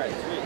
right, sweet.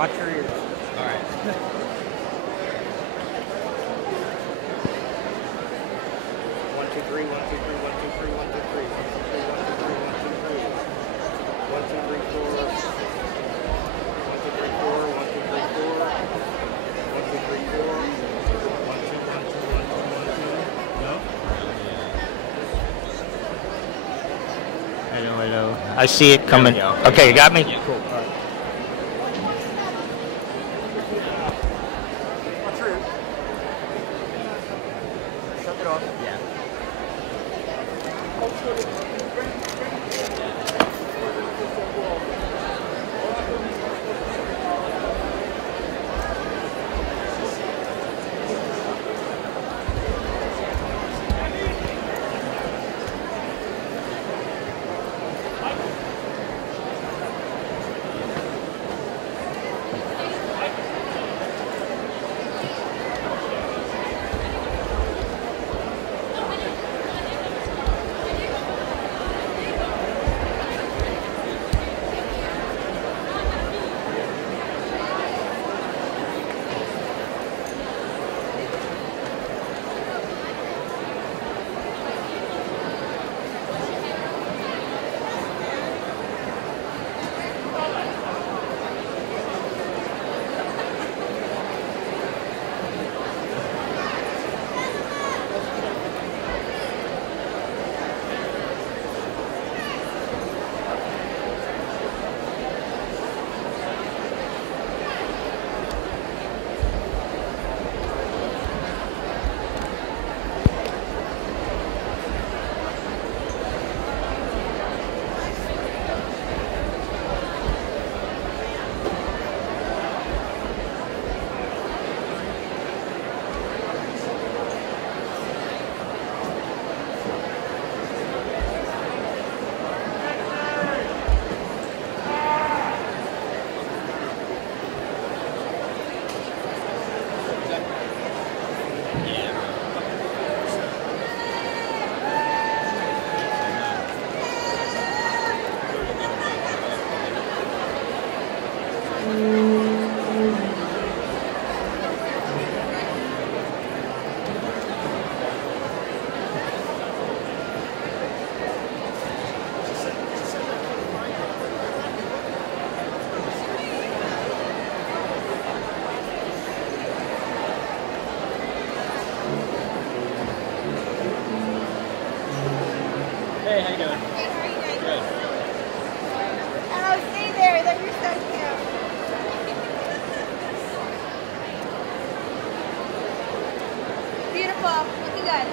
Watch your ears. All right. One, two, three, one, two, three, one, two, three, one, two, three, one, two, three, one, two, three, one, two, three. 1, 2, 3, 4. 1, 2, 3, 4. 1, 2, 3, 4. 1, 2, 3, 4. 1, 2, 1, 2, 1, 2, 1, 2. No? Hello, hello. I see it coming. Okay, you got me? Yeah, cool. All right. Watch your ears. Shut it off. Yeah. Hey, how you doing? Good. Oh, stay there. That you're so cute. Beautiful. Looking good.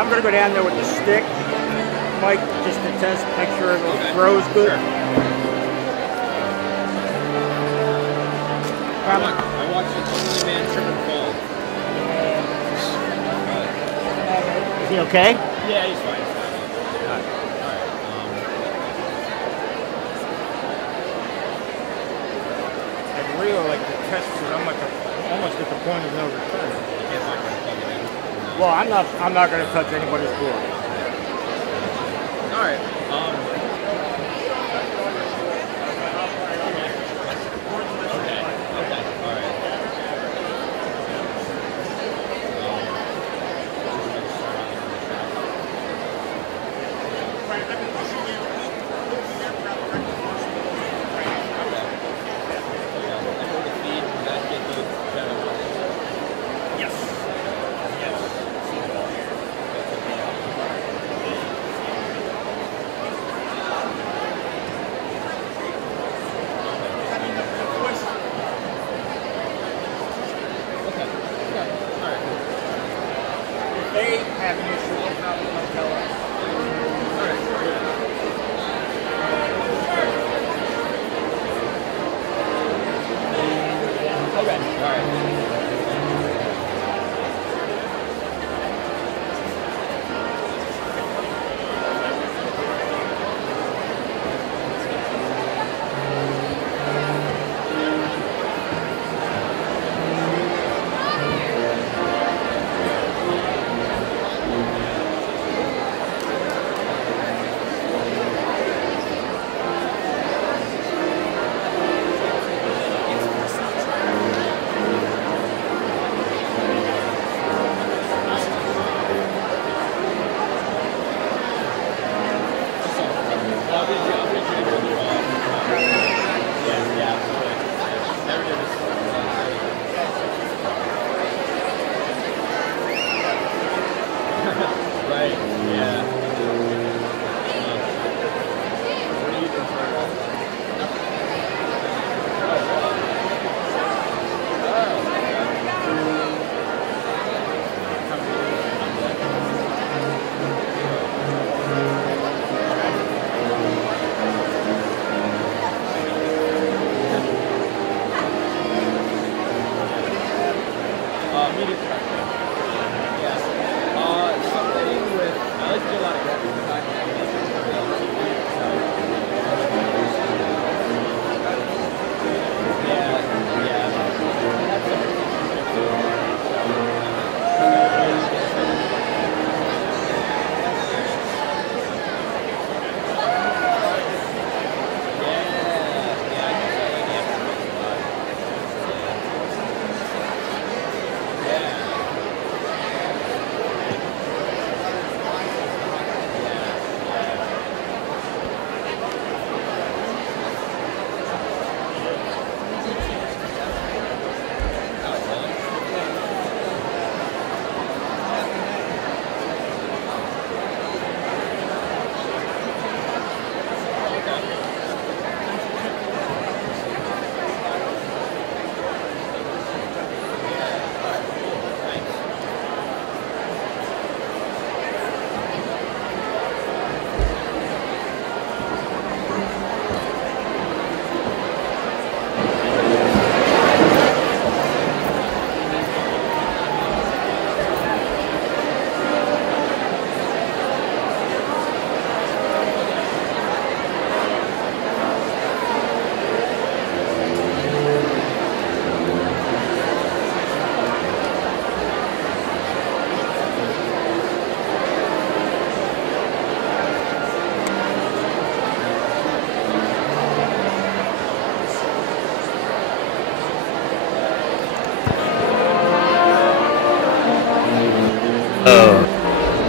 I'm going to go down there with the stick, Mike, just to test, make sure it grows good. Sure. I watched the Only Man trip and fall. Is he okay? Yeah, he's fine. I'd really like to test it. I'm almost at the point of no return. Well, I'm not going to touch anybody's board. All right. They have an issue with how to tell us. Okay. All right.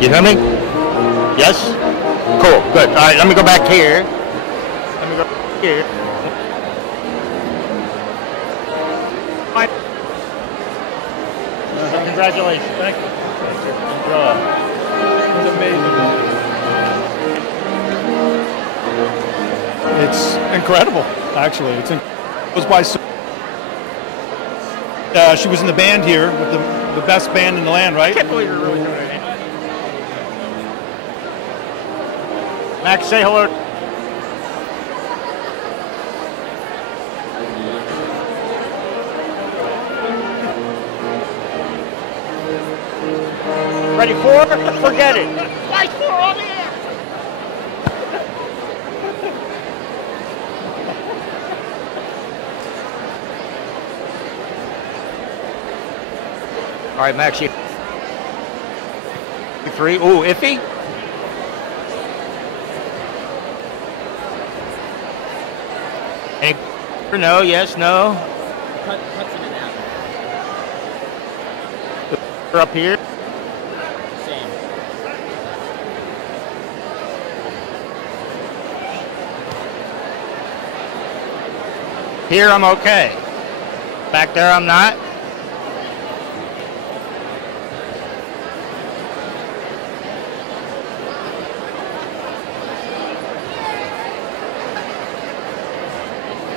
You hear me? Yes? Cool, good. All right, let me go back here. Let me go here. Congratulations. Thank you. Good job. It's amazing. It's incredible, actually. It was by. She was in the band here with the best band in the land, right? I can't believe you're really doing it. Max, say hello. Ready for? Forget it. Nice four on the air. All right, Max, you. 3. Ooh, iffy. Any? No, yes, no. Cuts in and out. We're up here. Same. Here I'm okay. Back there I'm not.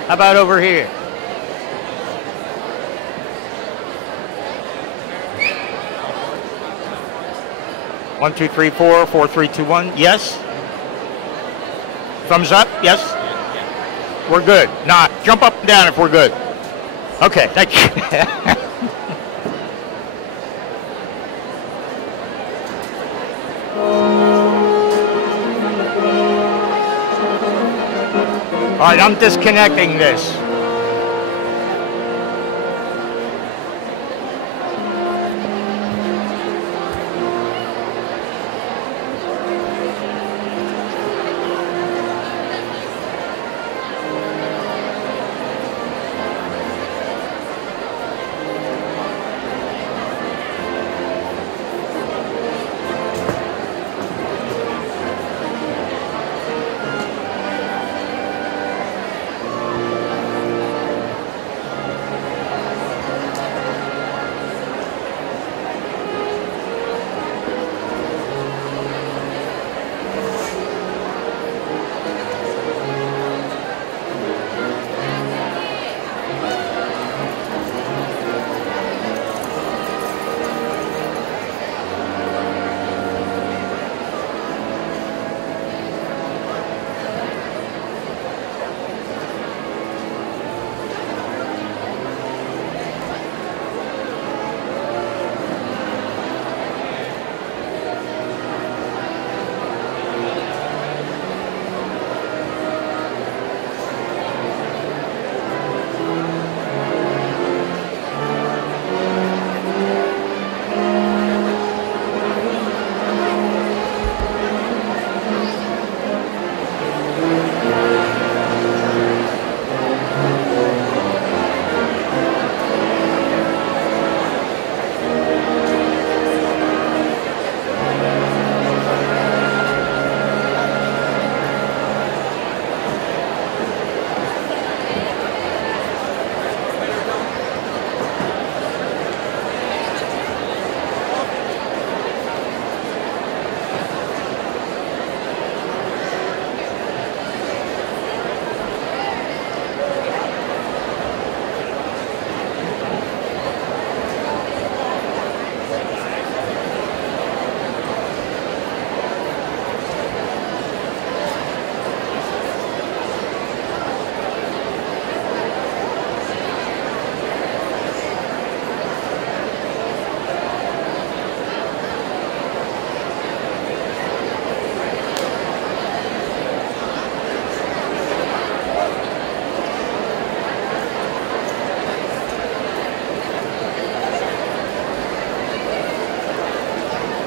How about over here? One, two, three, four, 4, 3, 2, 1. Yes. Thumbs up. Yes. We're good. Not. Jump up and down if we're good. Okay. Thank you. All right, I'm disconnecting this.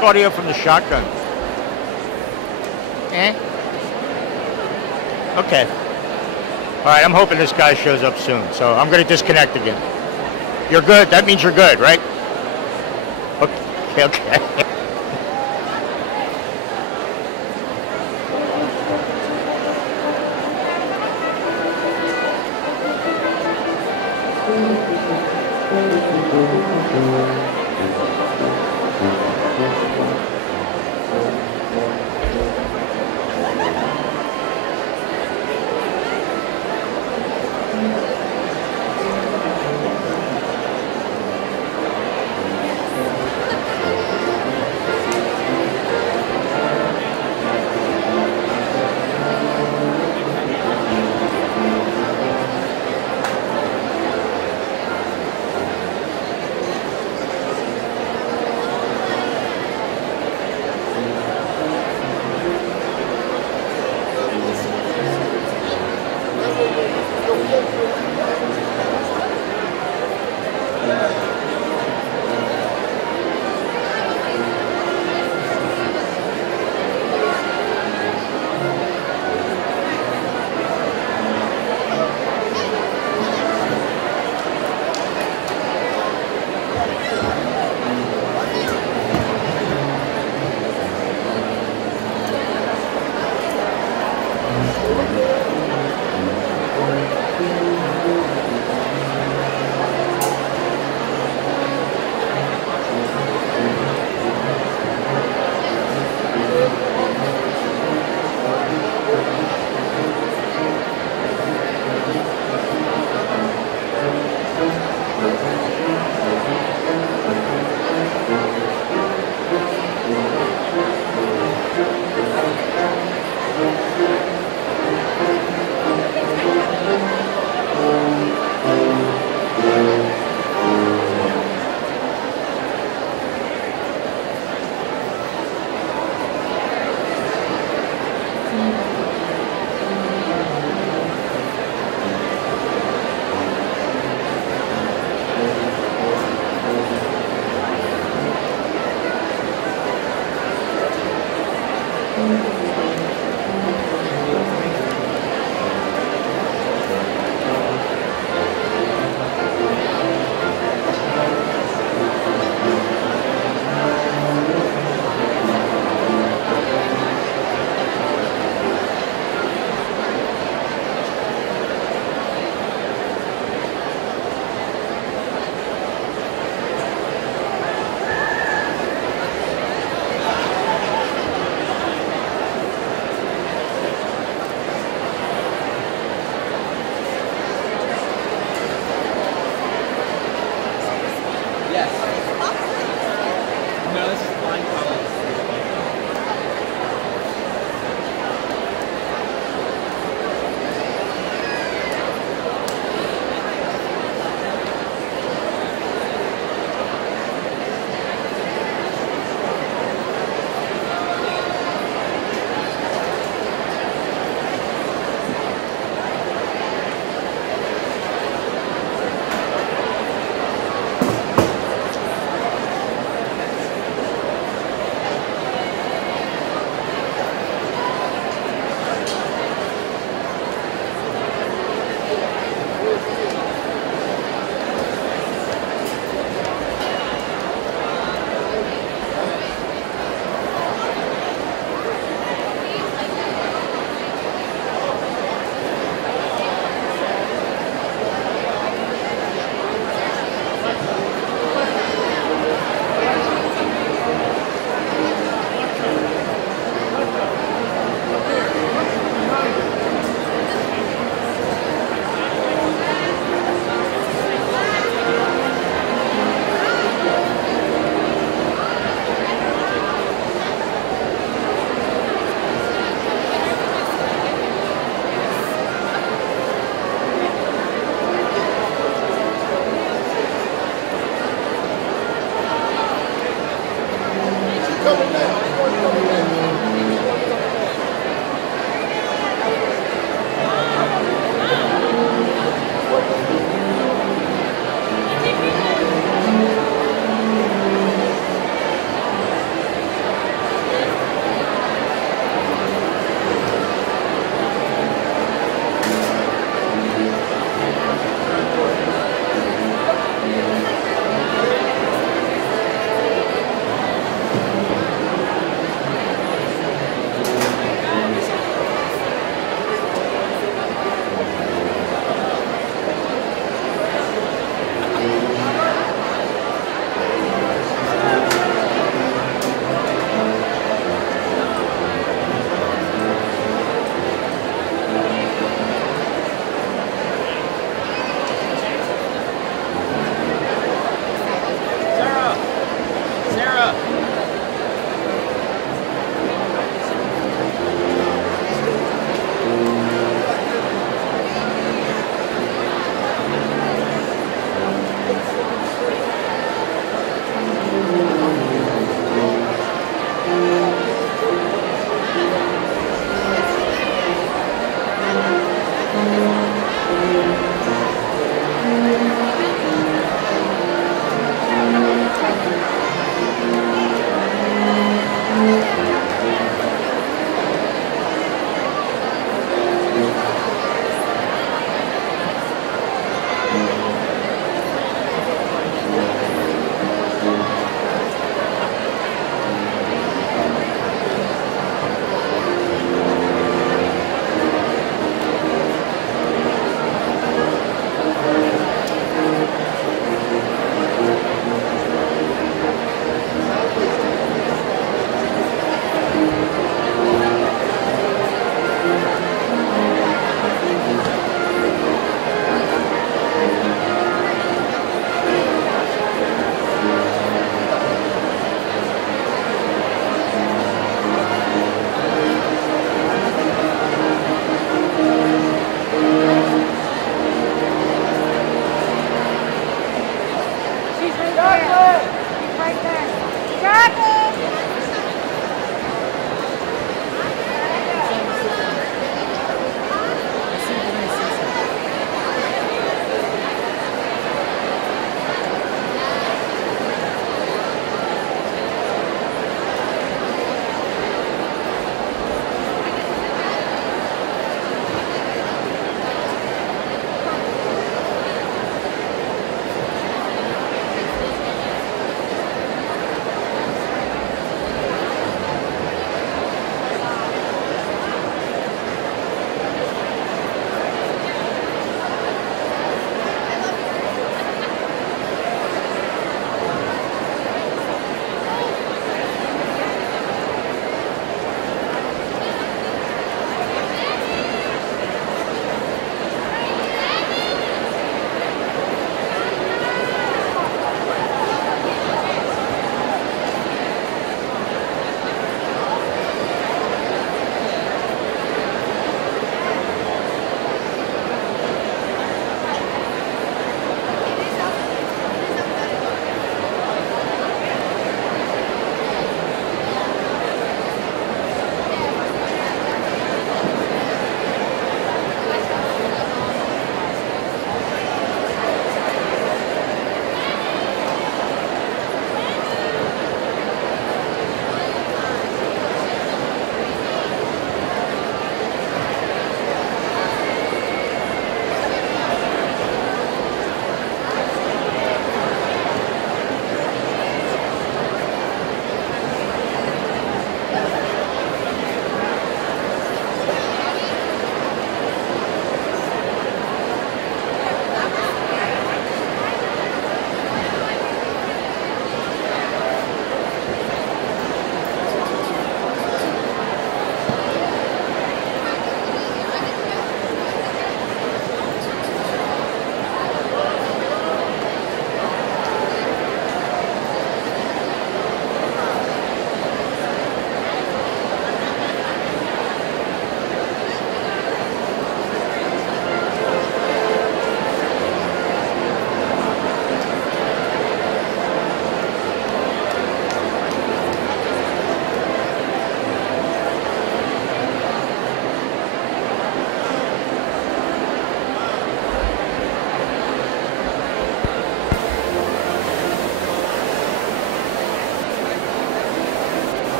Audio from the shotgun. Eh? Okay. All right, I'm hoping this guy shows up soon, so I'm going to disconnect again. You're good? That means you're good, right? Okay, okay.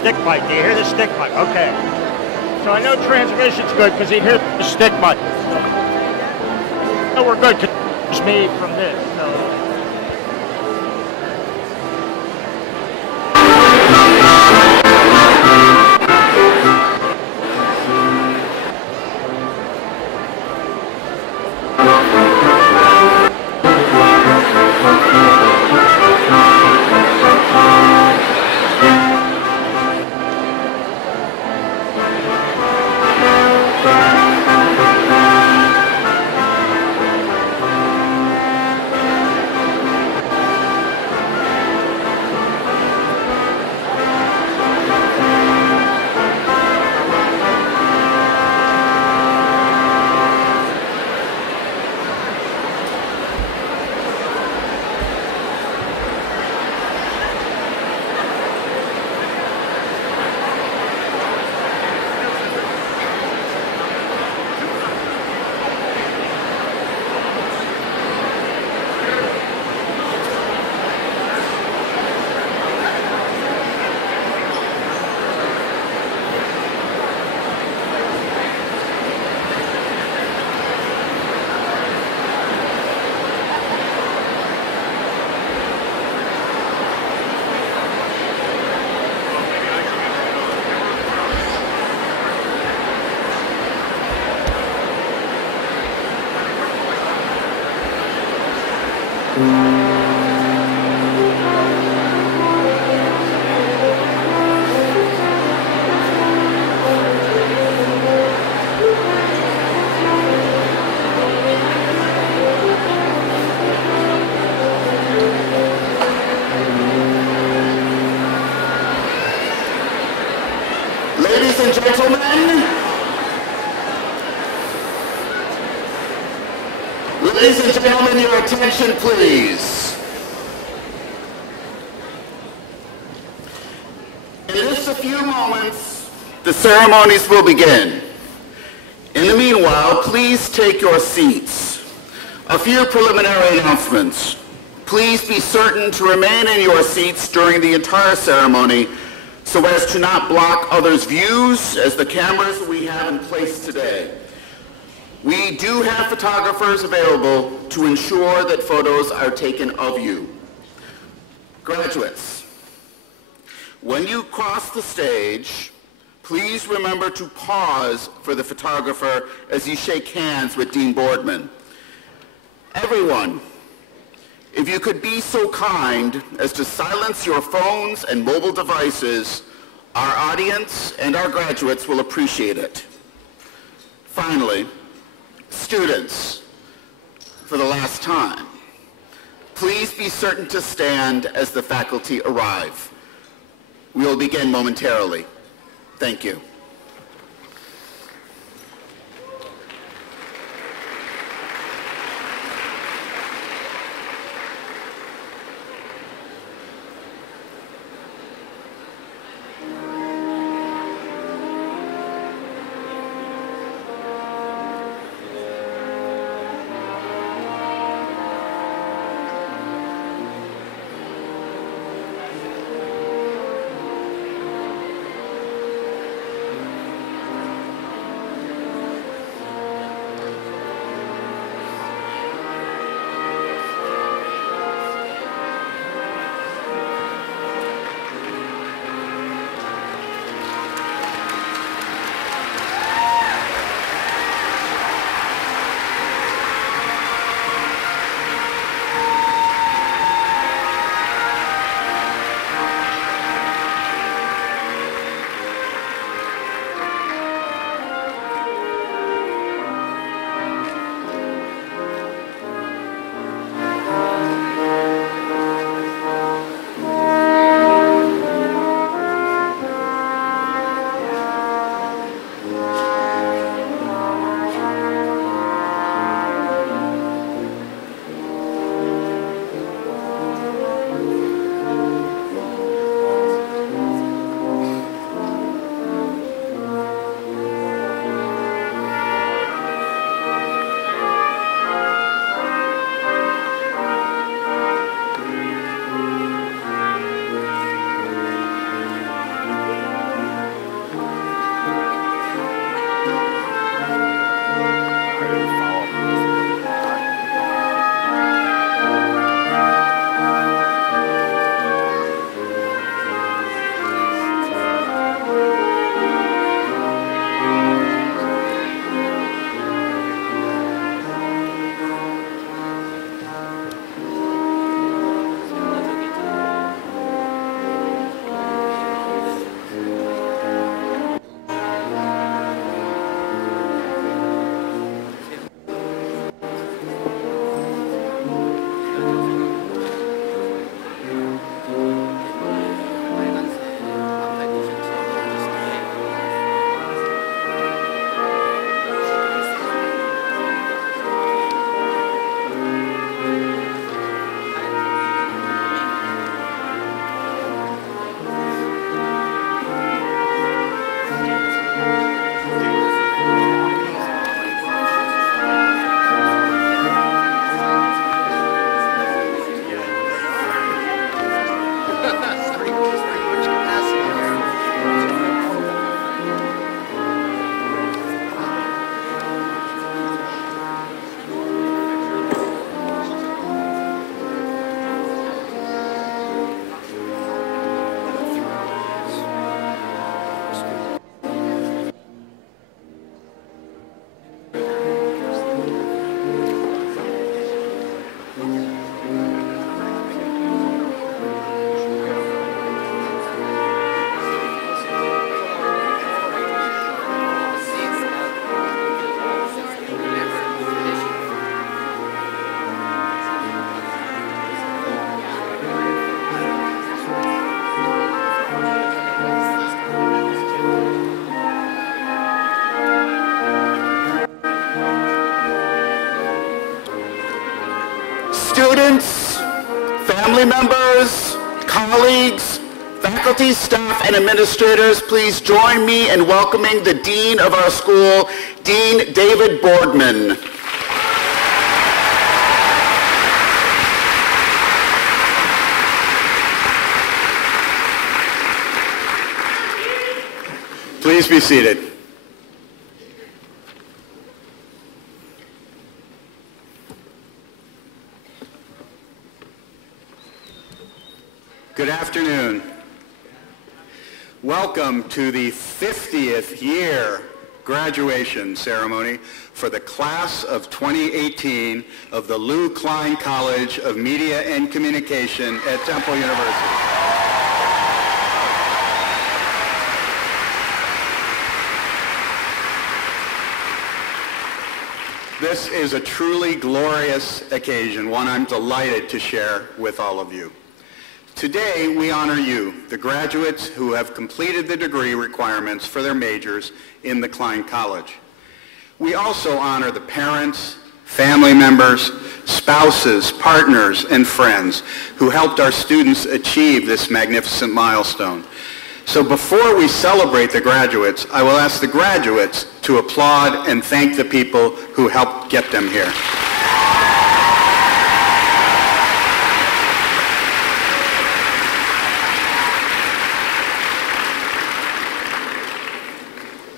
stick mic. Do you hear the stick mic? Okay. So I know transmission's good because you hear the stick mic. So we're good because it's me from this. So. Ladies and gentlemen, your attention please. In just a few moments, the ceremonies will begin. In the meanwhile, please take your seats. A few preliminary announcements. Please be certain to remain in your seats during the entire ceremony so as to not block others' views as the cameras we have in place today. We do have photographers available to ensure that photos are taken of you. Graduates, when you cross the stage, please remember to pause for the photographer as you shake hands with Dean Boardman. Everyone, if you could be so kind as to silence your phones and mobile devices, our audience and our graduates will appreciate it. Finally, students, for the last time, please be certain to stand as the faculty arrive. We will begin momentarily. Thank you. Colleagues, faculty, staff, and administrators, please join me in welcoming the Dean of our school, Dean David Boardman. Please be seated. Good afternoon. Welcome to the 50th year graduation ceremony for the class of 2018 of the Klein College of Media and Communication at Temple University. This is a truly glorious occasion, one I'm delighted to share with all of you. Today, we honor you, the graduates who have completed the degree requirements for their majors in the Klein College. We also honor the parents, family members, spouses, partners, and friends who helped our students achieve this magnificent milestone. So before we celebrate the graduates, I will ask the graduates to applaud and thank the people who helped get them here.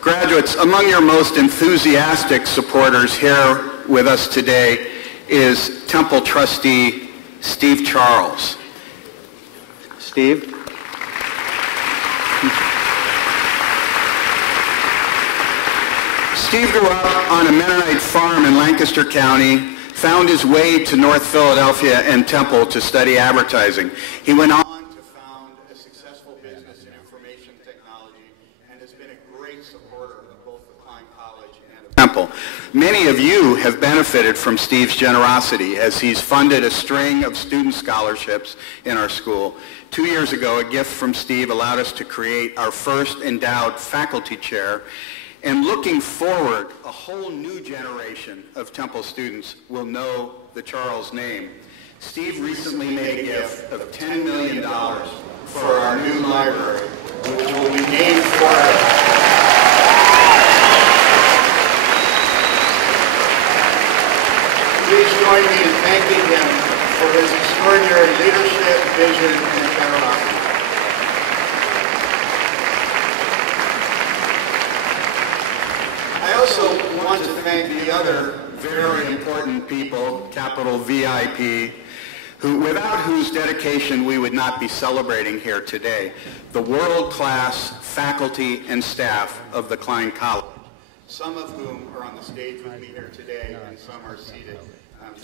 Graduates, among your most enthusiastic supporters here with us today is Temple trustee Steve Charles. Steve? Steve grew up on a Mennonite farm in Lancaster County, found his way to North Philadelphia and Temple to study advertising. He went on to found a successful business in information technology and has been a great supporter of both the Klein College and of Temple. Many of you have benefited from Steve's generosity as he's funded a string of student scholarships in our school. 2 years ago, a gift from Steve allowed us to create our first endowed faculty chair. And looking forward, a whole new generation of Temple students will know the Charles name. Steve recently made a gift of $10 million for our new library, which will be named for him. Please join me in thanking him for his extraordinary leadership, vision, and generosity. I also want to thank the other very important people, capital VIP, without whose dedication we would not be celebrating here today, the world-class faculty and staff of the Klein College, some of whom are on the stage with me here today and some are seated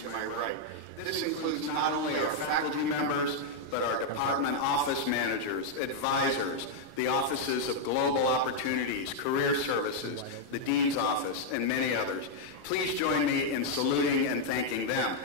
to my right. This includes not only our faculty members, but our department office managers, advisors, the offices of Global Opportunities, Career Services, the Dean's Office, and many others. Please join me in saluting and thanking them.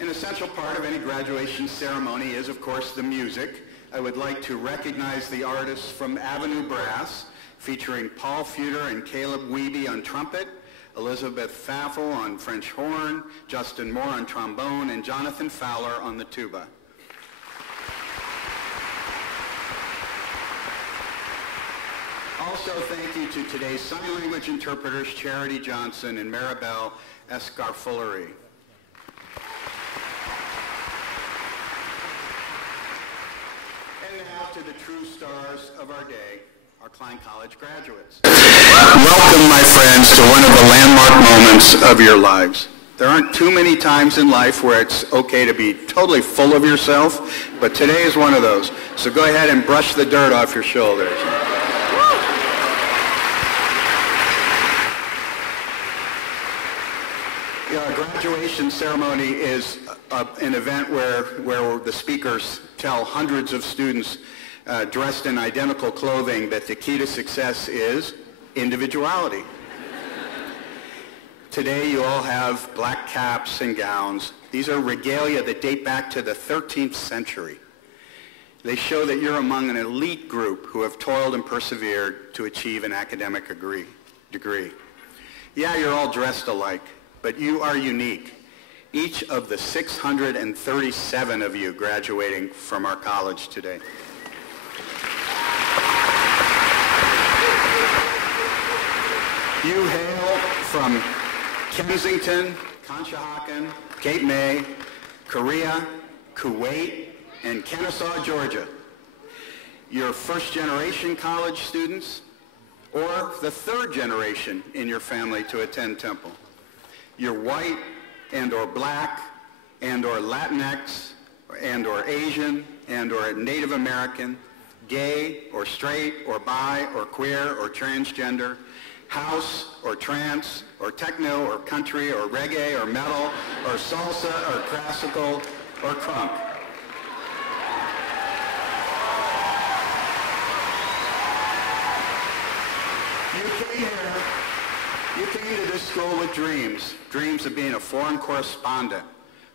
An essential part of any graduation ceremony is, of course, the music. I would like to recognize the artists from Avenue Brass, featuring Paul Feuder and Caleb Wiebe on trumpet, Elizabeth Pfaffel on French horn, Justin Moore on trombone, and Jonathan Fowler on the tuba. Also, thank you to today's sign language interpreters, Charity Johnson and Maribel Escarfullery. And now to the true stars of our day, our Klein College graduates. Welcome, my friends, to one of the landmark moments of your lives. There aren't too many times in life where it's okay to be totally full of yourself, but today is one of those. So go ahead and brush the dirt off your shoulders. Our graduation ceremony is an event where the speakers tell hundreds of students dressed in identical clothing that the key to success is individuality. Today you all have black caps and gowns. These are regalia that date back to the 13th century. They show that you're among an elite group who have toiled and persevered to achieve an academic degree. degree. Yeah, you're all dressed alike, but you are unique. Each of the 637 of you graduating from our college today. You hail from Kensington, Conshohocken, Cape May, Korea, Kuwait, and Kennesaw, Georgia. You're first-generation college students, or the third generation in your family to attend Temple. You're white and or black and or Latinx and or Asian and or Native American, gay or straight or bi or queer or transgender, house or trance or techno or country or reggae or metal or salsa or classical or crunk. You came to this school with dreams of being a foreign correspondent,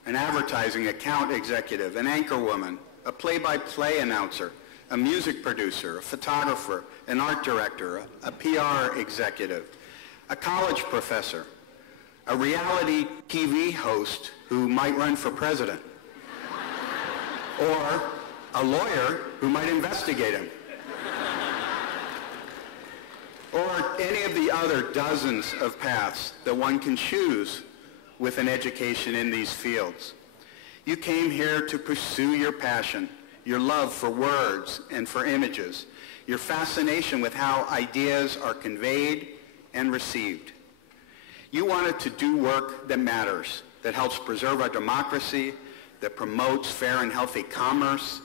an advertising account executive, an anchorwoman, a play-by-play announcer, a music producer, a photographer, an art director, a PR executive, a college professor, a reality TV host who might run for president, or a lawyer who might investigate him, or any of the other dozens of paths that one can choose with an education in these fields. You came here to pursue your passion, your love for words and for images, your fascination with how ideas are conveyed and received. You wanted to do work that matters, that helps preserve our democracy, that promotes fair and healthy commerce,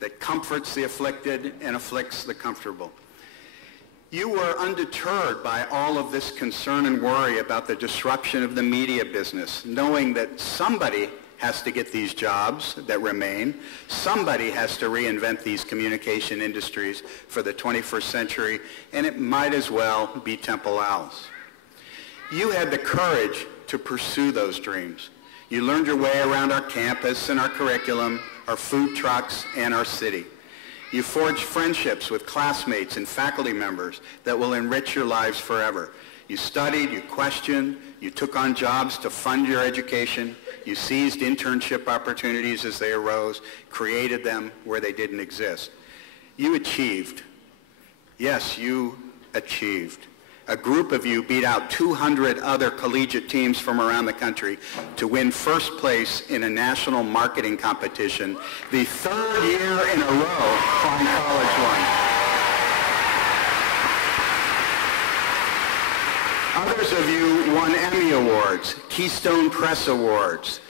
that comforts the afflicted and afflicts the comfortable. You were undeterred by all of this concern and worry about the disruption of the media business, knowing that somebody has to get these jobs that remain. Somebody has to reinvent these communication industries for the 21st century, and it might as well be Temple Owls. You had the courage to pursue those dreams. You learned your way around our campus and our curriculum, our food trucks, and our city. You forged friendships with classmates and faculty members that will enrich your lives forever. You studied, you questioned, you took on jobs to fund your education, you seized internship opportunities as they arose, created them where they didn't exist. You achieved. Yes, you achieved. A group of you beat out 200 other collegiate teams from around the country to win first place in a national marketing competition, the third year in a row Klein College won. Others of you won Emmy Awards, Keystone Press Awards,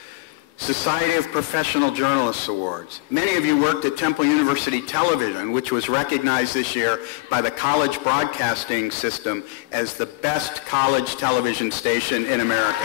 Society of Professional Journalists Awards. Many of you worked at Temple University Television, which was recognized this year by the College Broadcasting System as the best college television station in America.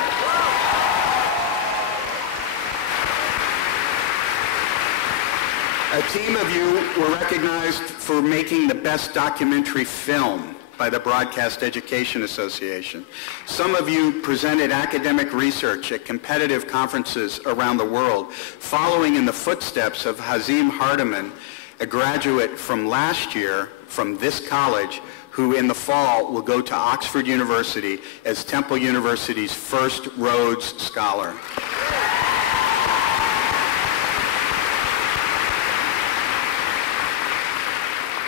A team of you were recognized for making the best documentary film by the Broadcast Education Association. Some of you presented academic research at competitive conferences around the world, following in the footsteps of Hazim Hardiman, a graduate from last year from this college, who in the fall will go to Oxford University as Temple University's first Rhodes Scholar.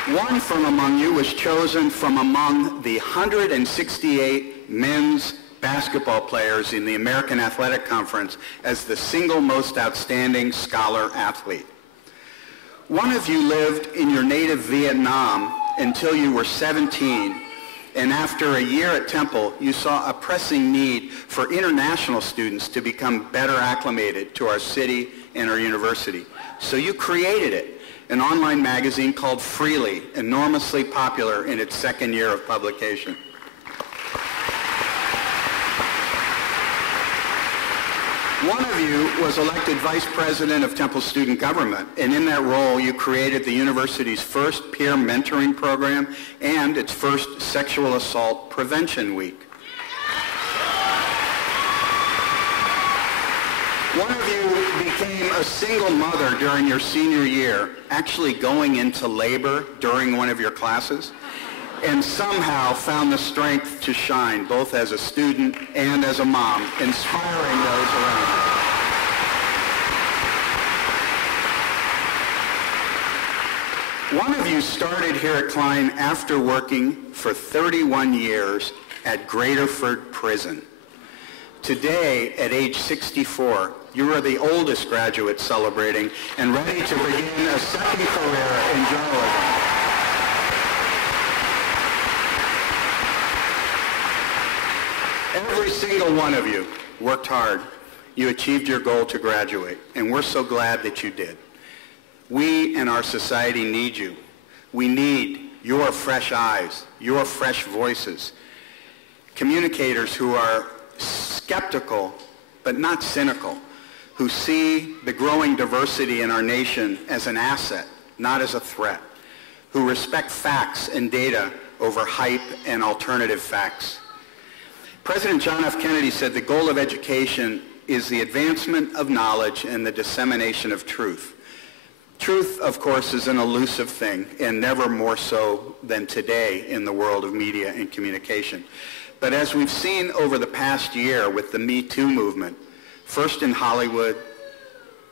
One from among you was chosen from among the 168 men's basketball players in the American Athletic Conference as the single most outstanding scholar athlete. One of you lived in your native Vietnam until you were 17, and after a year at Temple, you saw a pressing need for international students to become better acclimated to our city and our university. So you created it. An online magazine called Freely, enormously popular in its second year of publication. One of you was elected vice president of Temple Student Government, and in that role you created the university's first peer mentoring program and its first sexual assault prevention week. One of you became a single mother during your senior year, actually going into labor during one of your classes. and somehow found the strength to shine, both as a student and as a mom, inspiring those around you. One of you started here at Klein after working for 31 years at Graterford Prison. Today, at age 64, you are the oldest graduate celebrating and ready to begin a second career in journalism. Every single one of you worked hard. You achieved your goal to graduate, and we're so glad that you did. We and our society need you. We need your fresh eyes, your fresh voices, communicators who are skeptical but not cynical, who see the growing diversity in our nation as an asset, not as a threat, who respect facts and data over hype and alternative facts. President John F. Kennedy said the goal of education is the advancement of knowledge and the dissemination of truth. Truth, of course, is an elusive thing, and never more so than today in the world of media and communication. But as we've seen over the past year with the Me Too movement, first in Hollywood,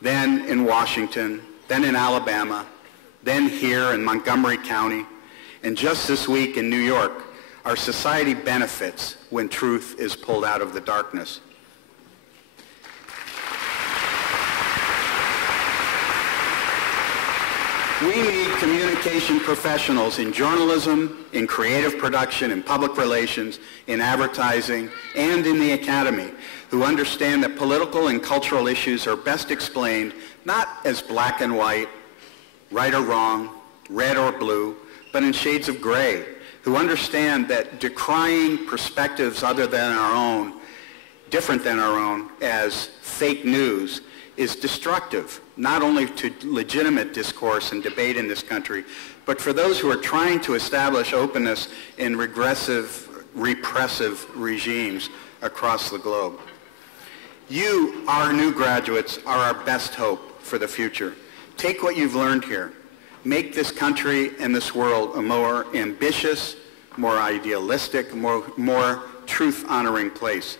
then in Washington, then in Alabama, then here in Montgomery County, and just this week in New York, our society benefits when truth is pulled out of the darkness. We need communication professionals in journalism, in creative production, in public relations, in advertising, and in the academy who understand that political and cultural issues are best explained not as black and white, right or wrong, red or blue, but in shades of gray, who understand that decrying perspectives other than our own, different than our own, as fake news is destructive, not only to legitimate discourse and debate in this country, but for those who are trying to establish openness in regressive, repressive regimes across the globe. You, our new graduates, are our best hope for the future. Take what you've learned here. Make this country and this world a more ambitious, more idealistic, more truth-honoring place.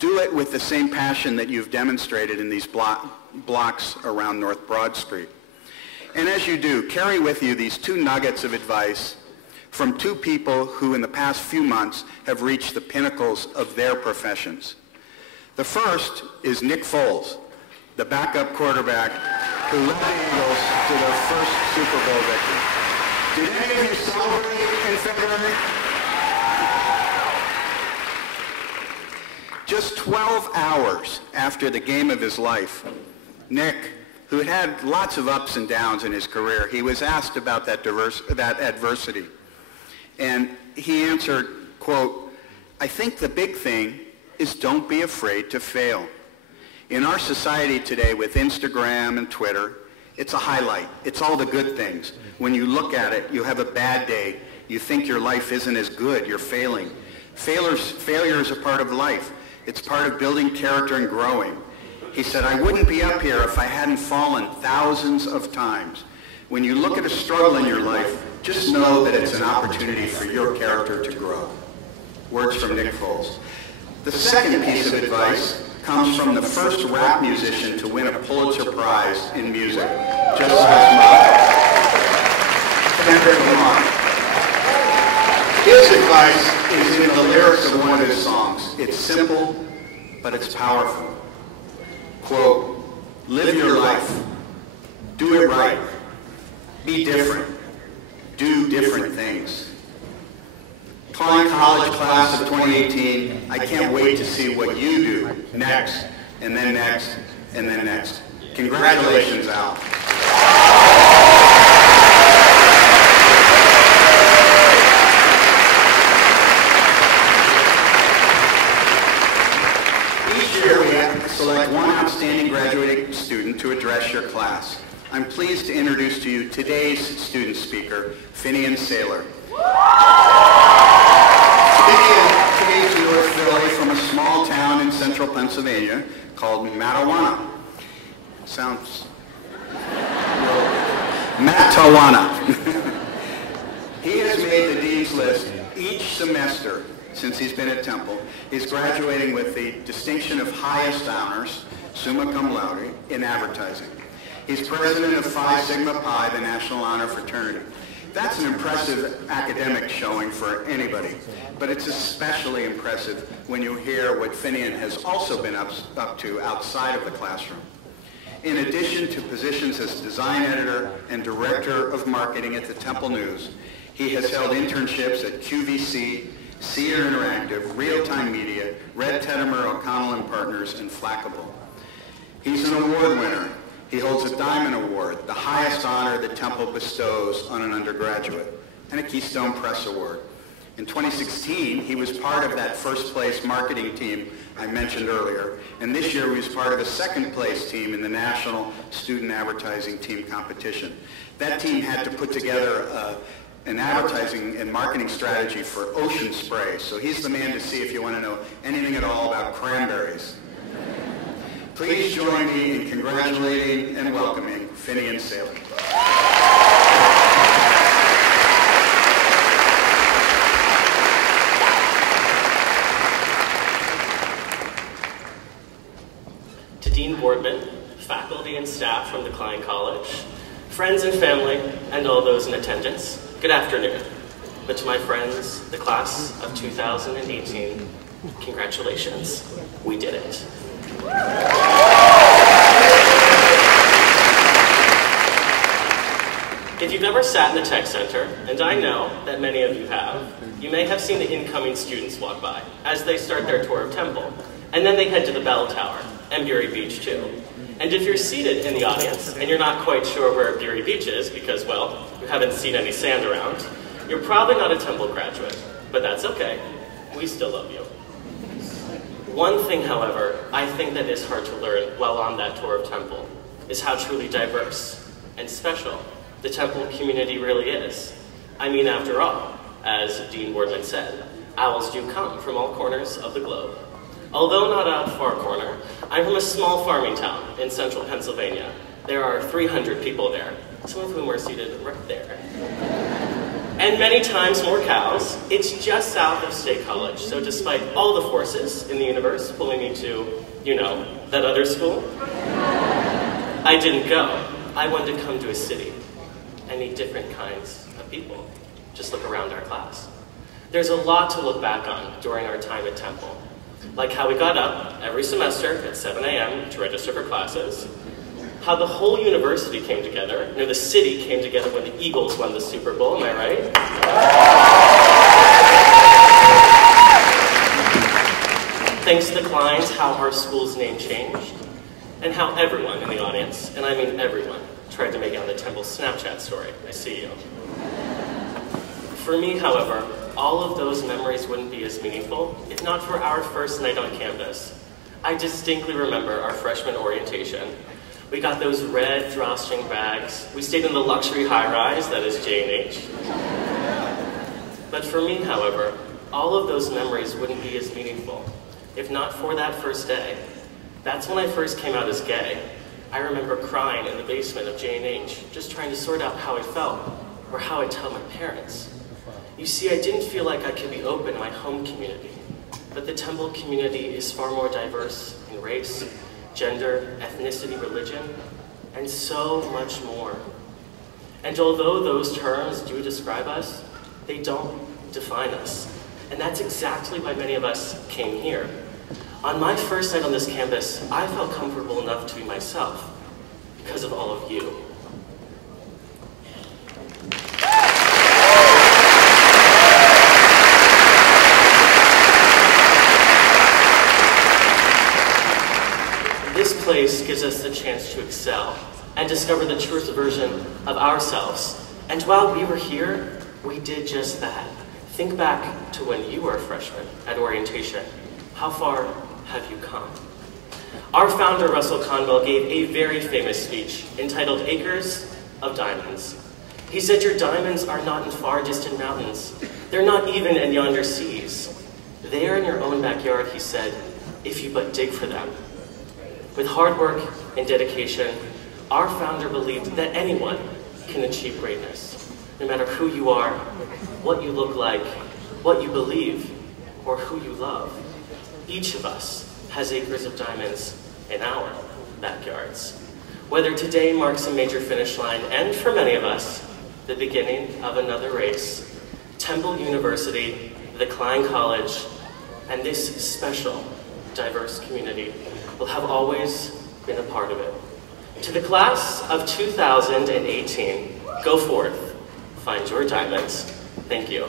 Do it with the same passion that you've demonstrated in these blocks around North Broad Street. And as you do, carry with you these two nuggets of advice from two people who in the past few months have reached the pinnacles of their professions. The first is Nick Foles, the backup quarterback who led the Eagles to their first Super Bowl victory. Did any of you celebrate in February? Just 12 hours after the game of his life, Nick, who had had lots of ups and downs in his career, he was asked about that adversity. And he answered, quote, "I think the big thing is don't be afraid to fail." In our society today with Instagram and Twitter, it's a highlight. It's all the good things. When you look at it, you have a bad day. You think your life isn't as good. You're failing. Failure is a part of life. It's part of building character and growing. He said, "I wouldn't be up here if I hadn't fallen thousands of times." When you look at a struggle in your life, just know that it's an opportunity for your character to grow. Words from Nick Foles. The second piece of advice comes from the first rap musician to win a Pulitzer Prize in music, just last month, Kendrick Lamar. His advice is in the lyrics of one of his songs. It's simple, but it's powerful. Quote, "Live your life. Do it right. Be different. Do different things." Klein College class of 2018, I can't wait to see what you do next, and then next, and then next. Congratulations, Al. Each year we select one outstanding graduating student to address your class. I'm pleased to introduce to you today's student speaker, Finian Saylor. Finian came to North Philly from a small town in central Pennsylvania called Mattawanna. Sounds Mattawanna. He has made the Dean's List each semester since he's been at Temple. He's graduating with the distinction of highest honors, summa cum laude, in advertising. He's president of Phi Sigma Pi, the National Honor Fraternity. That's an impressive academic showing for anybody, but it's especially impressive when you hear what Finian has also been up to outside of the classroom. In addition to positions as design editor and director of marketing at the Temple News, he has held internships at QVC, Seer Interactive, Real Time Media, Red Teddimer, O'Connell and Partners, and Flackable. He's an award winner. He holds a Diamond Award, the highest honor that Temple bestows on an undergraduate, and a Keystone Press Award. In 2016, he was part of that first place marketing team I mentioned earlier, and this year he was part of a second place team in the National Student Advertising Team Competition. That team had to put together an advertising and marketing strategy for Ocean Spray, so he's the man to see if you want to know anything at all about cranberries. Please join me in congratulating and welcoming Finian Saley. To Dean Boardman, faculty and staff from the Klein College, friends and family, and all those in attendance, good afternoon. But to my friends, the class of 2018, congratulations, we did it. If you've ever sat in the tech center, and I know that many of you have, you may have seen the incoming students walk by as they start their tour of Temple, and then they head to the bell tower and Bury Beach too. And if you're seated in the audience and you're not quite sure where Bury Beach is because, well, you haven't seen any sand around, you're probably not a Temple graduate, but that's okay. We still love you. One thing, however, I think that is hard to learn while on that tour of Temple is how truly diverse and special the Temple community really is. I mean, after all, as Dean Boardman said, owls do come from all corners of the globe. Although not a far corner, I'm from a small farming town in central Pennsylvania. There are 300 people there, some of whom are seated right there. And many times more cows. It's just south of State College, so despite all the forces in the universe pulling me to, you know, that other school, I didn't go. I wanted to come to a city and meet different kinds of people. Just look around our class. There's a lot to look back on during our time at Temple, like how we got up every semester at 7 a.m. to register for classes, how the whole university came together, the city came together when the Eagles won the Super Bowl, am I right? Thanks to the Kleins, how our school's name changed, and how everyone in the audience, and I mean everyone, tried to make it on the Temple Snapchat story. I see you. For me, however, all of those memories wouldn't be as meaningful if not for our first night on campus. I distinctly remember our freshman orientation. We got those red drawstring bags. We stayed in the luxury high-rise that is J&H. But for me, however, all of those memories wouldn't be as meaningful if not for that first day. That's when I first came out as gay. I remember crying in the basement of J&H, just trying to sort out how I felt, or how I'd tell my parents. You see, I didn't feel like I could be open in my home community, but the Temple community is far more diverse in race, gender, ethnicity, religion, and so much more. And although those terms do describe us, they don't define us. And that's exactly why many of us came here. On my first night on this campus, I felt comfortable enough to be myself because of all of you. This place gives us the chance to excel and discover the truest version of ourselves. And while we were here, we did just that. Think back to when you were a freshman at orientation. How far have you come? Our founder, Russell Conwell, gave a very famous speech entitled Acres of Diamonds. He said, your diamonds are not in far distant mountains. They're not even in yonder seas. They are in your own backyard, he said, if you but dig for them. With hard work and dedication, our founder believed that anyone can achieve greatness. no matter who you are, what you look like, what you believe, or who you love. Each of us has acres of diamonds in our backyards. Whether today marks a major finish line, and for many of us, the beginning of another race, Temple University, the Klein College, and this special, diverse community will have always been a part of it. To the class of 2018, go forth, find your diamonds. Thank you.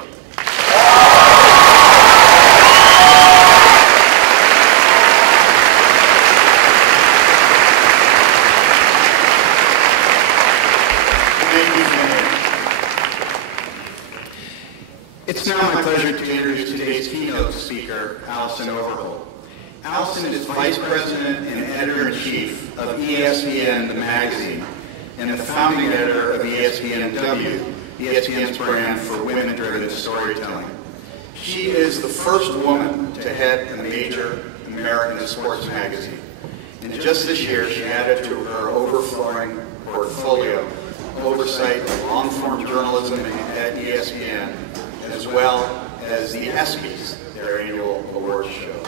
It's now my pleasure to introduce today's keynote speaker, Allison Overholt. Allison is Vice President and Editor-in-Chief of ESPN, the magazine, and the founding editor of ESPNW, ESPN's brand for women-driven storytelling. She is the first woman to head a major American sports magazine. And just this year, she added to her overflowing portfolio oversight of long-form journalism at ESPN, as well as the ESPYs, their annual awards show.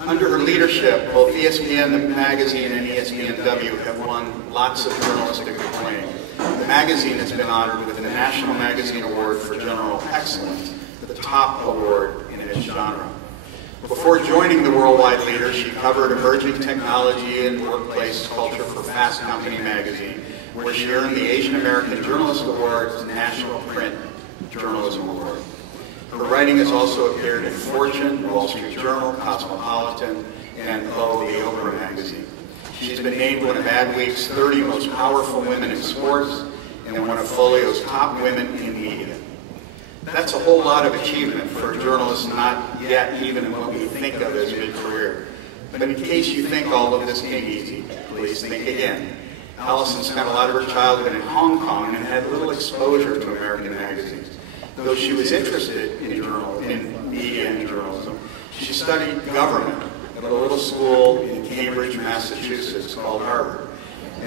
Under her leadership, both ESPN, the magazine, and ESPNW have won lots of journalistic acclaim. The magazine has been honored with the National Magazine Award for General Excellence, the top award in its genre. Before joining the worldwide leader, she covered emerging technology and workplace culture for Fast Company magazine, where she earned the Asian American Journalist Award's National Print Journalism Award. Her writing has also appeared in Fortune, Wall Street Journal, Cosmopolitan, and the Oprah magazine. She's been named one of Adweek's 30 most powerful women in sports and one of Folio's top women in media. That's a whole lot of achievement for a journalist not yet even in what we think of as mid-career. But in case you think all of this came easy, please think again. Allison spent a lot of her childhood in Hong Kong and had little exposure to American magazines. Though she was interested in media and journalism, she studied government at a little school in Cambridge, Massachusetts called Harvard,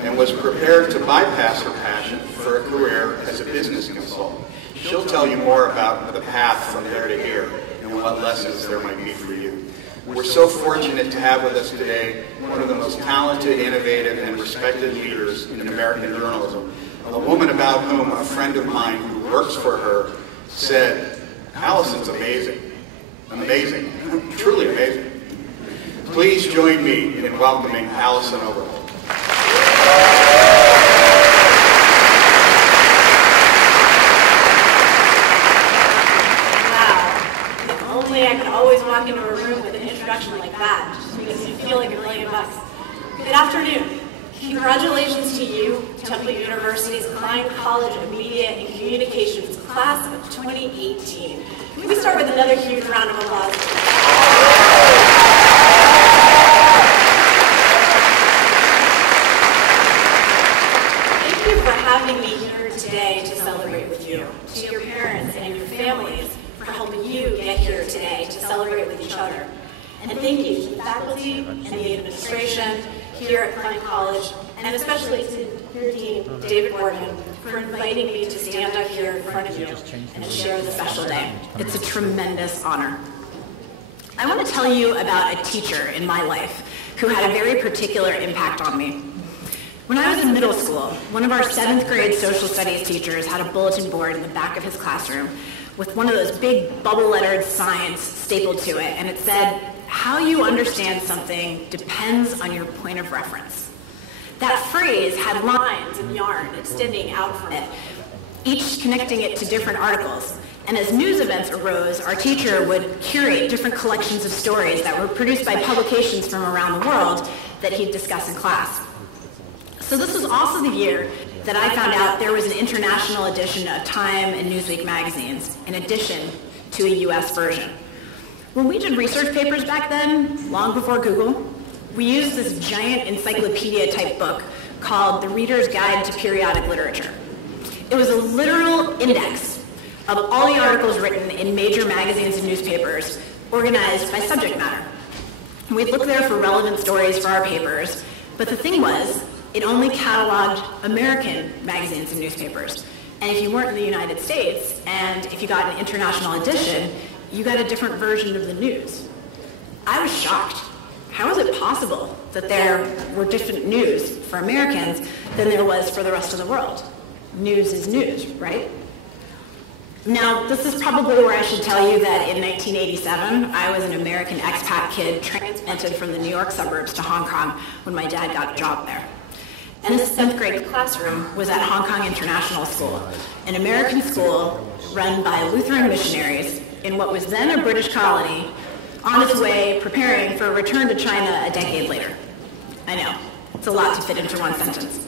and was prepared to bypass her passion for a career as a business consultant. She'll tell you more about the path from there to here and what lessons there might be for you. We're so fortunate to have with us today one of the most talented, innovative, and respected leaders in American journalism, a woman about whom a friend of mine who works for her said, "Allison's amazing. Amazing. Truly amazing." Please join me in welcoming Allison Overholt. I could always walk into a room with an introduction like that, just makes you feel like $1 million. Good afternoon. Congratulations to you, Temple University's Klein College of Media and Communications class of 2018. Can we start with another huge round of applause? Thank you for having me here today to celebrate with you, to your parents and your families, for helping you get here today to celebrate with each other. And thank you to the faculty and the administration here at Klein College, and especially to your dean, David Boardman, for inviting me to stand up here in front of you and share this special day. It's a tremendous honor. I want to tell you about a teacher in my life who had a very particular impact on me. When I was in middle school, one of our 7th grade social studies teachers had a bulletin board in the back of his classroom with one of those big bubble-lettered signs stapled to it, and it said, "How you understand something depends on your point of reference." That phrase had lines of yarn extending out from it, each connecting it to different articles. And as news events arose, our teacher would curate different collections of stories that were produced by publications from around the world that he'd discuss in class. So this was also the year that I found out there was an international edition of Time and Newsweek magazines, in addition to a US version. When we did research papers back then, long before Google, we used this giant encyclopedia-type book called The Reader's Guide to Periodic Literature. It was a literal index of all the articles written in major magazines and newspapers, organized by subject matter. We'd look there for relevant stories for our papers, but the thing was, it only cataloged American magazines and newspapers. And if you weren't in the United States, and if you got an international edition, you got a different version of the news. I was shocked. How is it possible that there were different news for Americans than there was for the rest of the world? News is news, right? Now, this is probably where I should tell you that in 1987, I was an American expat kid transplanted from the New York suburbs to Hong Kong when my dad got a job there. And this 7th grade classroom was at Hong Kong International School, an American school run by Lutheran missionaries in what was then a British colony, on its way preparing for a return to China a decade later. I know, it's a lot to fit into one sentence.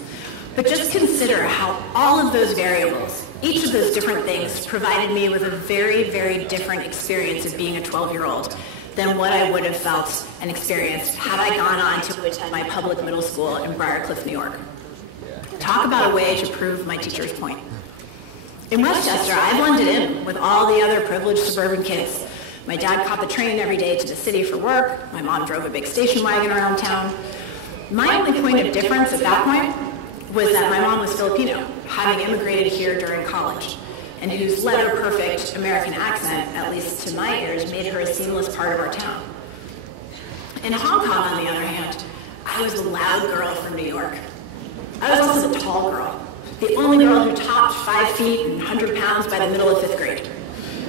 But just consider how all of those variables, each of those different things, provided me with a very, very different experience of being a 12-year-old than what I would have felt and experienced had I gone on to attend my public middle school in Briarcliff, New York. Talk about a way to prove my teacher's point. In Westchester, I blended in with all the other privileged suburban kids. My dad caught the train every day to the city for work. My mom drove a big station wagon around town. My only point of difference at that point was that my mom was Filipino, having immigrated here during college, and whose letter-perfect American accent, at least to my ears, made her a seamless part of our town. In Hong Kong, on the other hand, I was the loud girl from New York. I was also the tall girl, the only girl who topped 5 feet and 100 pounds by the middle of 5th grade,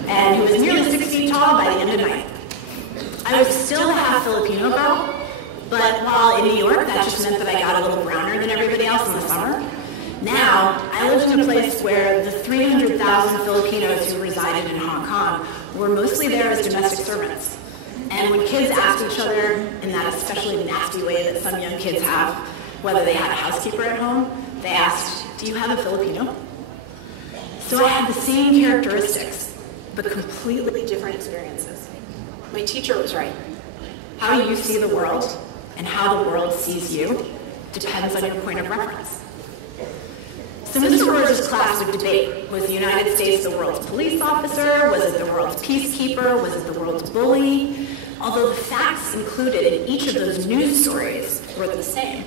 and who was nearly 6 feet tall by the end of 9th. I was still a half Filipino girl, but while in New York, that just meant that I got a little browner than everybody else in the summer. Now, I lived in a place where the 300,000 Filipinos who resided in Hong Kong were mostly there as domestic servants. And when kids asked each other, in that especially nasty way that some young kids have, whether they had a housekeeper at home, they asked, "Do you have a Filipino?" So I had the same characteristics, but completely different experiences. My teacher was right. How you see the world and how the world sees you depends on your point of reference. So Mr. Rose's class would debate, was the United States the world's police officer? Was it the world's peacekeeper? Was it the world's bully? Although the facts included in each of those news stories were the same,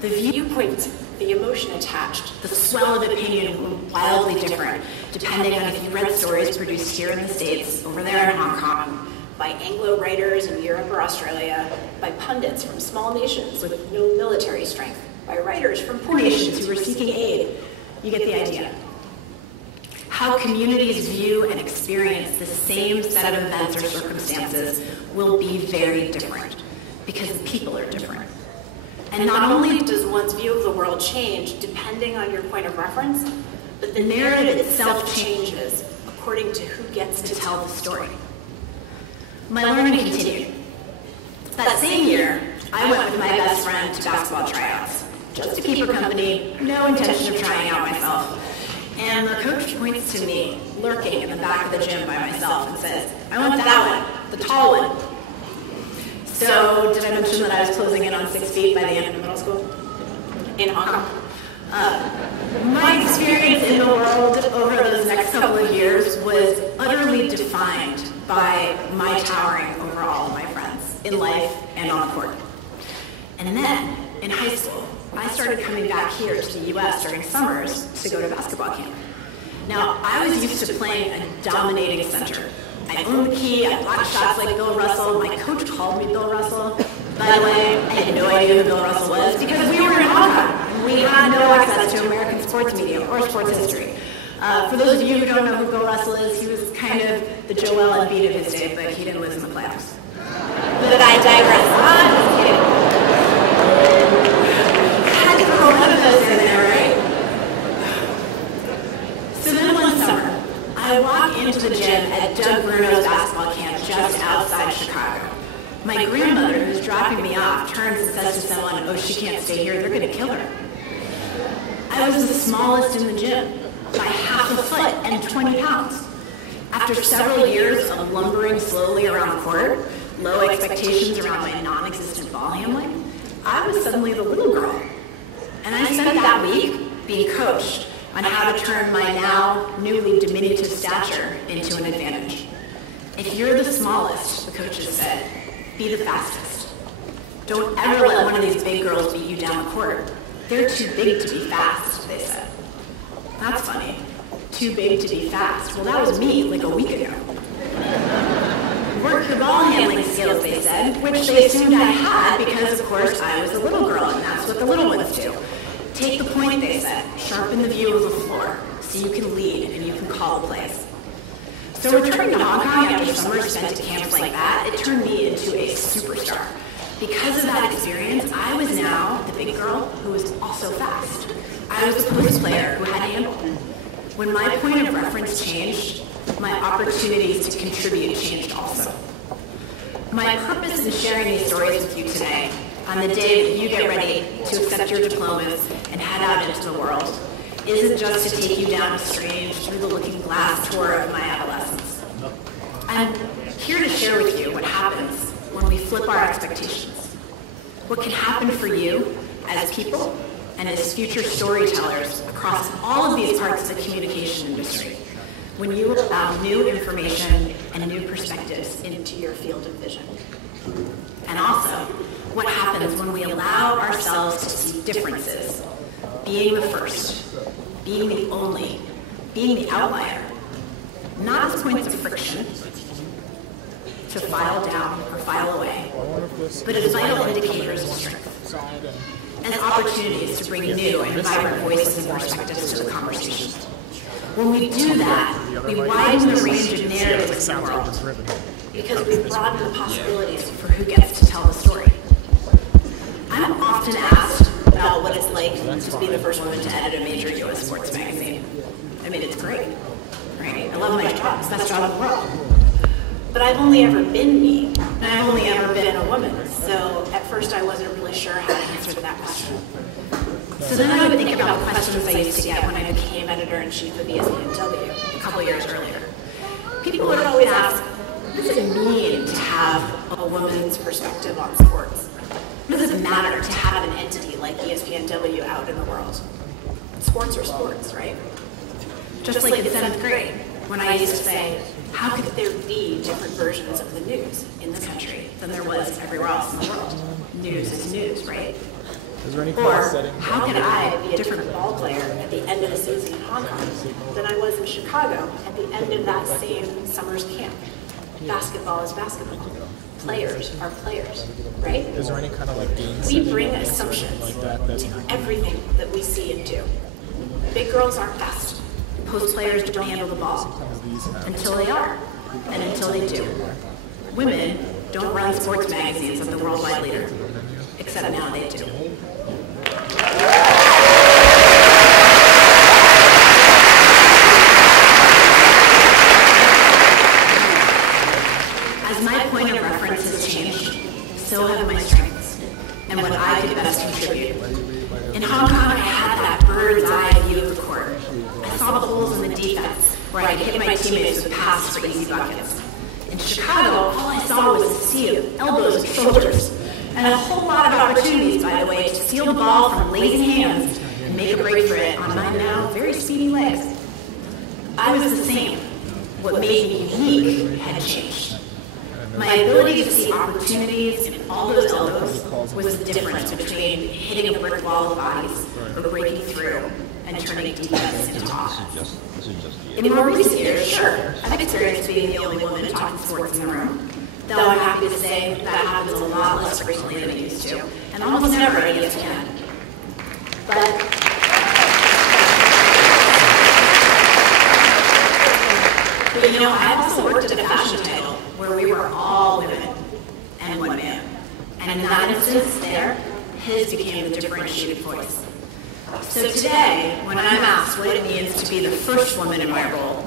the viewpoints, the emotion attached, the swell of opinion were wildly different, depending on if you read stories produced here in the States, over there in Hong Kong, by Anglo writers in Europe or Australia, by pundits from small nations with no military strength, by writers from poor nations who were seeking aid. You get the idea. How communities view and experience the same set of events or circumstances will be very different, because the people are different. And not only does one's view of the world change depending on your point of reference, but the narrative itself changes according to who gets to tell the story. My learning continued. That same year, I went with my best friend to basketball tryouts, just to keep her company, no intention of trying out myself. And the coach points to me, lurking in the back of the gym by myself, and says, "I want that one, the tall one." So, did I mention that I was closing in on 6 feet by the end of middle school? In Hong Kong. My experience in the world over those next couple of years was utterly defined by my towering over all of my friends, in life and on the court. And then, in high school, I started coming back here to the U.S. during summers to go to basketball camp. Now, I was used to playing a dominating center. I owned the key, I blocked shots like Bill Russell. My coach called me Bill Russell. By the way, I had no idea who Bill Russell was because we were in Hong Kong. We had no access to American sports media or sports history. For those of you who don't know who Bill Russell is, he was kind of the Joel Embiid of his day, but he didn't lose in the playoffs. But I digress. I'm just kidding. Had to throw one of those in there, right? So then one summer, I walk into the gym at Doug Bruno's basketball camp just outside Chicago. My grandmother, who's dropping me off, turns and says to someone, "Oh, she can't stay here, they're going to kill her." I was the smallest in the gym, by half a foot and 20 pounds. After several years of lumbering slowly around the court, low expectations around my non-existent ball handling, I was suddenly the little girl. And I spent that week being coached on how to turn my now newly diminutive stature into an advantage. If you're the smallest, the coaches said, be the fastest. Don't ever let one of these big girls beat you down the court. They're too big to be fast, they said. That's funny. too big to be fast. Well, that was me like a week ago. Work your ball handling skills, they said, which they assumed I had because, of course, I was a little girl, and that's what the little ones do. Take the point, they said. Sharpen the view of the floor so you can lead and you can call plays. So returning to Hong Kong after summer spent at camps like that, it turned me into a superstar. Because of that experience, I was now the big girl who was also fast. I was the post player who had handle. When my point of reference changed, my opportunities to contribute changed also. My purpose in sharing these stories with you today, on the day that you get ready to accept your diplomas and head out into the world, isn't just to take you down a strange, through-the-looking-glass tour of my adolescence. I'm here to share with you what happens when we flip our expectations. What can happen for you as people and as future storytellers across all of these parts of the communication industry when you allow new information and new perspectives into your field of vision. And also, what happens when we allow ourselves to see differences, being the first, being the only, being the outlier, not as points of friction to file down or file away, but as vital indicators of strength, and opportunities to bring new and vibrant voices and perspectives to the conversation. When we do that, we widen the range of narratives in the world, because we broaden the possibilities for who gets to tell the story. I'm often asked about what it's like to be the first woman to edit a major U.S. sports magazine. I mean, it's great, right? I love my job. It's the best job in the world. But I've only ever been me, and I've only ever been a woman. So at first I wasn't really sure how to answer that question. So then I would think about the questions I used to get when I became editor-in-chief of ESPNW a couple years earlier. People would always ask, what does it mean to have a woman's perspective on sports? What does it matter to have an entity like ESPNW out in the world? Sports are sports, right? Just like in 7th grade, when I used to say, how could there be different versions of the news in this country than there was everywhere else in the world? News is news, right? Or how could I be a different ball player at the end of the season in Hong Kong than I was in Chicago at the end of that same summer's camp? Basketball is basketball. Players are players, right? Is there any kind of like gains? We bring assumptions to everything that we see and do. Big girls aren't fast. Post players don't handle the ball until they are, and until they do. Women don't run sports magazines as the worldwide leader, except now they do. As my point of reference has changed, so have my strengths, and what I could best contribute. In Hong Kong, I had that bird's eye view of the court. I saw the holes in the defense, where I could hit my teammates with passes for easy buckets. In Chicago, all I saw was a sea of elbows and shoulders, and a whole lot of opportunities, by the way, to steal the ball from lazy hands and make a break for it on my now very speedy legs. I was the same. What made me unique had changed. My ability to see opportunities in all those elbows was the difference between hitting a brick wall of bodies or breaking through and turning defense into offense. In more recent years, sure, I've experienced being the only woman talking sports in the room. Though I'm happy to say that happens a lot less frequently than it used to, and almost never at ESPN. But you know, I've also worked at a fashion title where we were all women and one man. And in that instance there, his became the differentiated voice. So today, when I'm asked what it means to be the first woman in my role,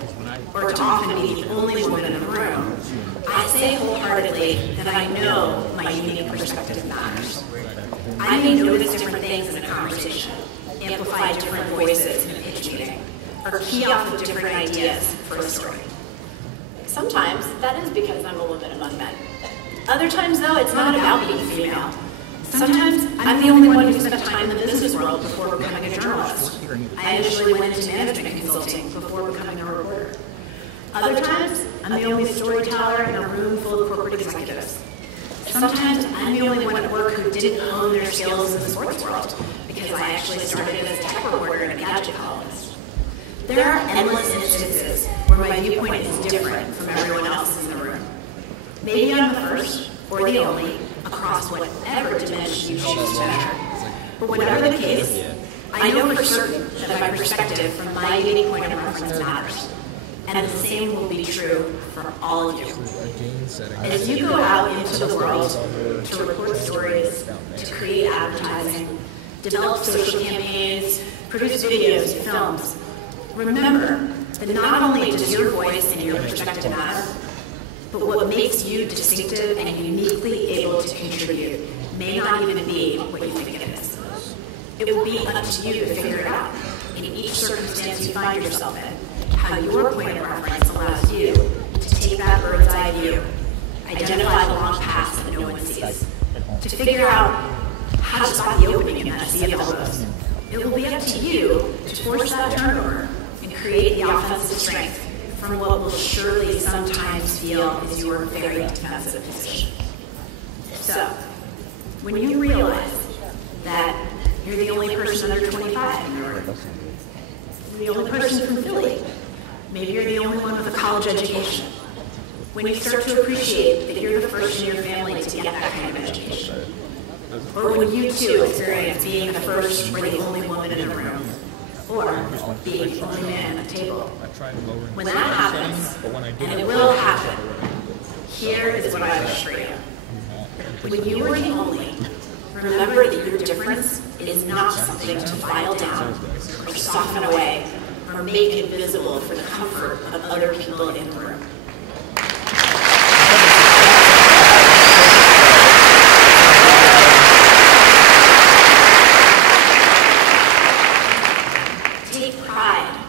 or to often be the only woman in the room, I say wholeheartedly that I know my unique perspective matters. I may notice different things in a conversation, amplify different voices in a pitch meeting, or key off of different ideas for a story. Sometimes that is because I'm a woman among men. Other times, though, it's not about being female. Sometimes I'm the only one who spent time in the business world before becoming a journalist. I initially went into management consulting before becoming a reporter. Other times, I'm the only storyteller in a room full of corporate executives. Sometimes I'm the only one at work who didn't hone their skills in the sports world because I actually started as a tech reporter and a gadget columnist. There are endless instances where my viewpoint is different from everyone else in the room. Maybe I'm the first or the only across whatever dimension you choose to measure. But whatever the case, I know for certain that my perspective from my unique point of reference matters. And the same will be true for all of you. As you go out into the world to report stories, to create advertising, develop social campaigns, produce videos and films, remember that not only does your voice and your perspective matter, but what makes you distinctive and uniquely able to contribute may not even be what you think it is. It will be up to you to figure it out in each circumstance you find yourself in, how your point of reference allows you to take that bird's eye view, identify the long paths that no one sees, to figure out how to spot the opening in that sea of elbows. It will be up to you to force that turnover and create the offensive strength from what will surely sometimes feel as your very defensive position. So, when you realize that you're the only person under 25 in your room, you're the only person from Philly, maybe you're the only one with a college education, when you start to appreciate that you're the first in your family to get that kind of education, or when you too experience being the first or the only woman in a room, or being the only man at the table. When that happens, and it will happen, here is what I wish for you. When you are the only, remember that your difference is not something to file down, or soften away, or make invisible for the comfort of other people in the room. Take pride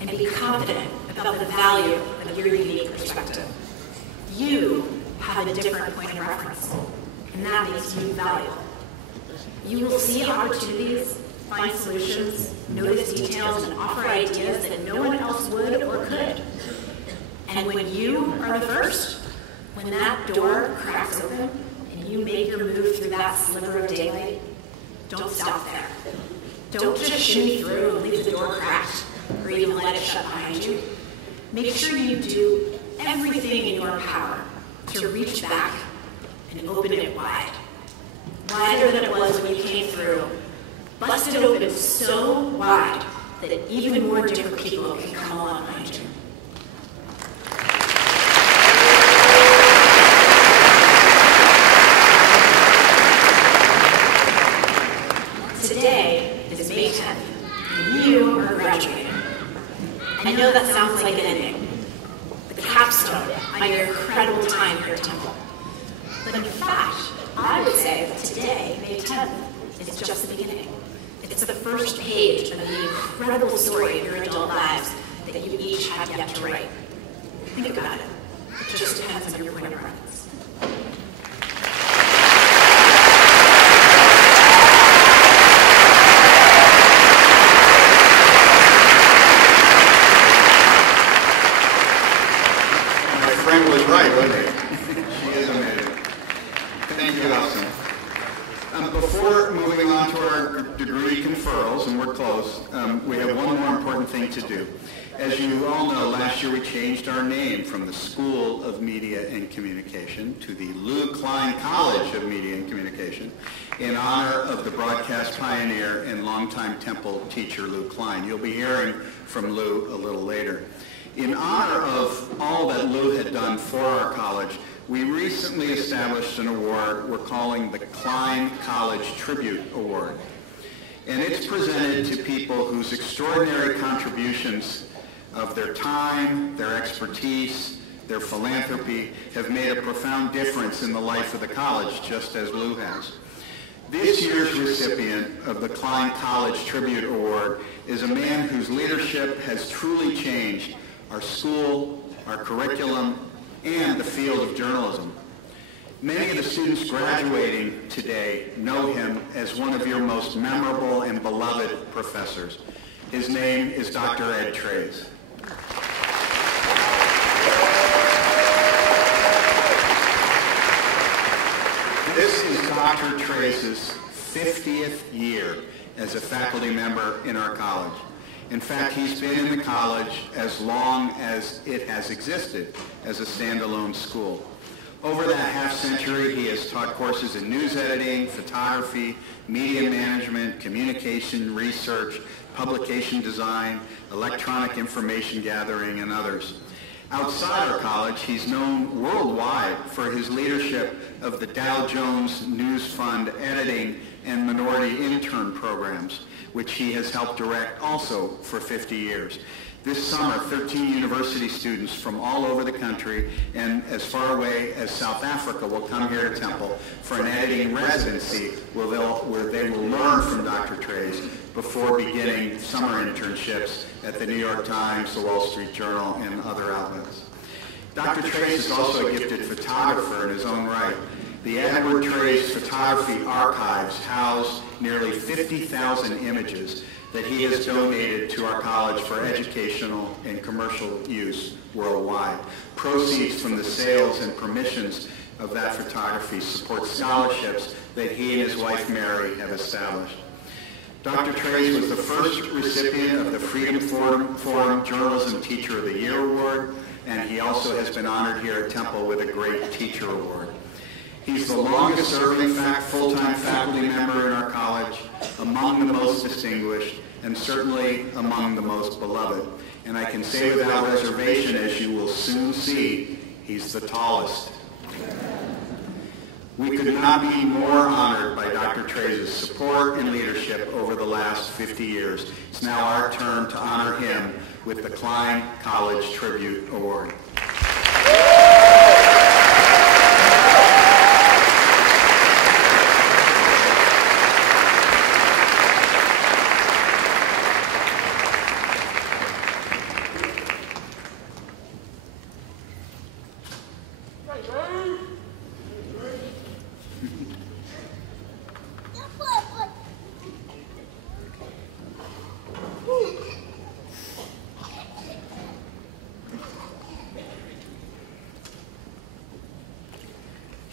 and be confident about the value of your unique perspective. You have a different point of reference, and that makes you valuable. You will see opportunities, find solutions, notice details, and offer ideas that no one else would or could. And when you are the first, when that door cracks open and you make your move through that sliver of daylight, don't stop there. Don't just shimmy through and leave the door cracked or even let it shut behind you. Make sure you do everything in your power to reach back and open it wide. Wider than it was when you came through. Bust it open so wide that even more different people can come along behind you. Today is May 10th, and you are graduating. I know that sounds like an ending, the capstone on your incredible time here at Temple. But in fact, I would say that today, May 10th, is just the beginning. It's the first page of the incredible story of your adult lives that you each have yet to write. Think about it. It just depends on your point of reference. My friend was right, wasn't he? She is amazing. Thank you, Allison. Before moving on to our degree conferrals, and we're close, we have one more important thing to do. As you all know, last year we changed our name from the School of Media and Communication to the Klein College of Media and Communication in honor of the broadcast pioneer and longtime Temple teacher Lou Klein. You'll be hearing from Lou a little later. In honor of all that Lou had done for our college, we recently established an award we're calling the Klein College Tribute Award. And it's presented to people whose extraordinary contributions of their time, their expertise, their philanthropy have made a profound difference in the life of the college, just as Lou has. This year's recipient of the Klein College Tribute Award is a man whose leadership has truly changed our school, our curriculum, and the field of journalism. Many of the students graduating today know him as one of your most memorable and beloved professors. His name is Dr. Ed Trays. This is Dr. Trays' 50th year as a faculty member in our college. In fact, he's been in the college as long as it has existed as a standalone school. Over that half century, he has taught courses in news editing, photography, media management, communication, research, publication design, electronic information gathering, and others. Outside our college, he's known worldwide for his leadership of the Dow Jones News Fund editing and minority intern programs, which he has helped direct also for 50 years. This summer, 13 university students from all over the country and as far away as South Africa will come here to Temple for an editing residency where they will learn from Dr. Trays before beginning summer internships at the New York Times, the Wall Street Journal, and other outlets. Dr. Trays is also a gifted photographer in his own right. The Edward Trays Photography Archives house nearly 50,000 images that he has donated to our college for educational and commercial use worldwide. Proceeds from the sales and permissions of that photography support scholarships that he and his wife Mary have established. Dr. Trays was the first recipient of the Freedom Forum Journalism Teacher of the Year Award, and he also has been honored here at Temple with a Great Teacher Award. He's the longest serving full-time faculty member in our college, among the most distinguished, and certainly among the most beloved. And I can say without reservation, as you will soon see, he's the tallest. We could not be more honored by Dr. Trays' support and leadership over the last 50 years. It's now our turn to honor him with the Klein College Tribute Award.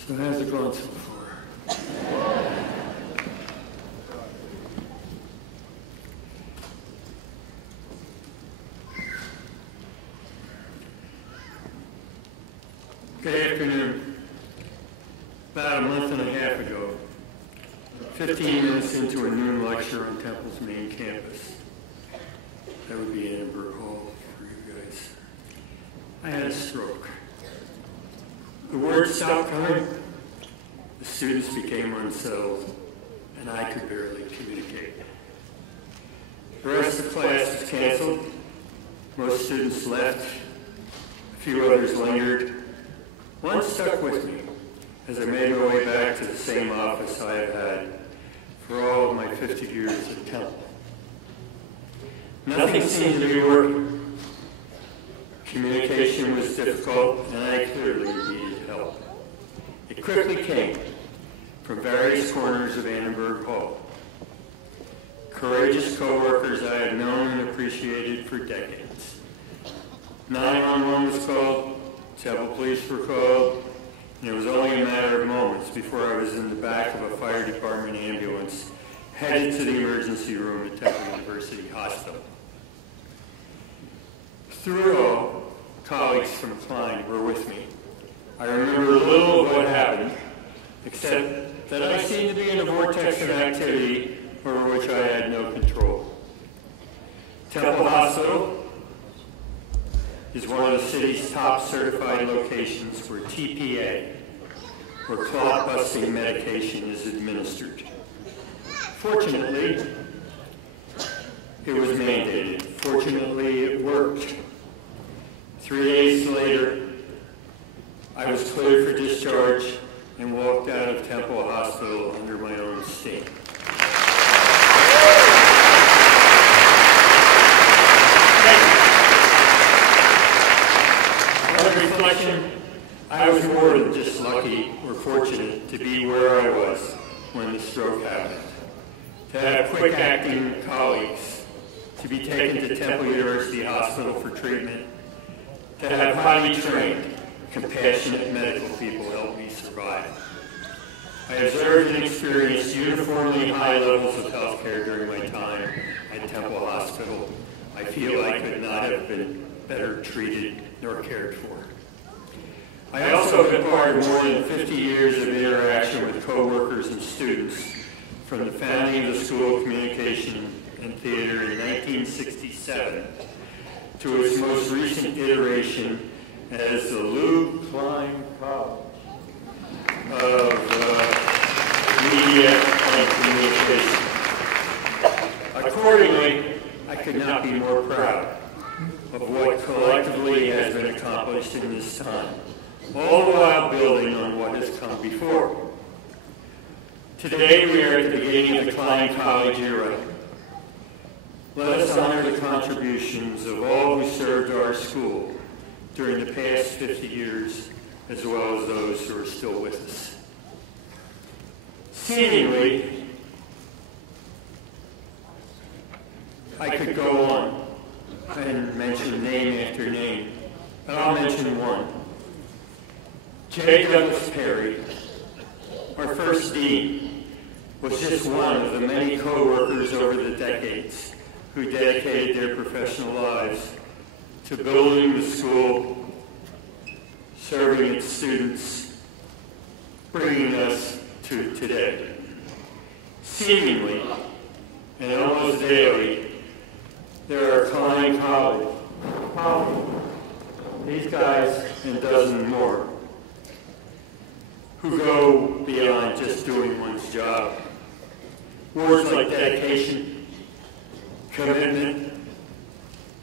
So how's it going so far? Good afternoon. About a month and a half ago, 15 minutes into a noon lecture on Temple's main campus, that would be Annenberg Hall for you guys, I had a stroke. The words stopped coming, the students became unsettled, and I could barely communicate. The rest of the class was canceled. Most students left. A few others lingered. One stuck with me as I made my way back to the same office I had had for all of my 50 years at Temple. Nothing seemed to be working. Communication was difficult, and I clearly needed help. It quickly came from various corners of Annenberg Hall. Courageous co-workers I had known and appreciated for decades. 911 was called, several police were called, and it was only a matter of moments before I was in the back of a fire department ambulance headed to the emergency room at Temple University Hospital. Through it all, colleagues from Klein were with me. I remember little of what happened, except that I seemed to be in a vortex of activity over which I had no control. Temple Hospital is one of the city's top certified locations for TPA, where clot-busting medication is administered. Fortunately, it was mandated. Fortunately, it worked. 3 days later, I was cleared for discharge and walked out of Temple Hospital under my own steam. On reflection, I was more than just lucky or fortunate to be where I was when the stroke happened. To have quick-acting colleagues, to be taken to Temple University Hospital for treatment, to have highly trained, compassionate medical people help me survive. I observed and experienced uniformly high levels of health care during my time at Temple Hospital, I feel I could not have been better treated nor cared for. I also have been part of more than 50 years of interaction with co-workers and students, from the founding of the School of Communication and Theater in 1967 to its most recent iteration as the Klein College of Media and Communication. Accordingly, I could not be more proud of what collectively has been accomplished in this time, all the while building on what has come before. Today we are at the beginning of the Klein College era. Let us honor the contributions of all who served our school during the past 50 years, as well as those who are still with us. Seemingly, I could go on and mention name after name, but I'll mention one. J. Douglas Perry, our first dean, was just one of the many co-workers over the decades who dedicated their professional lives to building the school, serving its students, bringing us to today. Seemingly, and almost daily, there are Klein College, these guys and a dozen more, who go beyond just doing one's job. Words like dedication, commitment,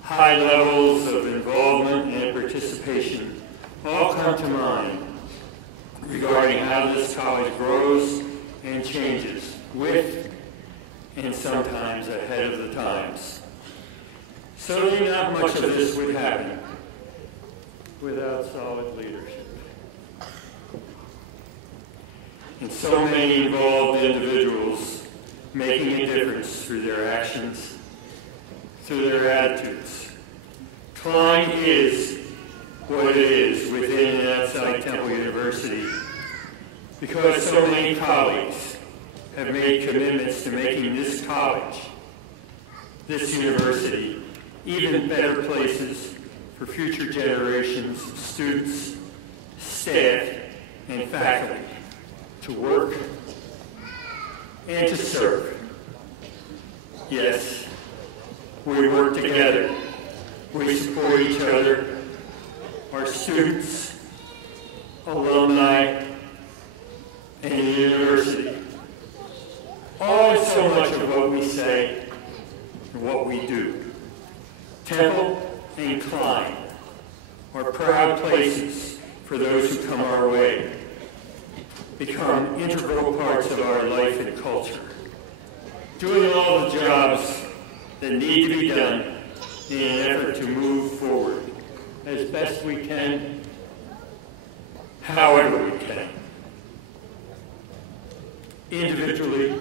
high levels of involvement and participation all come to mind regarding how this college grows and changes with and sometimes ahead of the times. Certainly not much of this would happen without solid leadership. And so many involved individuals making a difference through their actions, through their attitudes. Klein is what it is within and outside Temple University because so many colleagues have made commitments to making this college, this university, even better places for future generations of students, staff, and faculty to work and to serve. Yes, we work together. We support each other, our students, alumni, and the university. All and so much of what we say and what we do. Temple and Klein are proud places for those who come our way, become integral parts of our life and culture, doing all the jobs that need to be done in an effort to move forward as best we can, however we can, individually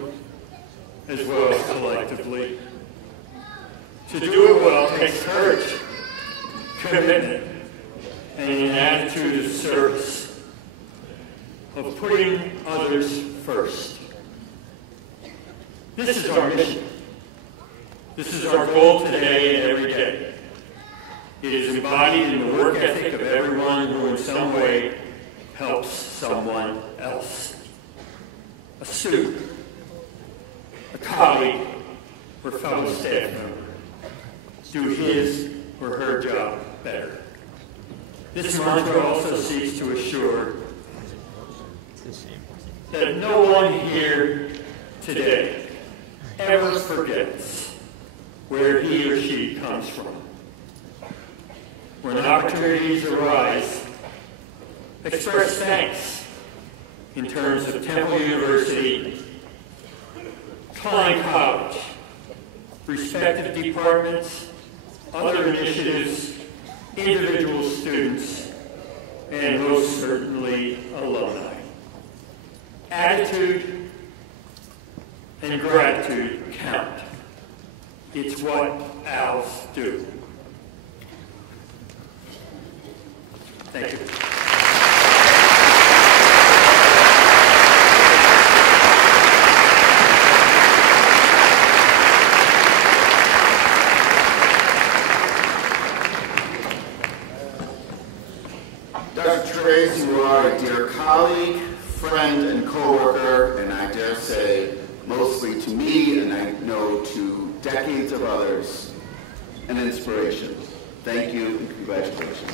as well as collectively. To do it well takes courage, commitment, and an attitude of service, of putting others first. This is our mission. This is our goal today and every day. It is embodied in the work ethic of everyone who in some way helps someone else. A student, a colleague, or fellow staff member do his or her job better. This mantra also seeks to assure that no one here today ever forgets where he or she comes from. When opportunities arise, express thanks in terms of Temple University, Klein College, respective departments, other initiatives, individual students, and most certainly alumni. Attitude and gratitude count. It's what owls do. Thank you. mostly to me, and I know to decades of others, an inspiration. Thank you and congratulations.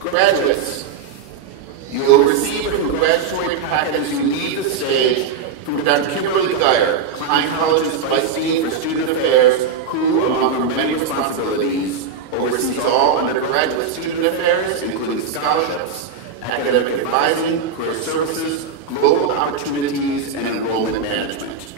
Graduates, you will receive a congratulatory packet as you leave the stage from Dr. Kimberly Geyer, Klein College's Vice Dean for Student Affairs, who, among her many responsibilities, oversees all undergraduate student affairs, including scholarships, academic advising, career services, global opportunities, and enrollment management.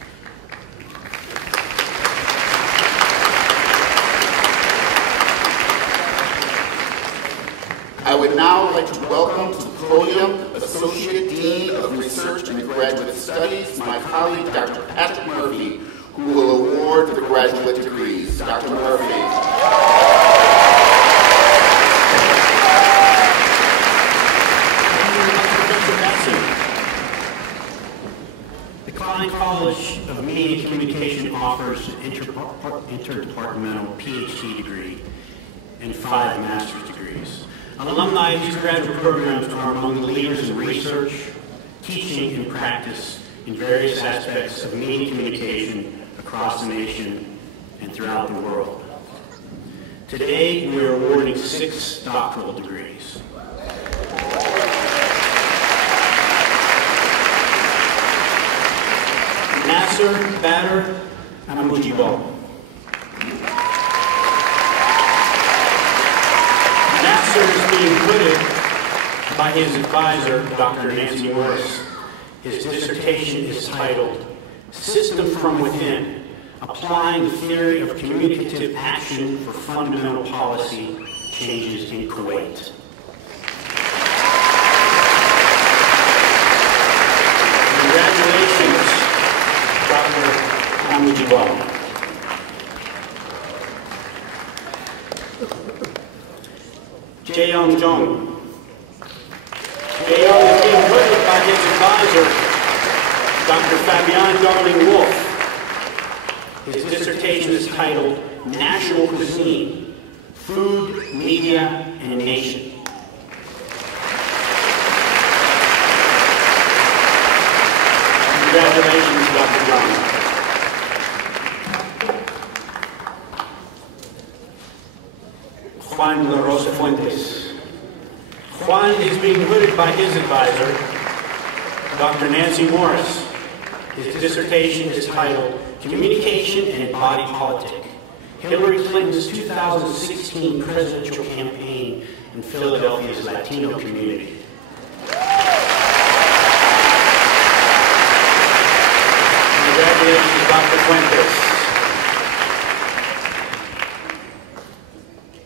I would now like to welcome to the podium Associate Dean of Research and Graduate Studies, my colleague, Dr. Patrick Murphy, who will award the graduate degrees. Dr. Murphy. The Klein College of Media and Communication offers an interdepartmental PhD degree and 5 master's degrees. Alumni of these graduate programs are among the leaders in research, teaching, and practice in various aspects of media communication across the nation and throughout the world. Today, we are awarding 6 doctoral degrees. Nasser Badr Amujibo. Nasser is being hooded by his advisor, Dr. Nancy Morris. His dissertation is titled, System from Within, Applying the Theory of Communicative Action for Fundamental Policy Changes in Kuwait. Congratulations, Dr. Amujibo. Jaeyoung Jung. Jaeyoung is being hooded by his advisor, Dr. Fabian Darling-Wolf. His dissertation is titled National Cuisine, Food, Media, and Nation. Congratulations, Dr. Jung. Juan La Rosa Fuentes. Juan is being hooded by his advisor, Dr. Nancy Morris. His dissertation is titled Communication and Body Politic, Hillary Clinton's 2016 presidential campaign in Philadelphia's Latino community. Congratulations, Dr. Fuentes.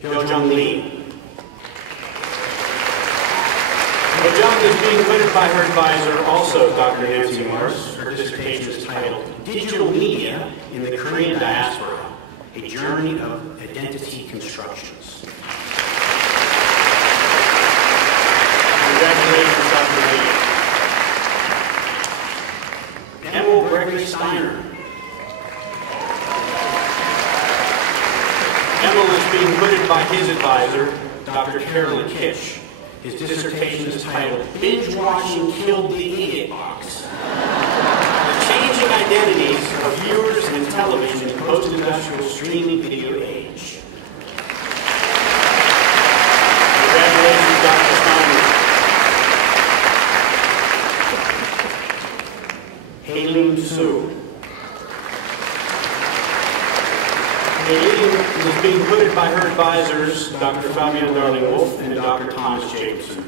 Hyojung Lee. Hyojung is being hooded by her advisor, also Dr. Nancy Morris. Her dissertation is titled Digital Media in the Korean Diaspora, A Journey of Identity Constructions. Congratulations, Dr. Lee. Emil Gregory Steiner. Emil is being hooded by his advisor, Dr. Carolyn Kish. His dissertation is titled Binge Watching Killed the Idiot Box. The Changing Identities of Viewers and Television in the Post-Industrial Streaming Video Age. Congratulations, Dr. Steiner. Hailin Su. Hailin is being hooded by her advisors, Dr. Fabian Darling-Wolf and Dr. Thomas Jacobson.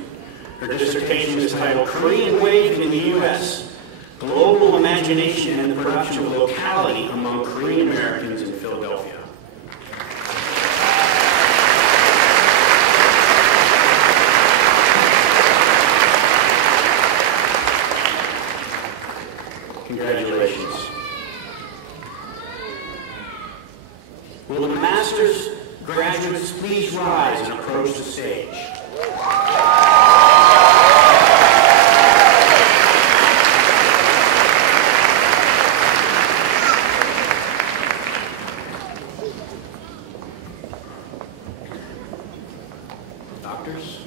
Her dissertation is titled Korean Wave in the U.S., Global Imagination and the Production of Locality Among Korean Americans in Philadelphia. Congratulations. Will the master's graduates please rise and approach the stage? Doctors?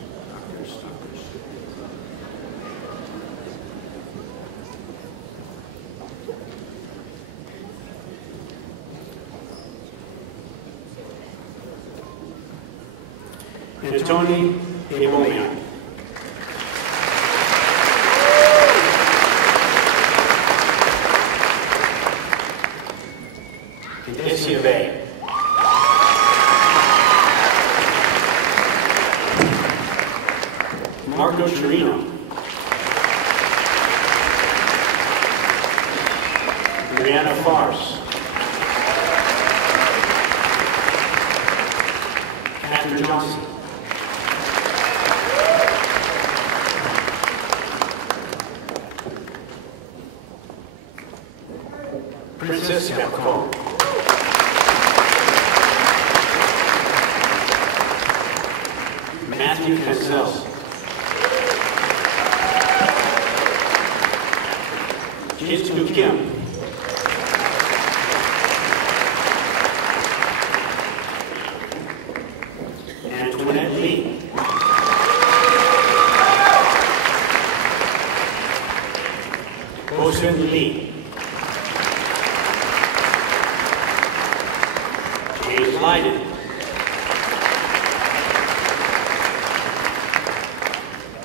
Antoni Ebomian. Isia Bay. Marco Chirino. Brianna Farce. Catherine Johnson. Princess Capcom. Matthew Cassell. Jisoo Kim. Antoinette Lee. Bosun Lee. James Lyden.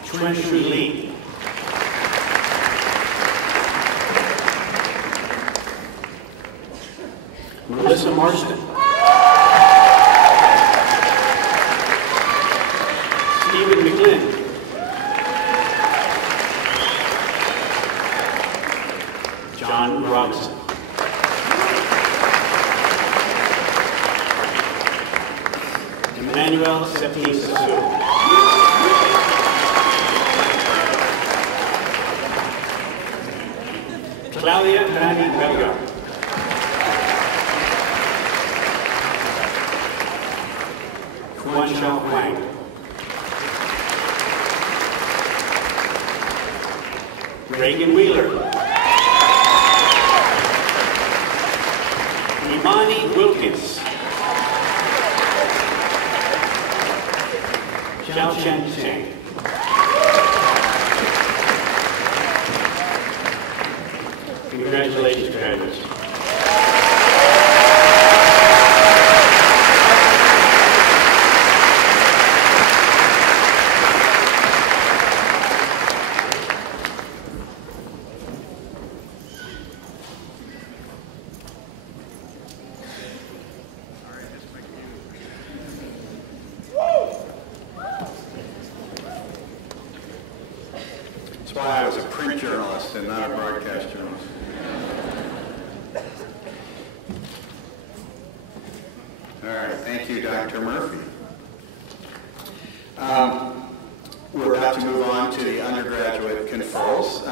Chuen-Shu Lee. Melissa Marston. Stephen McGlynn. John Robinson. Emmanuel Septisasu. Claudia Fanny Belga. Juan Xiao Huang. Reagan Wheeler. Imani Wilkins. Xiao Chen Cheng. Congratulations, graduates. That's why I was a print journalist and not a broadcast journalist. All right, thank you, Dr. Murphy. We're about to move on to the undergraduate conferrals.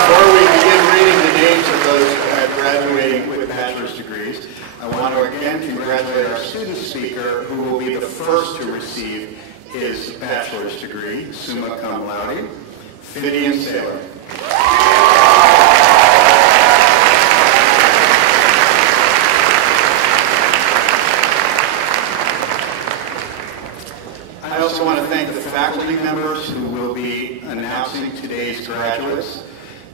Before we begin reading the names of those graduating with bachelor's degrees, I want to again congratulate our student speaker, who will be the first to receive his bachelor's degree, summa cum laude, Phineas Saylor. I also want to thank the faculty members who will be announcing today's graduates: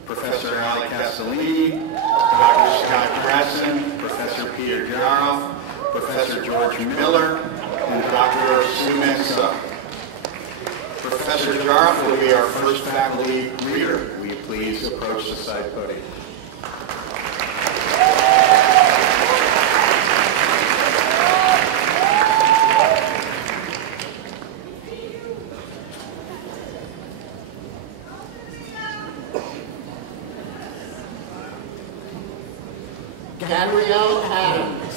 Professor Ali Castellini, Dr. Scott Grasson, Professor Peter Jaroff, Professor George Miller, and Dr. Suman Suh. Professor Jaroff will be our first faculty reader. Will you please approach the side podium? Gabrielle Adams.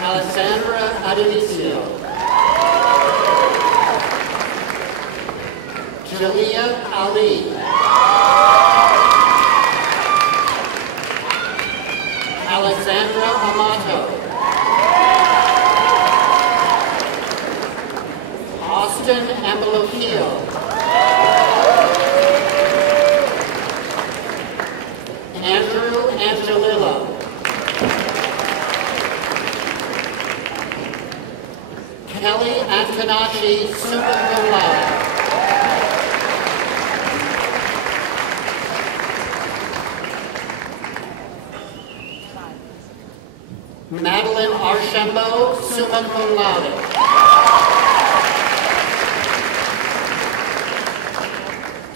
Alessandra Adelicio. Jalea Ali. Alexandra Amato. Austin Ambelopio. Andrew Angelillo. Tanashi, summa cum laude. Madeline Archambault, summa cum laude.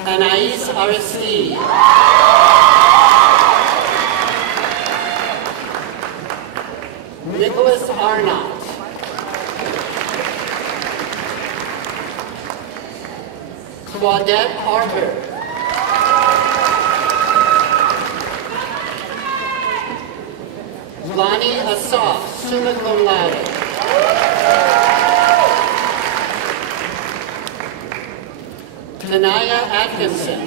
Anais Aristide. Nicholas Arnott. Claudette Arthur. Lonnie Asaf, summa cum laude. Tanaya Atkinson.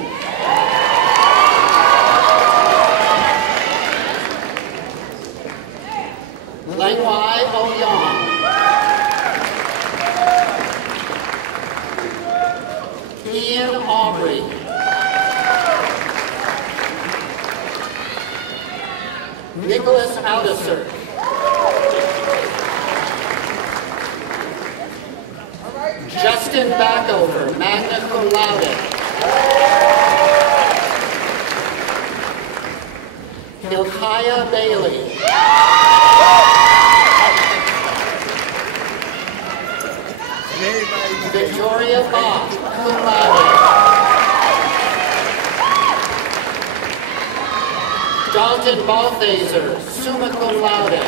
Langwai Ouyang. Ian Aubrey. Nicholas Aldiser. Justin Backover, magna cum laude. Hilkiah Bailey. Victoria Bach, cum laude. Dalton Balthaser, summa cum laude.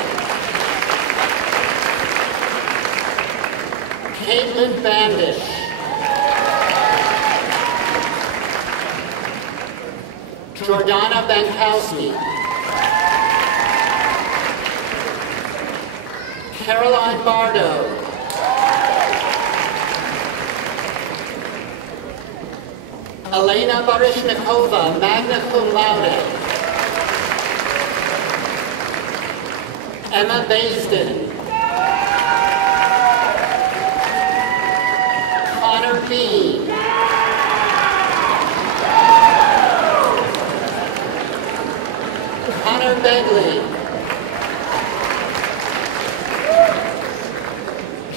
Caitlin Bandish. Jordana Bankowski. Caroline Bardo. Elena Barishnikova, magna cum laude. Emma Baisden. Connor Bean. Connor Begley.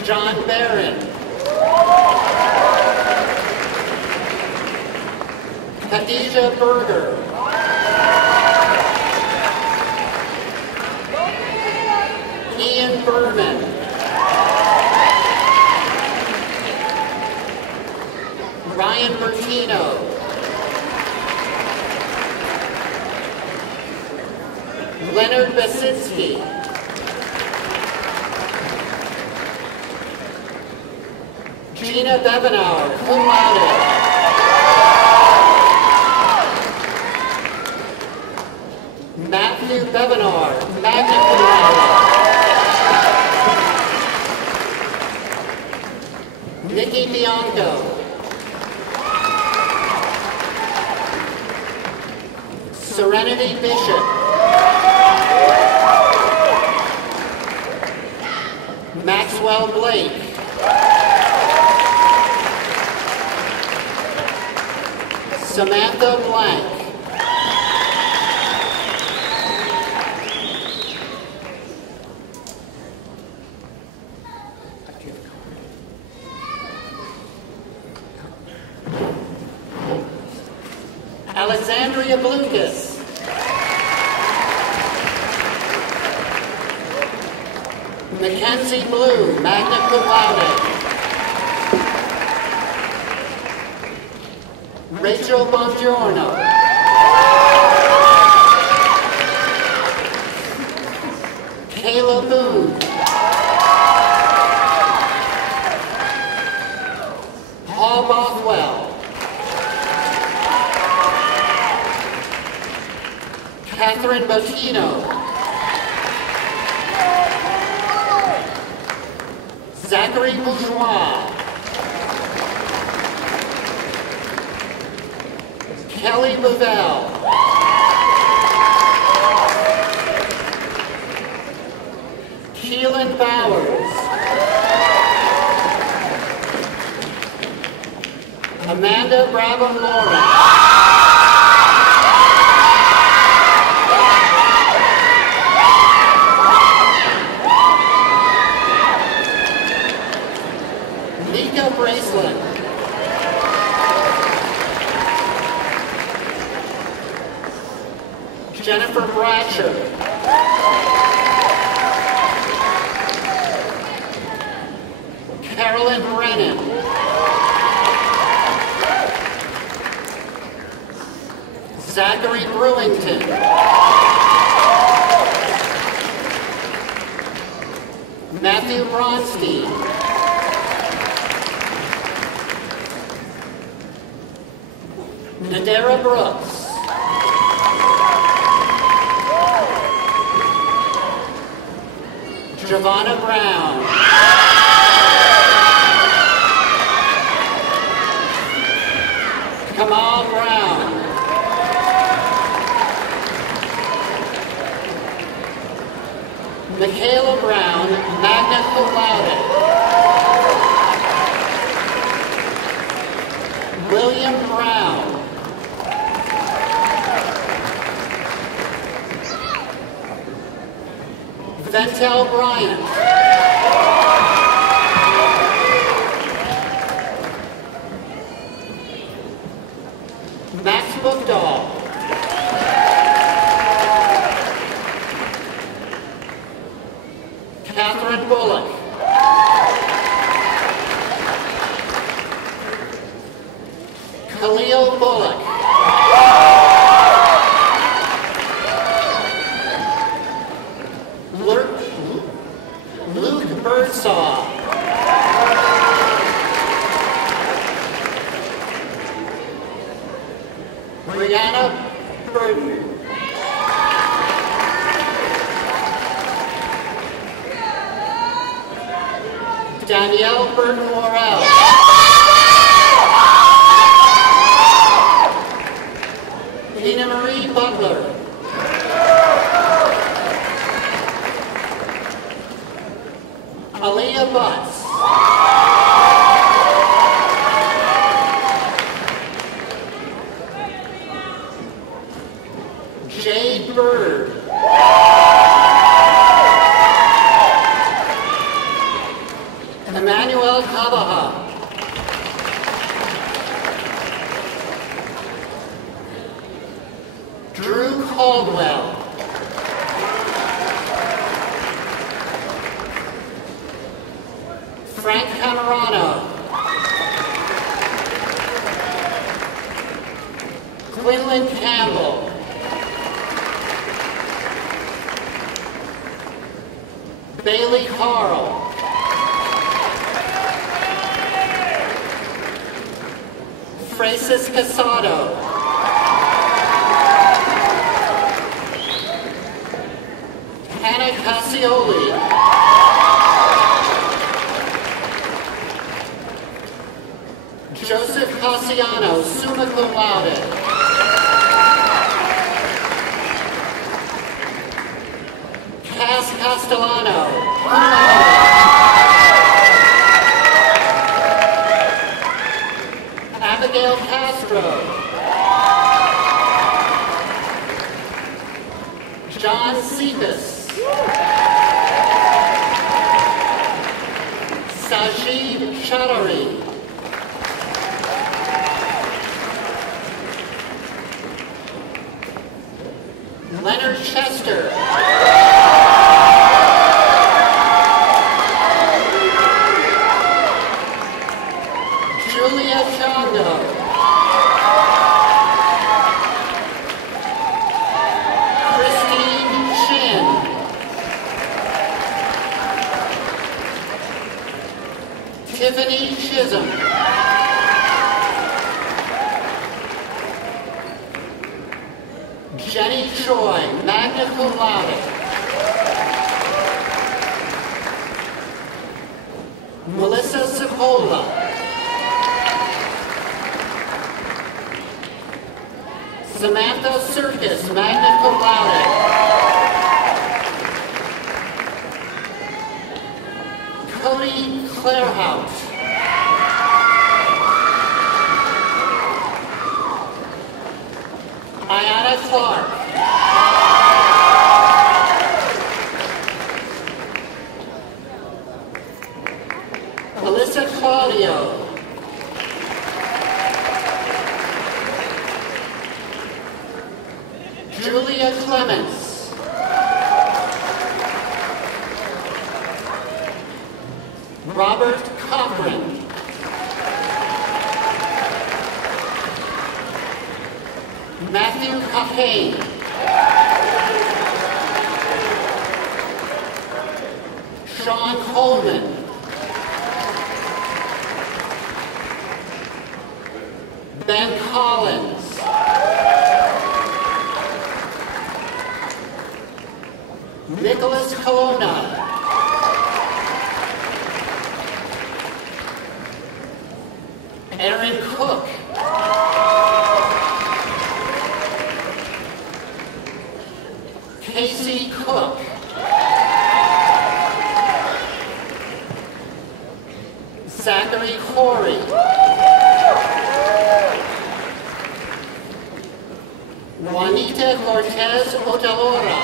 John Barron. Khadijah Berger. Ian Berman. Ryan Bertino. Leonard Basitsky. Gina Bebenauer, cum laude. Matthew Bebenauer, magna cum laude. Nikki Bianco. Serenity Bishop. Maxwell Blake. Samantha Blank. Alexandria Blucas. Mackenzie Blue, magna cum laude. Rachel Bongiorno. Kayla Boone. Paul Bothwell. Catherine Botino. Zachary Bourgeois. Kelly Lavelle. Keelan Bowers. Amanda Brabham Lawrence. Zachary Brewington. Matthew Bronstein. Nadera Brooks. Giovanna Brown. Kamal Brown. Michaela Brown, magna cum laude. William Brown. Ventel Bryant. Max Bookdahl. Catherine Bullock. Khalil Bullock. Luke Birdsall. Brianna Burton. Danielle Burton-Worrell. Nina Marie Butler. Aaliyah Butts. Jade Bird. Emmanuel Kabaha. Drew Caldwell. Frank Camerano. Quinlan Campbell. Bailey Carl. Francis Casado. Hannah Cassioli. Joseph Cassiano, summa cum laude. Cass Castellano, cum laude. Abigail Castro. John Cephas. Sajid Chaudhary. Leonard Chester. Julia Chondo. Christine Shin. Tiffany Chisholm. Jenny Choi, magna cum laude. Melissa Cipolla. Samantha Circus, magna cum laude. Cody Clarehouse. Ayana Clark. Alyssa Claudio. Julia Clements. Robert Cochran. Matthew Matthew Kahane. Sean Coleman. Ben Collins. Nicholas Colonna. Aaron Cook. Casey Cook. Zachary Corey. Juanita Cortez Otalora.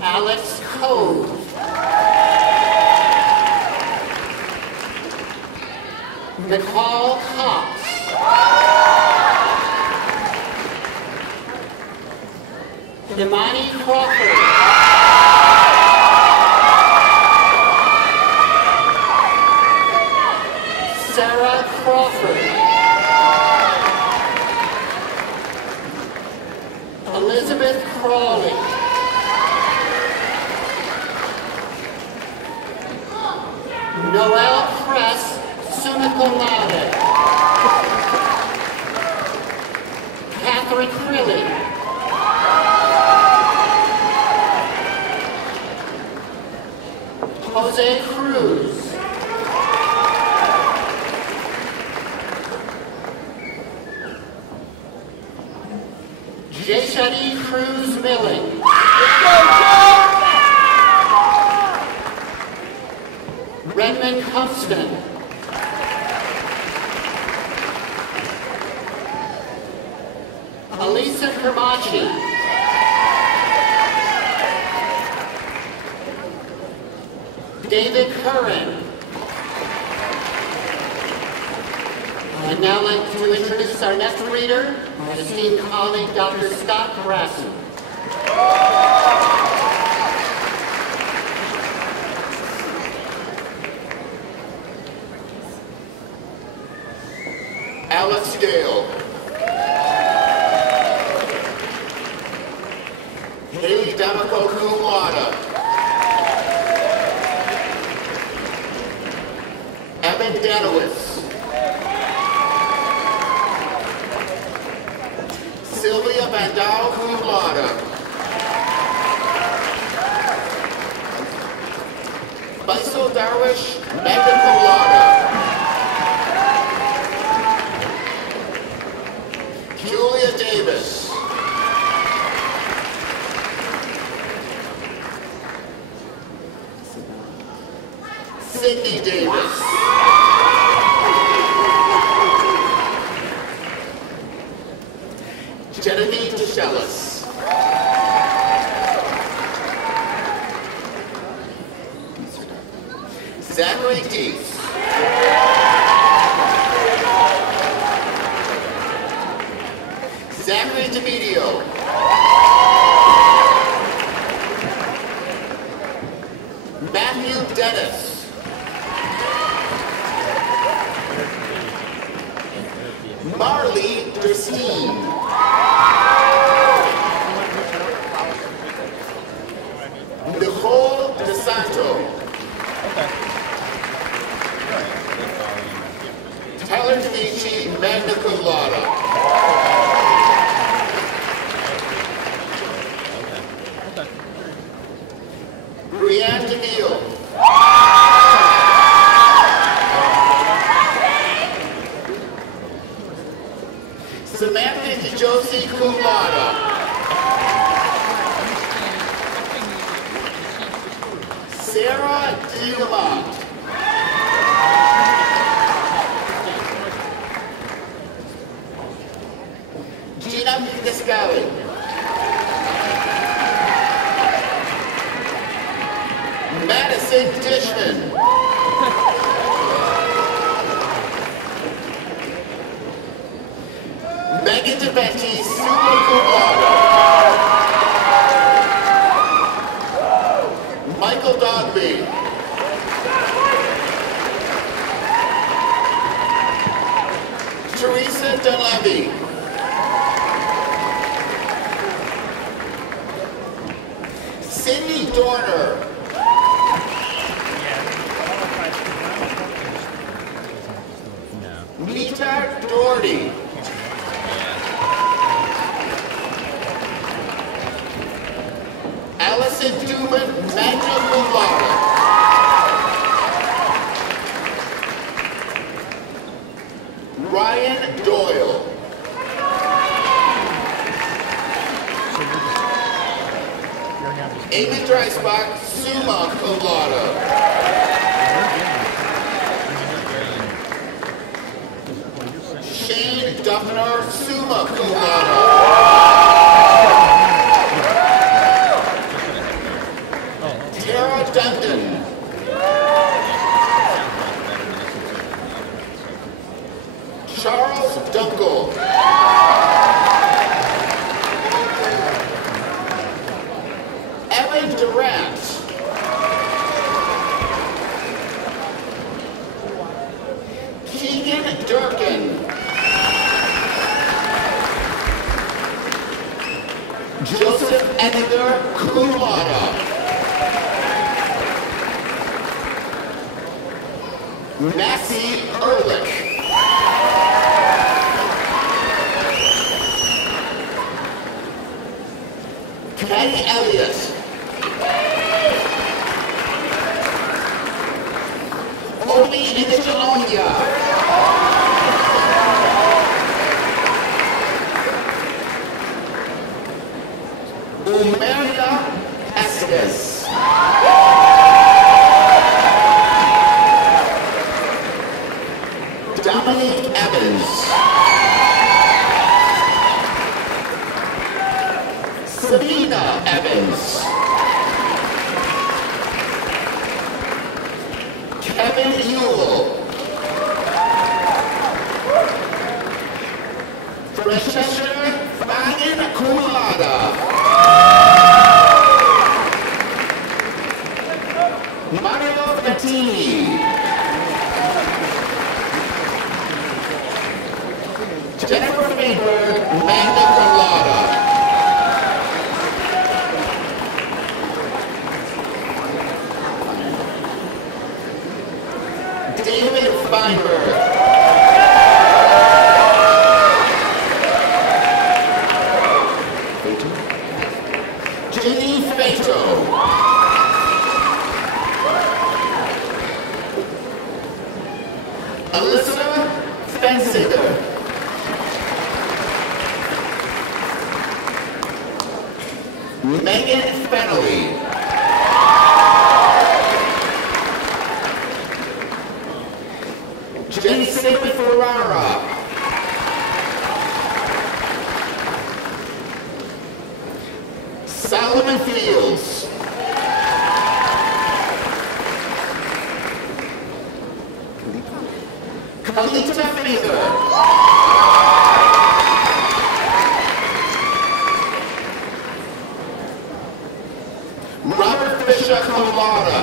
Alex Cove. Nicole Cox. Imani Crawford. Sarah Crawford. Elizabeth Crawley. Noel Press, summa cum laude. Catherine Crilly. Jose Cruz. Jeshadi Cruz Milling. Redmond Compston. Elisa Kermachi. David Curran. I'd now like to introduce our next reader, my esteemed colleague, Dr. Scott Carasson. Alex Gale. Haley Damaco cum laude. Evan Danowitz. Sylvia Vandal cum laude. Faisal Darwish, magna cum laude. Julia Davis. Sydney Davis. Genevieve DeShellis. Zachary Deese. Zachary DeMedio. Matthew Dennis. Marley Derstein. Nicole DeSanto. Tyler DeVici, magna cum laude. Brianne DeMille. Samantha DeJosie cum laude. Sarah Diamond. Gina Piscali. Madison Dishman. Megan DeBetti, summa cum laude. Michael Dogby. Teresa Cindy Dorner. Nita Doherty. Allison Dubin, magna cum laude. Ryan Doyle. Amy Dreisbach, summa cum laude. Shane Duffner, summa cum laude. Tara Dundon. Charles Dunkel. Evan Durant. Keegan Durkin. Joseph Edgar cum laude. Massey Ehrlich. Kenny Elliott. Obi Injalonia. Umeria Estes. Dominic Evans. Sabina Evans. Kevin Ewell. Francesca Fagan cum laude. Mario Bettini. Jennifer Feinberg, magna cum laude. David Feinberg. Jenny Fato. Alyssa Fensinger. Megan Fennelly. Jason Ferrara. Solomon Fields. Kalita Finger. Robert Fisher cum laude.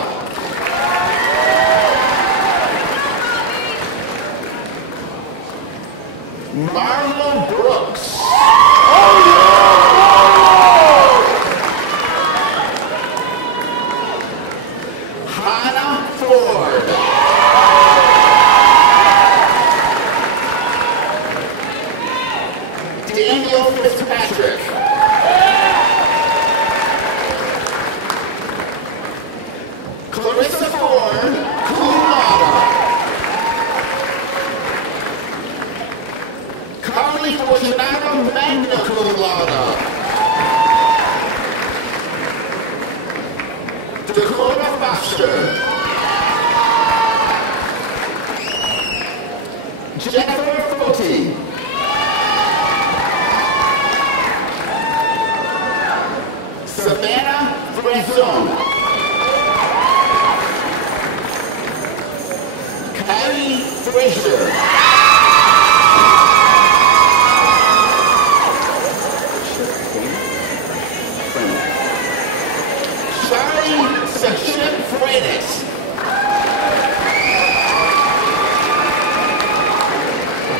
Marlo Brooks. Hannah Ford. Daniel Fitzpatrick. Clarissa Ford, cum laude. Carly Fortunato, magna cum laude. Dakota Foster. Jennifer Foti. Savannah Frenzon. Kylie Frazier. Charlie Sachin Freitas.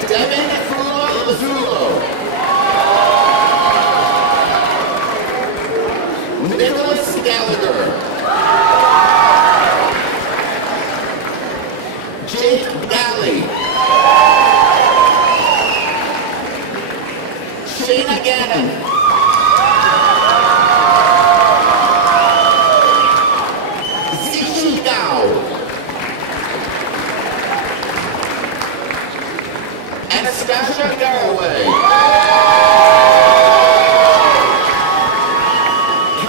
Devin Fula Lazzulo. Nicholas Gallagher. Jake Galley. Shayna Gannon. Zishi Gao. Anastasia Garraway.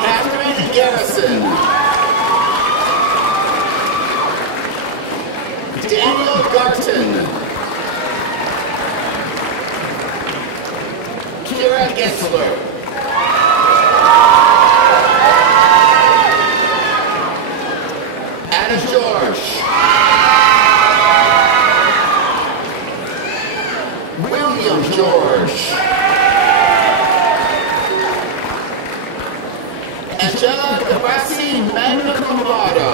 Catherine Garrison. Daniel Garton. Kira Gessler. Anna George. William George. Angela Gabassi, magna cum laude.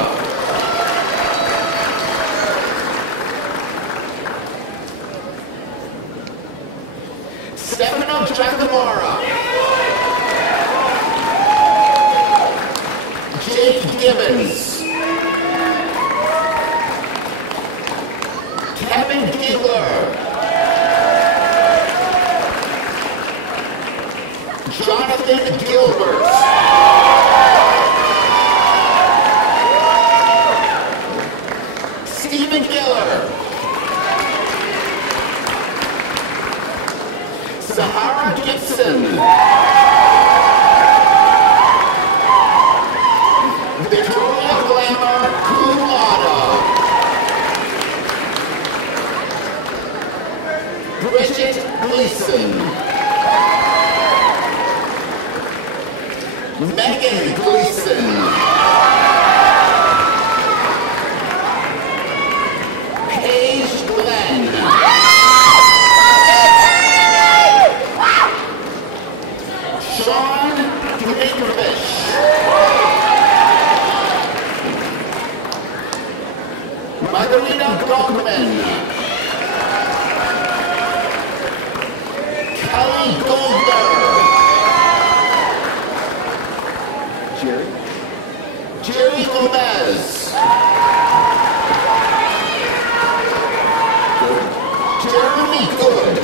Stefano Giacomara. Jake Gibbons. Kevin Giggler. Jonathan Gilbert. Stephen Giller. Sahara Gibson. Victoria Glamour cum laude. Bridget Gleason. Megan Gleason. Paige Glenn. Sean Dimitrovic. Margarita Goldman. Kelly Goldberg. Jerry Gomez. Jeremy Good.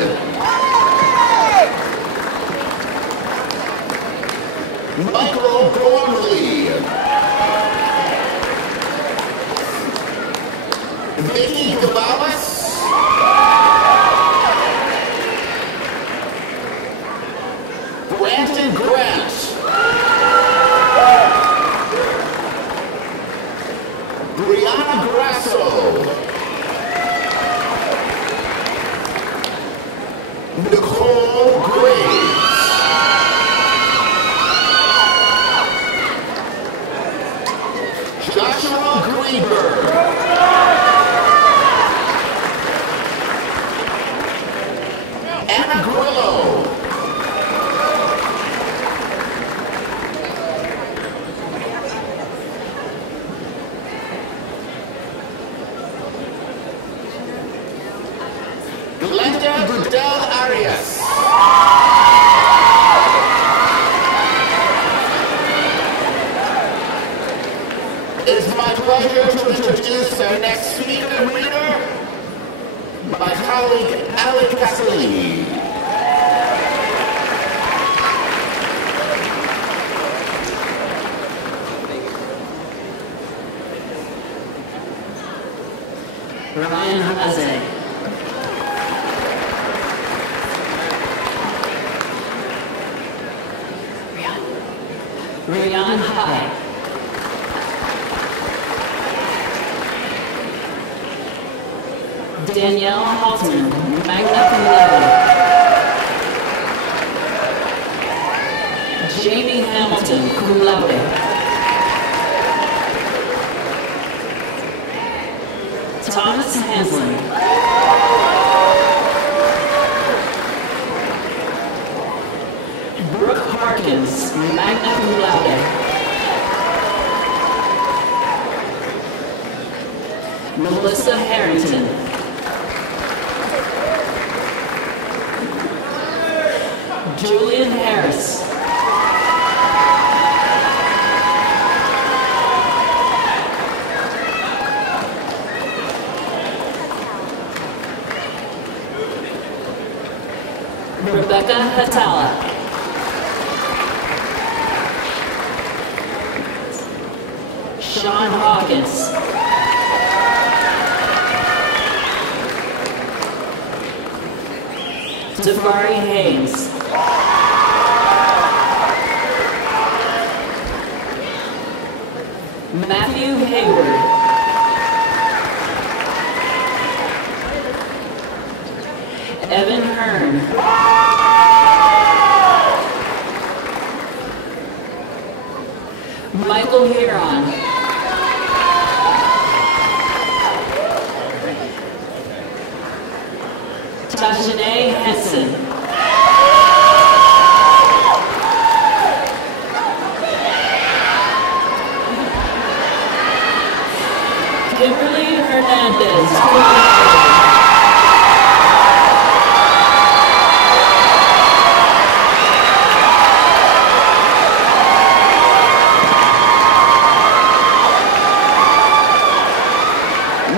Michael Gormley. Vicky Gavalis. Brandon Grant. Brianna Grasso. Nicole Graves. Joshua Greenberg. Anna Grillo. Glenda Goodell Arias. It is my pleasure to introduce our next speaker and reader, my colleague Alec Castellini. Ryan Haze. Rian Hai. Danielle Halton, magna cum laude. Jamie Hamilton, cum laude. Thomas Hansley. Brooke Harkins, magna cum laude. Melissa Harrington. Julian Harris. Rebecca Hatala. Sean Hawkins. Tafari Haynes. Matthew Hayward. Evan Hearn. Michael Huron. Tajane Henson. Kimberly Hernandez.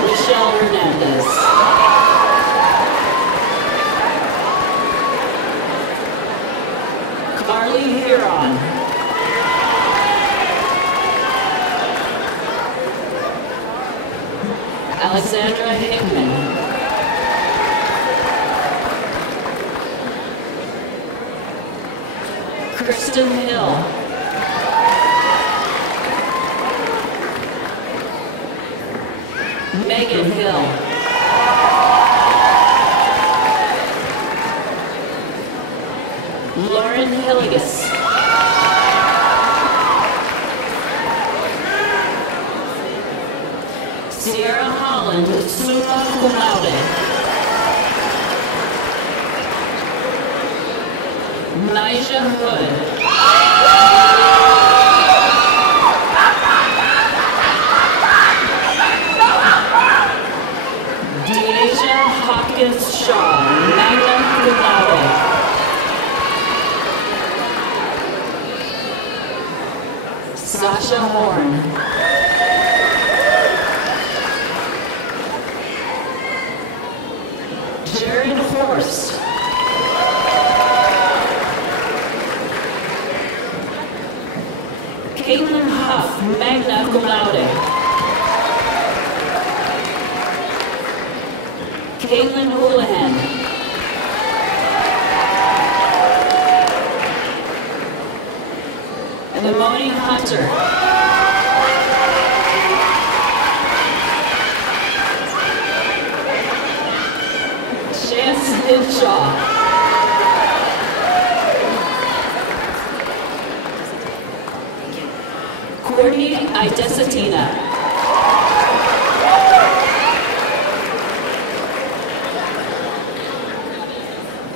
Michelle Hernandez. Carly Huron. Alexandra Hickman. Kristen Hill. Megan Hill. Lauren Hilligus. Sierra Holland, summa cum laude. Nija Hood. Deasia Hopkins Shaw, magna cum laude. Sasha Horn. Jared Horst. Caitlin Huff, magna cum laude. Caitlin Houlihan. Limoni Hunter. Chance Hinshaw. Courtney Idesatina.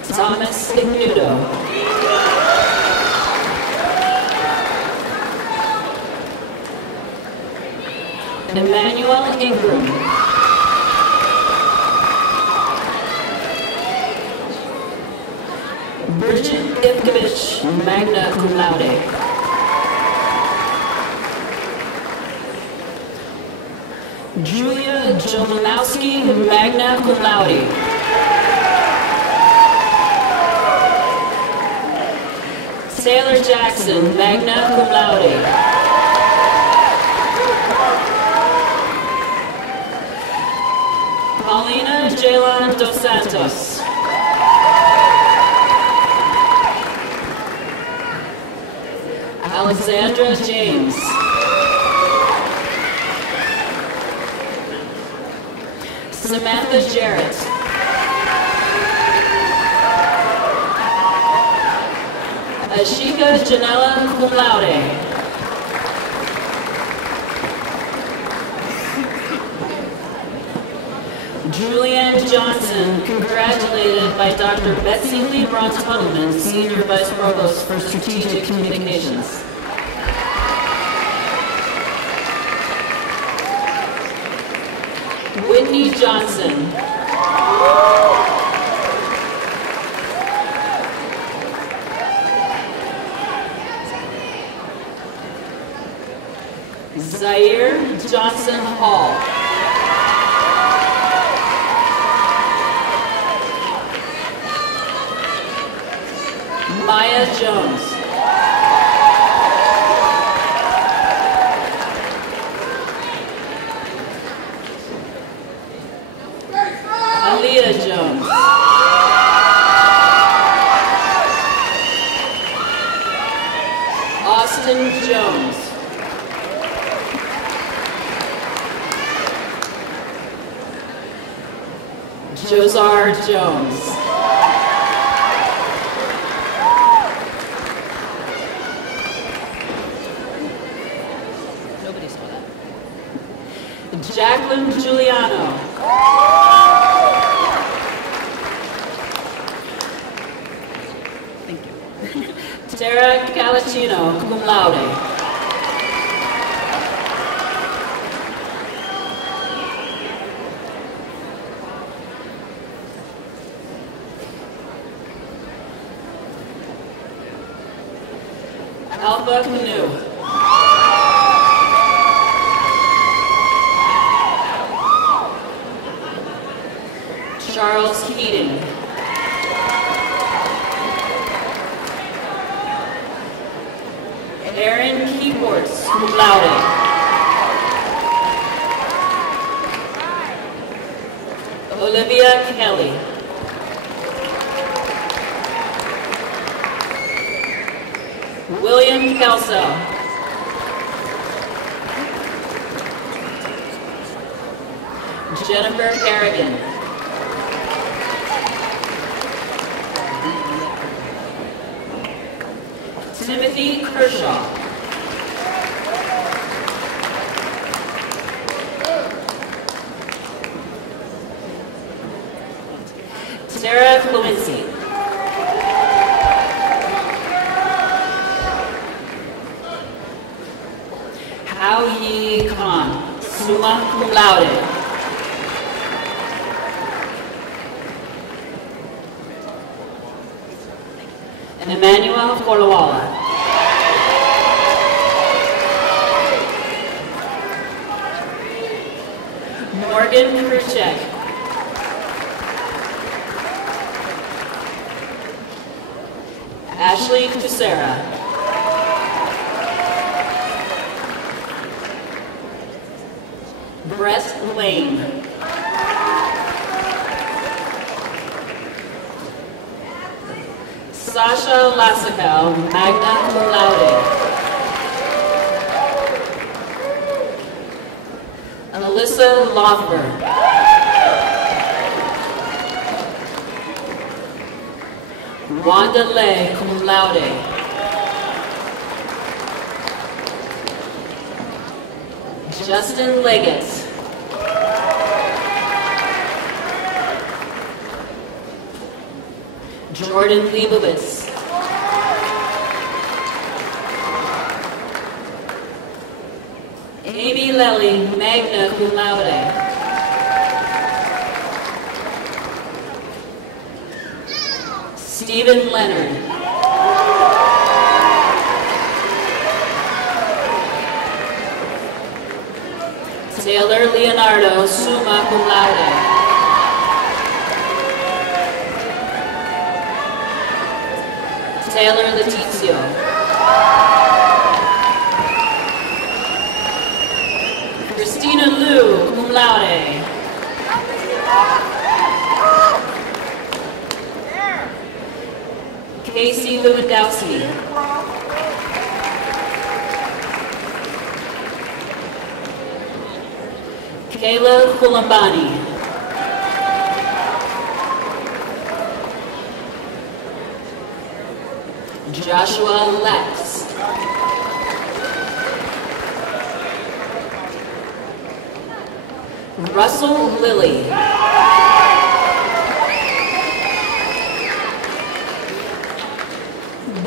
Thomas Ignudo. Emmanuel Ingram. Bridget Ipkovich, magna cum laude. Julia Jomanowski, magna cum laude. Taylor Jackson, magna cum laude. Paulina Jalan dos Santos. Alexandra James. Samantha Jarrett. Ashika Janella cum laude. Julianne Johnson, congratulated by Dr. Betsy Lee Bront-Huddleman, Senior Vice Provost for Strategic Communications. Whitney Johnson. Zaire Johnson Hall. Maya Jones. Aaliyah Jones. Austin Jones. Josar Jones. Nobody saw that. Jacqueline Giuliano. Thank you. Sarah Calatino, cum laude. Alpha Canoe. Charles Keating. Aaron Keyports, cum laude. Olivia Kelly. William Kelso. Jennifer Kerrigan. Timothy Kershaw. Sarah Clemency. Hao Yi Khan, summa cum laude. And Emmanuel Kolawala. Morgan Kruchek. Ashley Kucera. Brett Lane. Sasha Lassicow, magna cum laude. Alyssa Lothberg. Wanda Lay, cum laude. Justin Leggett. Jordan Leibovitz. Amy Lely, magna cum laude. Stephen Leonard. Taylor Leonardo, summa cum laude. Taylor Letizio. Christina Liu, cum laude. Casey Lewandowski. Kayla Kulambani. Joshua Lex. Russell Lilly.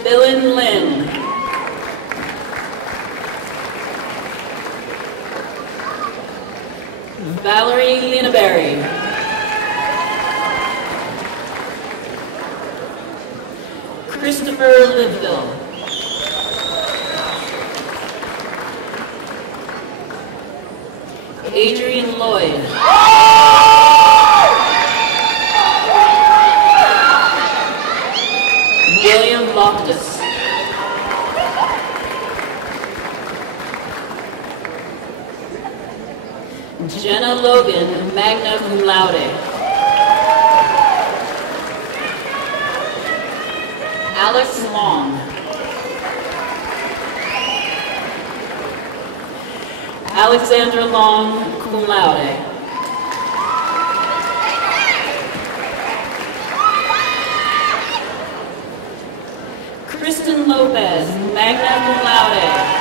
Billin Lin. Valerie Linaberry. Christopher Liveville. Adrian Lloyd. William Lockwood. Jenna Logan, magna cum laude. Alex Long. Alexandra Long, cum laude. Kristen Lopez, magna cum laude.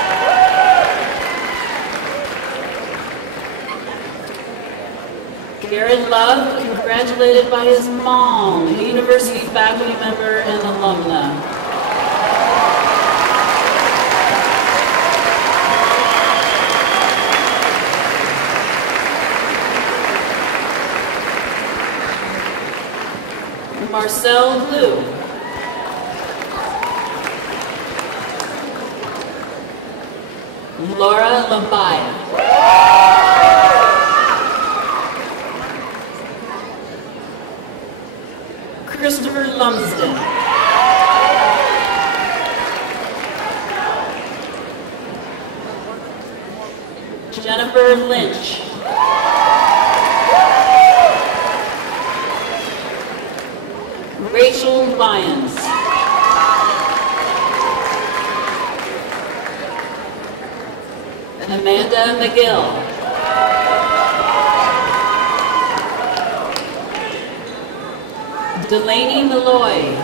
Garrett Love, congratulated by his mom, a university faculty member and alumna. Marcel Blue. Laura Lambaya. Christopher Lumsden. Jennifer Lynch. Rachel Lyons. Amanda McGill. Delaney Malloy.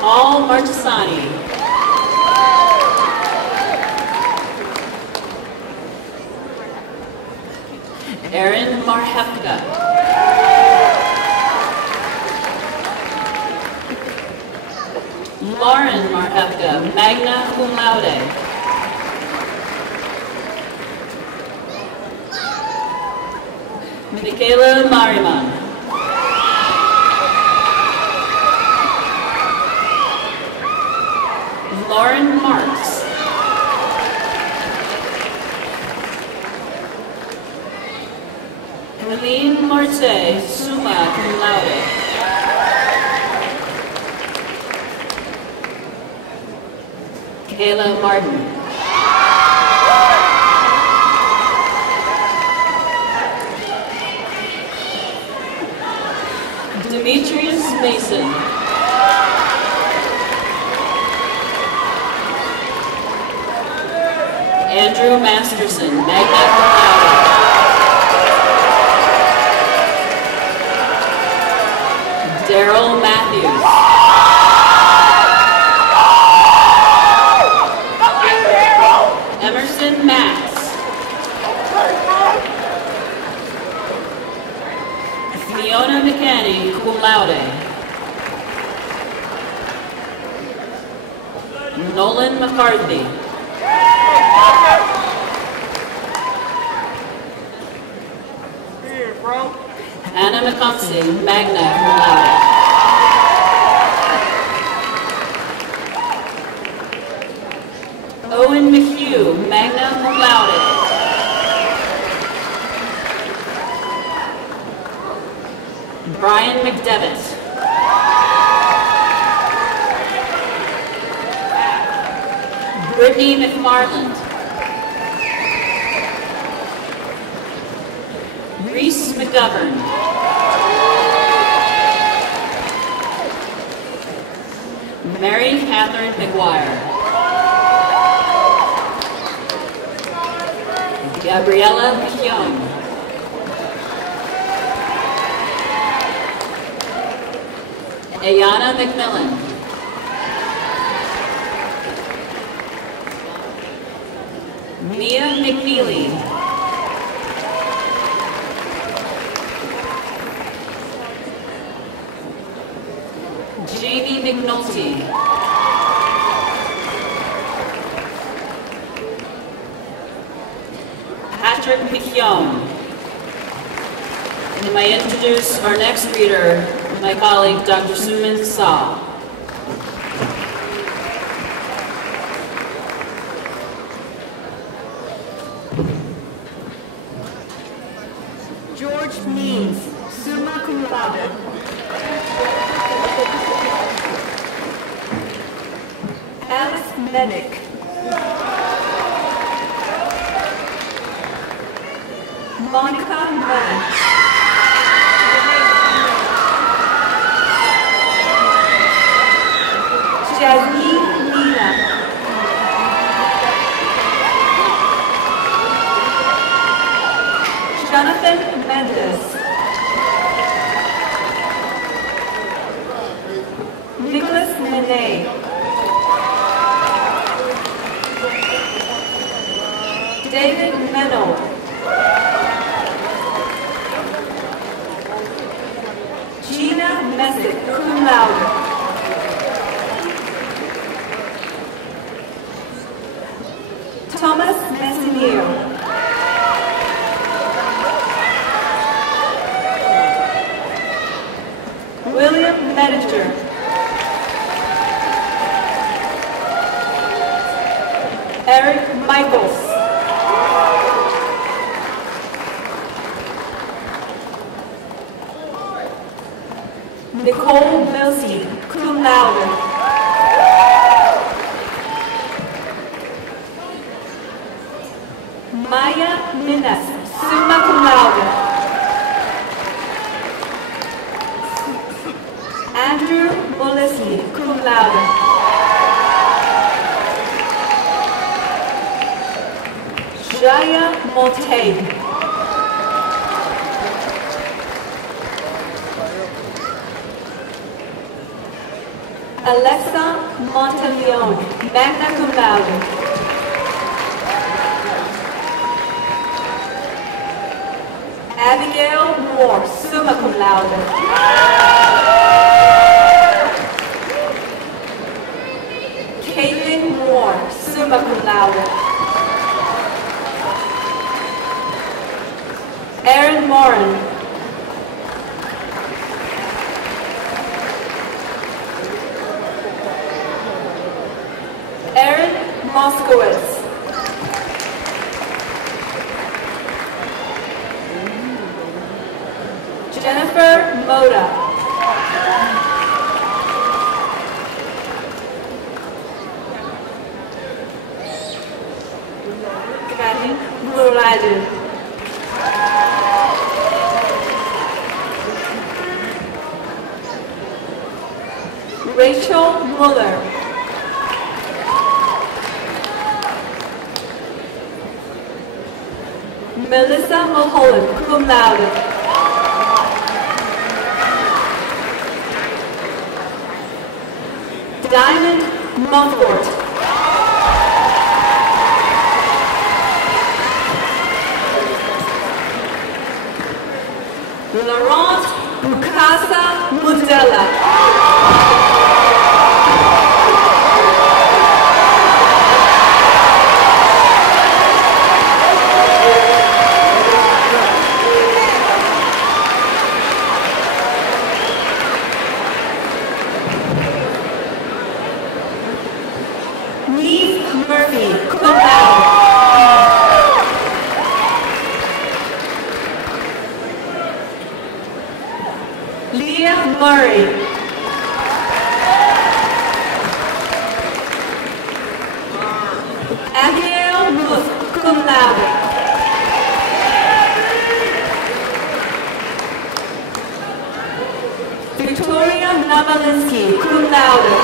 Paul Marchesani. Erin Marhefka. Lauren Marhefka, magna cum laude. Michaela Mariman. Lauren Marks. Helene Marte, summa cum laude. Kayla Martin. Demetrius Mason. Andrew Masterson, magna cum laude. Daryl Matthews. Emerson Max. Fiona McKinney, cum laude. Nolan McCarthy. Anna McCumsey, magna cum laude. Owen McHugh, magna cum laude. Brian McDevitt. Brittany McFarland. Reese McGovern. Mary Catherine McGuire. Gabriella McKeown. Ayana McMillan. Mia McNeely. Jamie McNulty. Patrick McKeown. And may I introduce our next reader, my colleague, Dr. Suman Saw. George Means, summa cum laude. Alice Menick. Monica Lennon. Jasmine Nina. Jonathan Mendes. Nicholas Nene. David Mennel. Gina Messick, cum laude. Thomas Messinier. William Mediger. Eric Michaels. Nicole Milsey, cum laude. Maya Minas, summa cum laude. Andrew Molisny, cum laude. Jaya Montaigne. Alexa Monteleone, magna cum laude. Abigail Moore, summa cum laude. Caitlin Moore, summa cum laude. Aaron Morin. Aaron Moskowitz. Jennifer Moda. Karin Muradu. Rachel Muller. Melissa Mulholland, cum laude. Diamond Montfort. Laurent Bukasa Mudella. Murphy, cum laude. Leah Murray. Abigail Musk, cum laude. Victoria Navalinsky, cum laude.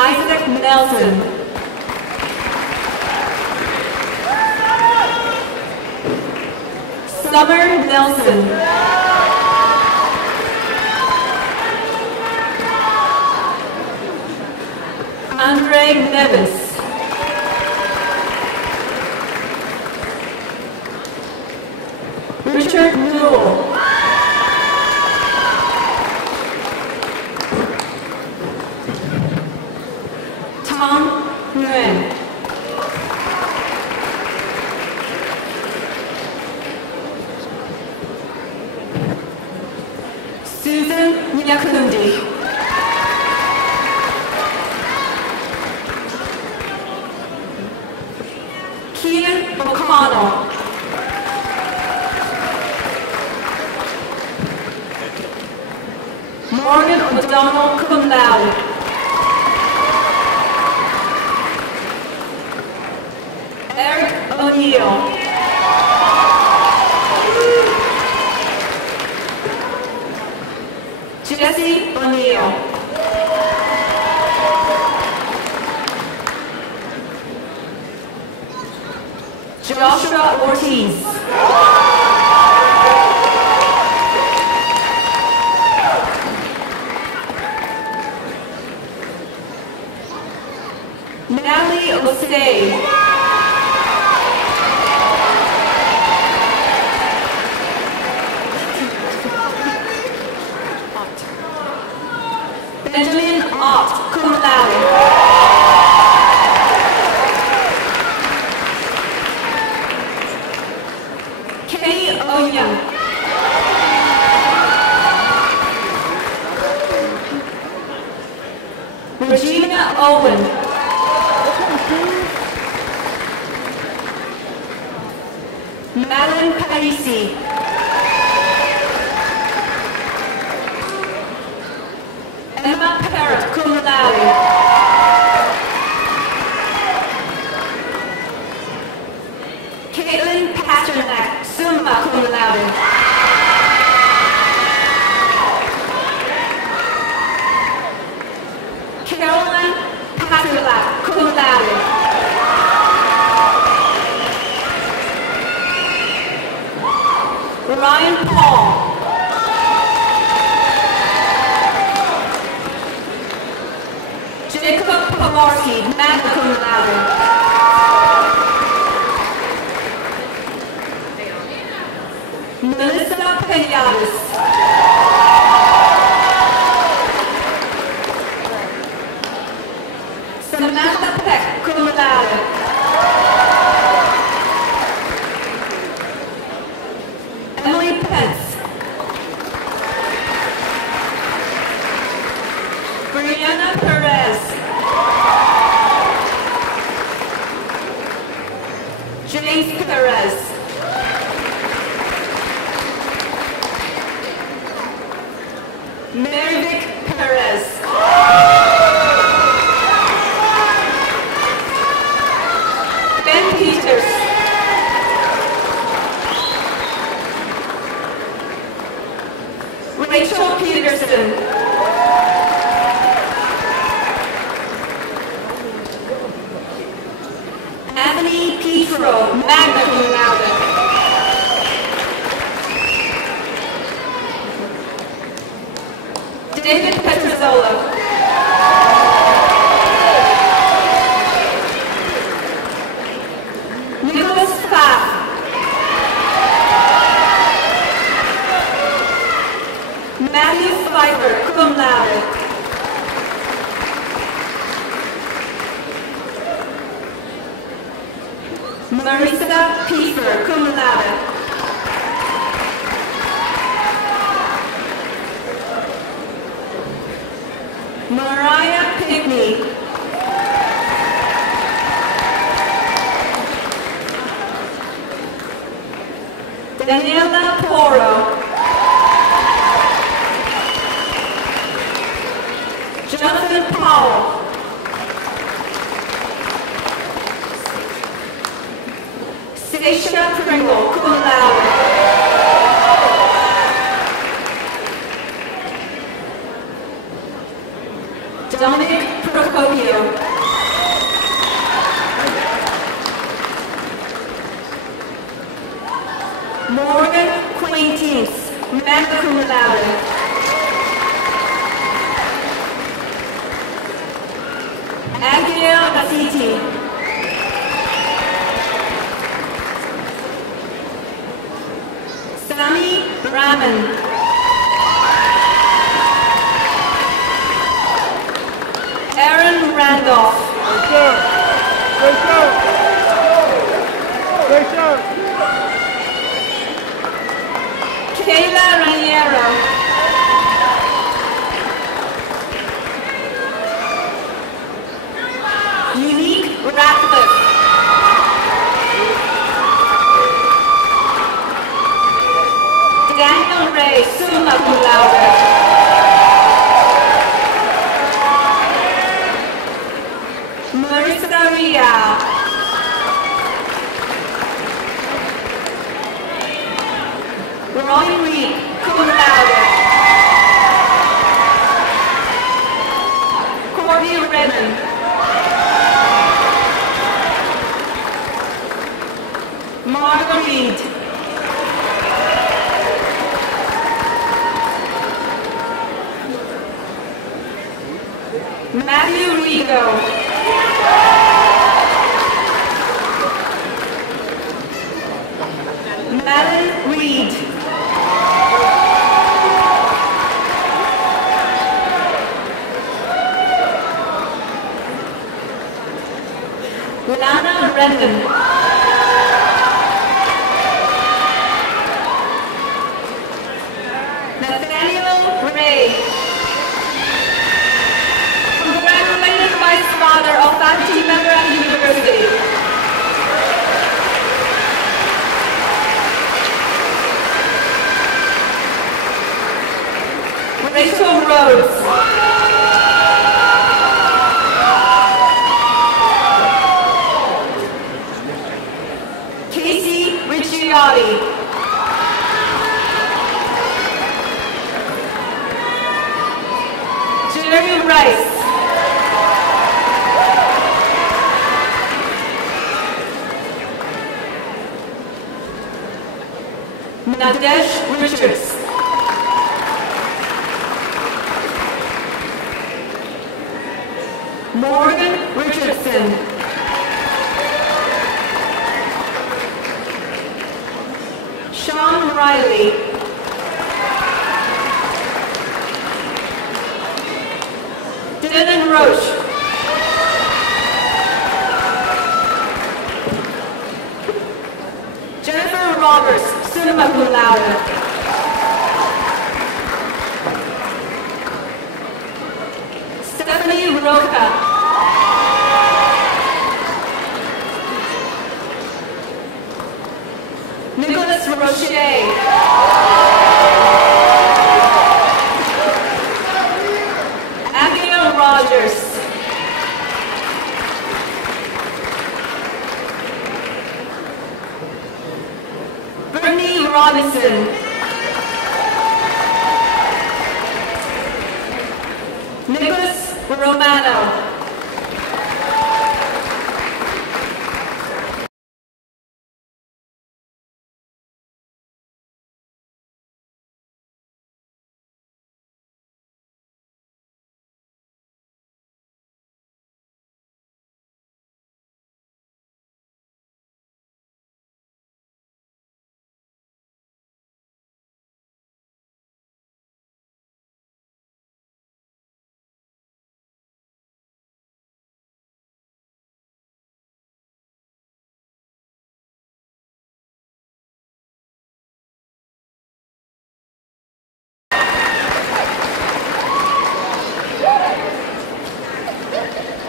Isaac Nelson. Summer Nelson. Andre Nevis. Richard Newell. Tom Nguyen. Susan Nyakundi. Kian O'Connell. Morgan O'Donnell, cum laude. O'Neill. Jesse O'Neill. Joshua Ortiz. Natalie Osei. Benjamin Ott, cum laude. Kenny Oya. Regina Owen. Madeline Parisi. Emma Parrott, cum laude. Caitlin Pasternak, summa cum laude. Carolyn Pasternak, cum laude. Ryan Paul. Jacob Pawarski, magna cum laude. Melissa Peñadas. Samantha Peck, cum laude. Emily Pence. Brianna Perez. James Perez. Maryvic Perez. Ben Peters. Rachel Peterson. Anthony Petro, magna cum laude. David Petrozola. Nicholas Pfaff. Matthew Pfeiffer, cum laude. Marisa Piefer, cum laude. Mariah Pinkney. Daniela Poro. Jonathan Powell. Stacia Pringle, cum laude. Dominic Procopio. Morgan Quaintance, magna cum laude. Abigail Asiti. Sami Brahman. Aaron Randolph. Kayla Raniero. Unique Ratcliffe. Daniel Ray, summa cum laude. Marissa Ria. Matthew Rigo. Madeline Reed. Lana Brennan. Nathaniel Ray. Congratulated Vice Father of faculty member at the university. Rachel Rhodes. Casey Ricciardi. Jerry Rice. Nadesh Richards. Morgan Richardson. Sean Riley. Dylan Roche. Jennifer Roberts, summa cum laude. Stephanie Roca. Nicholas Rocher. Abigail Rogers. Brittany Robinson. Nicholas Romano.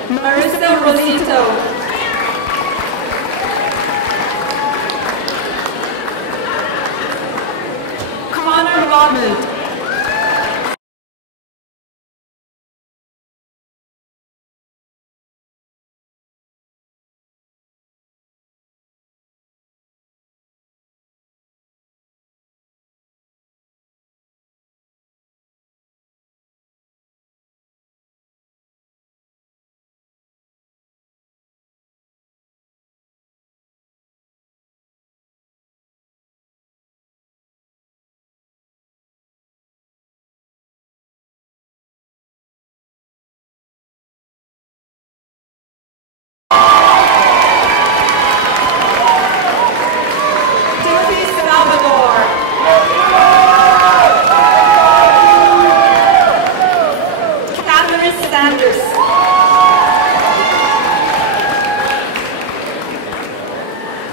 Marissa Rosito. Connor Rodman.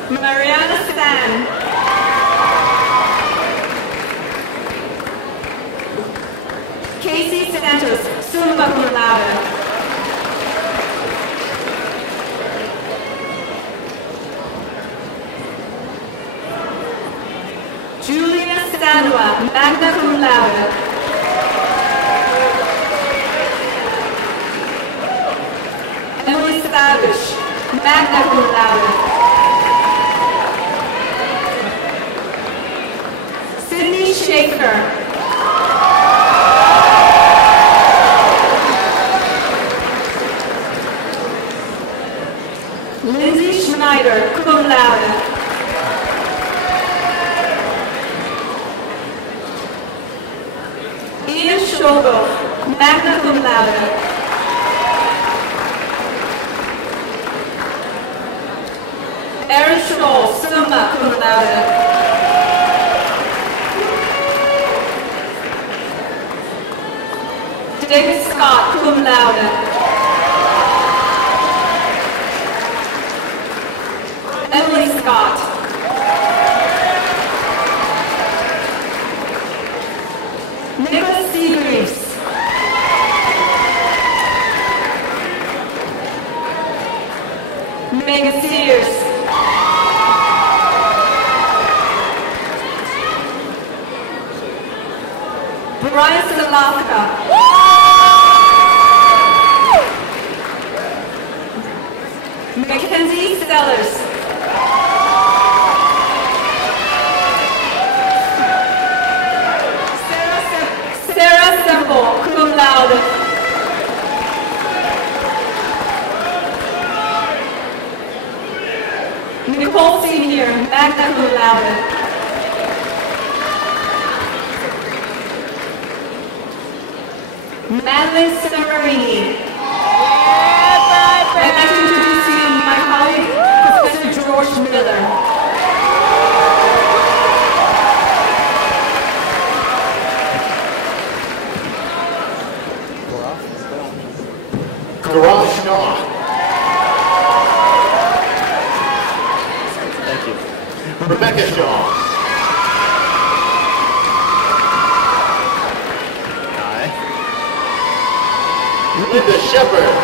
Mariana Stan. Casey Santos, summa cum laude. Julia Stanua, magna cum laude. Emily Stavish, magna cum laude. Sydney Shaker. Lindsay Schneider, cum laude. Ian Schobel, magna cum laude. Aaron Scholl, summa cum laude. David Scott, cum laude. Emily Scott. Nicholas Seagreaves. Megan Sears. Brian Salafka. Mackenzie Sellers. Sarah Semple, cum laude. Nicole Senior, magna cum laude. Madeline Samarini. I'd like to introduce to you my colleague, Professor George Miller. Garage Shaw. Thank you. Rebecca Shaw. Aye. Linda Shepard.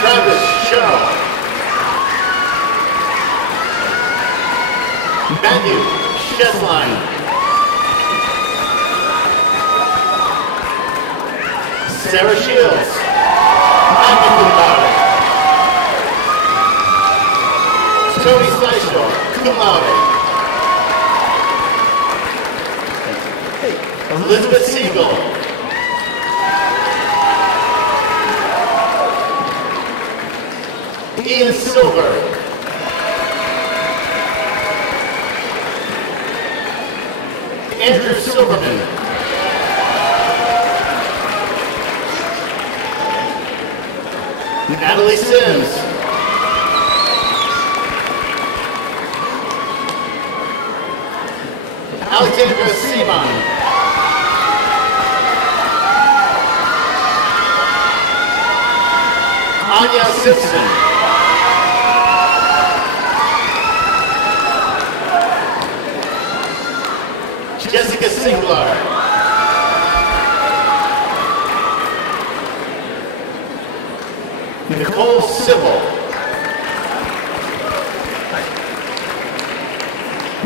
Travis Shaw. Matthew Shesline. Sarah Shields. Magna cum laude. Tony Slishaw, cum laude. Elizabeth Siegel. Ian Silver. Andrew Silverman. Natalie Sims. Alexandra Seaman. Anya Simpson. Jessica Singler. Nicole Sybil.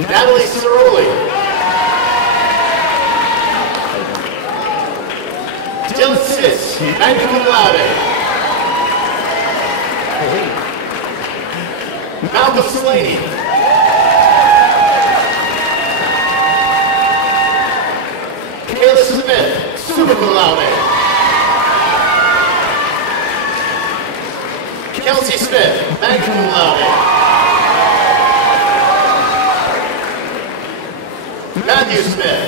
Natalie Cerulli. Dylan Sis, magna cum laude. Malcolm Slaney. Kayla Smith, summa cum laude. Kelsey Smith, magna cum laude. Matthew Smith.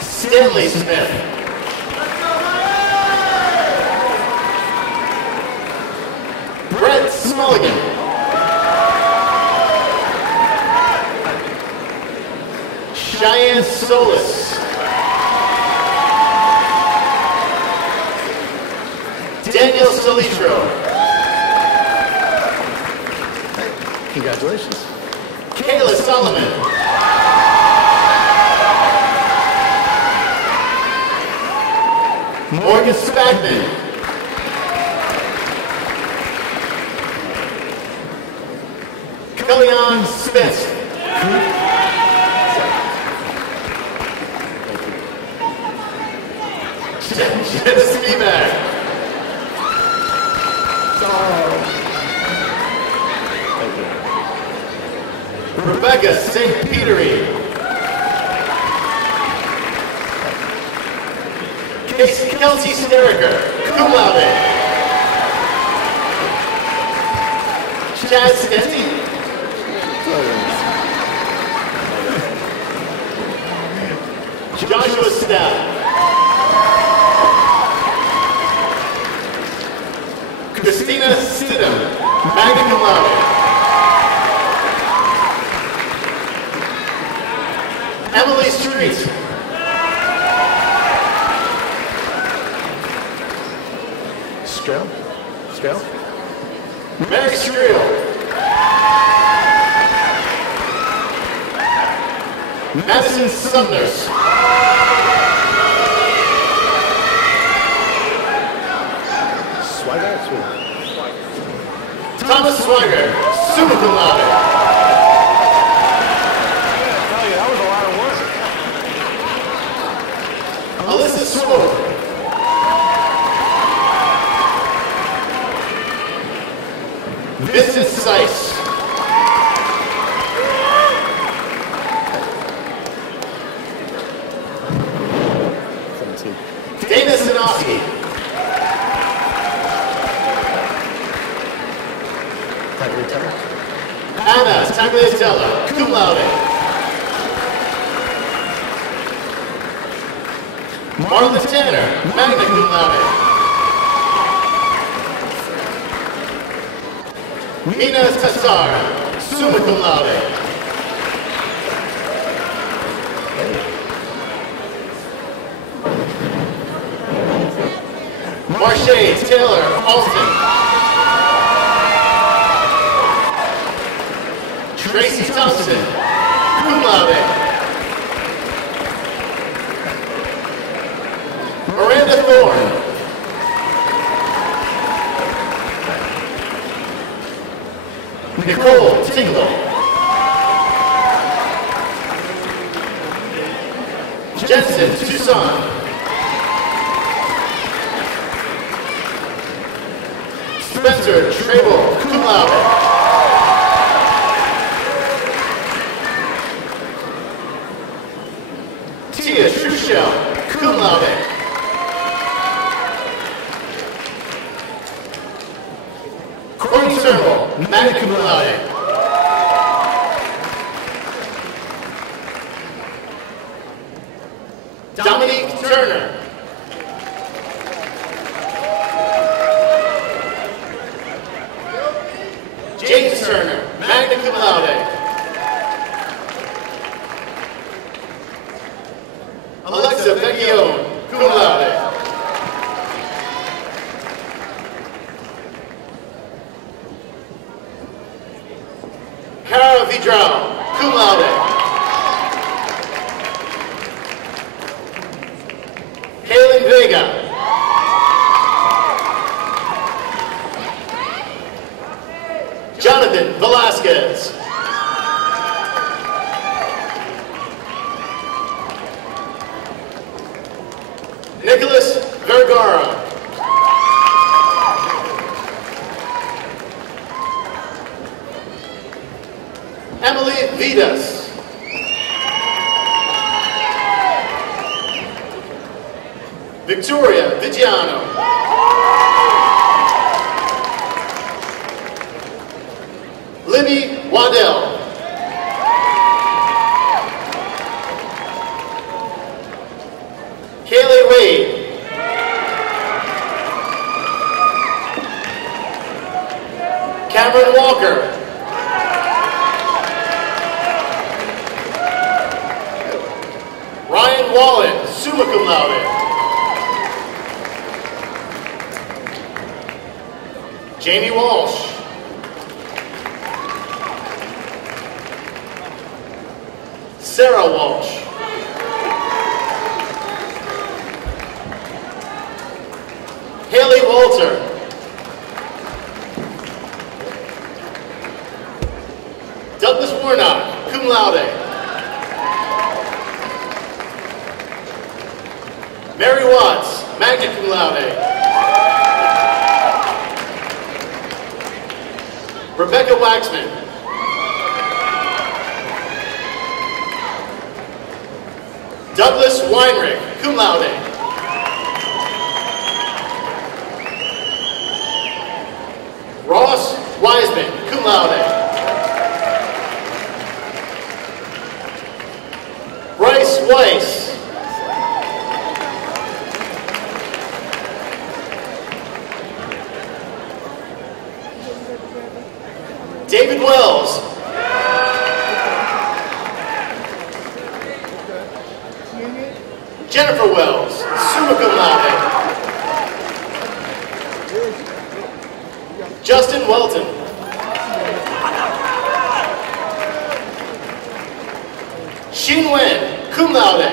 Stanley Smith. Brett Smulligan. Cheyenne Solis. Daniel Solitro. Congratulations. Kayla Solomon. Morgan Spagman. Kellyanne Smith. Janice Spivak. Rebecca St. Petery. Kelsey Steriker, cum laude. Chad Stetsy. Joshua Stapp. Christina Stidham, magna cum laude. Emily Street. Scale. Mary Streel. Madison Sumner. Thomas Swigert, summa cum laude. That was a lot of work. Alyssa Swope. Vincent Seiss. Dana Sanoski. Anna Tagliatella, cum laude. Martha Tanner, magna cum laude. Mina Tassar, summa cum laude. Marche Taylor Alston. Tracy Thompson, cum laude. Miranda Thorne. Nicole Tinglow. Jensen Toussaint. Spencer Trable, cum laude. Tia Trushell, cum laude. Courtney Turnbull, magna cum laude. Dominique Turner. James Turner, magna cum laude. Alexa Vecchione, cum laude. Cara Vidrao, cum laude. Kaylin Vega. Jonathan Velasquez. Nicholas Vergara. Emily Vidas. Victoria Vigiano. Libby Waddell. Kaylee Wade. Cameron Walker. Ryan Wallen, summa cum laude. Jamie Walsh. Sarah Walsh. Haley Walter. Douglas Warnock, cum laude. Mary Watts, magna cum laude. Rebecca Waxman. Douglas Weinrich, cum laude. Ross Wiseman, cum laude. Bryce Weiss. David Wells. Jennifer Wells, summa cum laude. Justin Welton. Xin Wen, cum laude.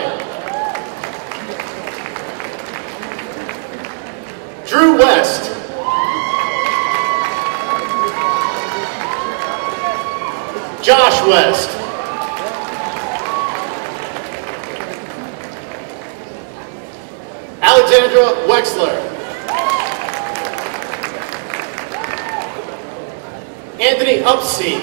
Drew West. Josh West. Alexandra Wexler. Anthony Upsey.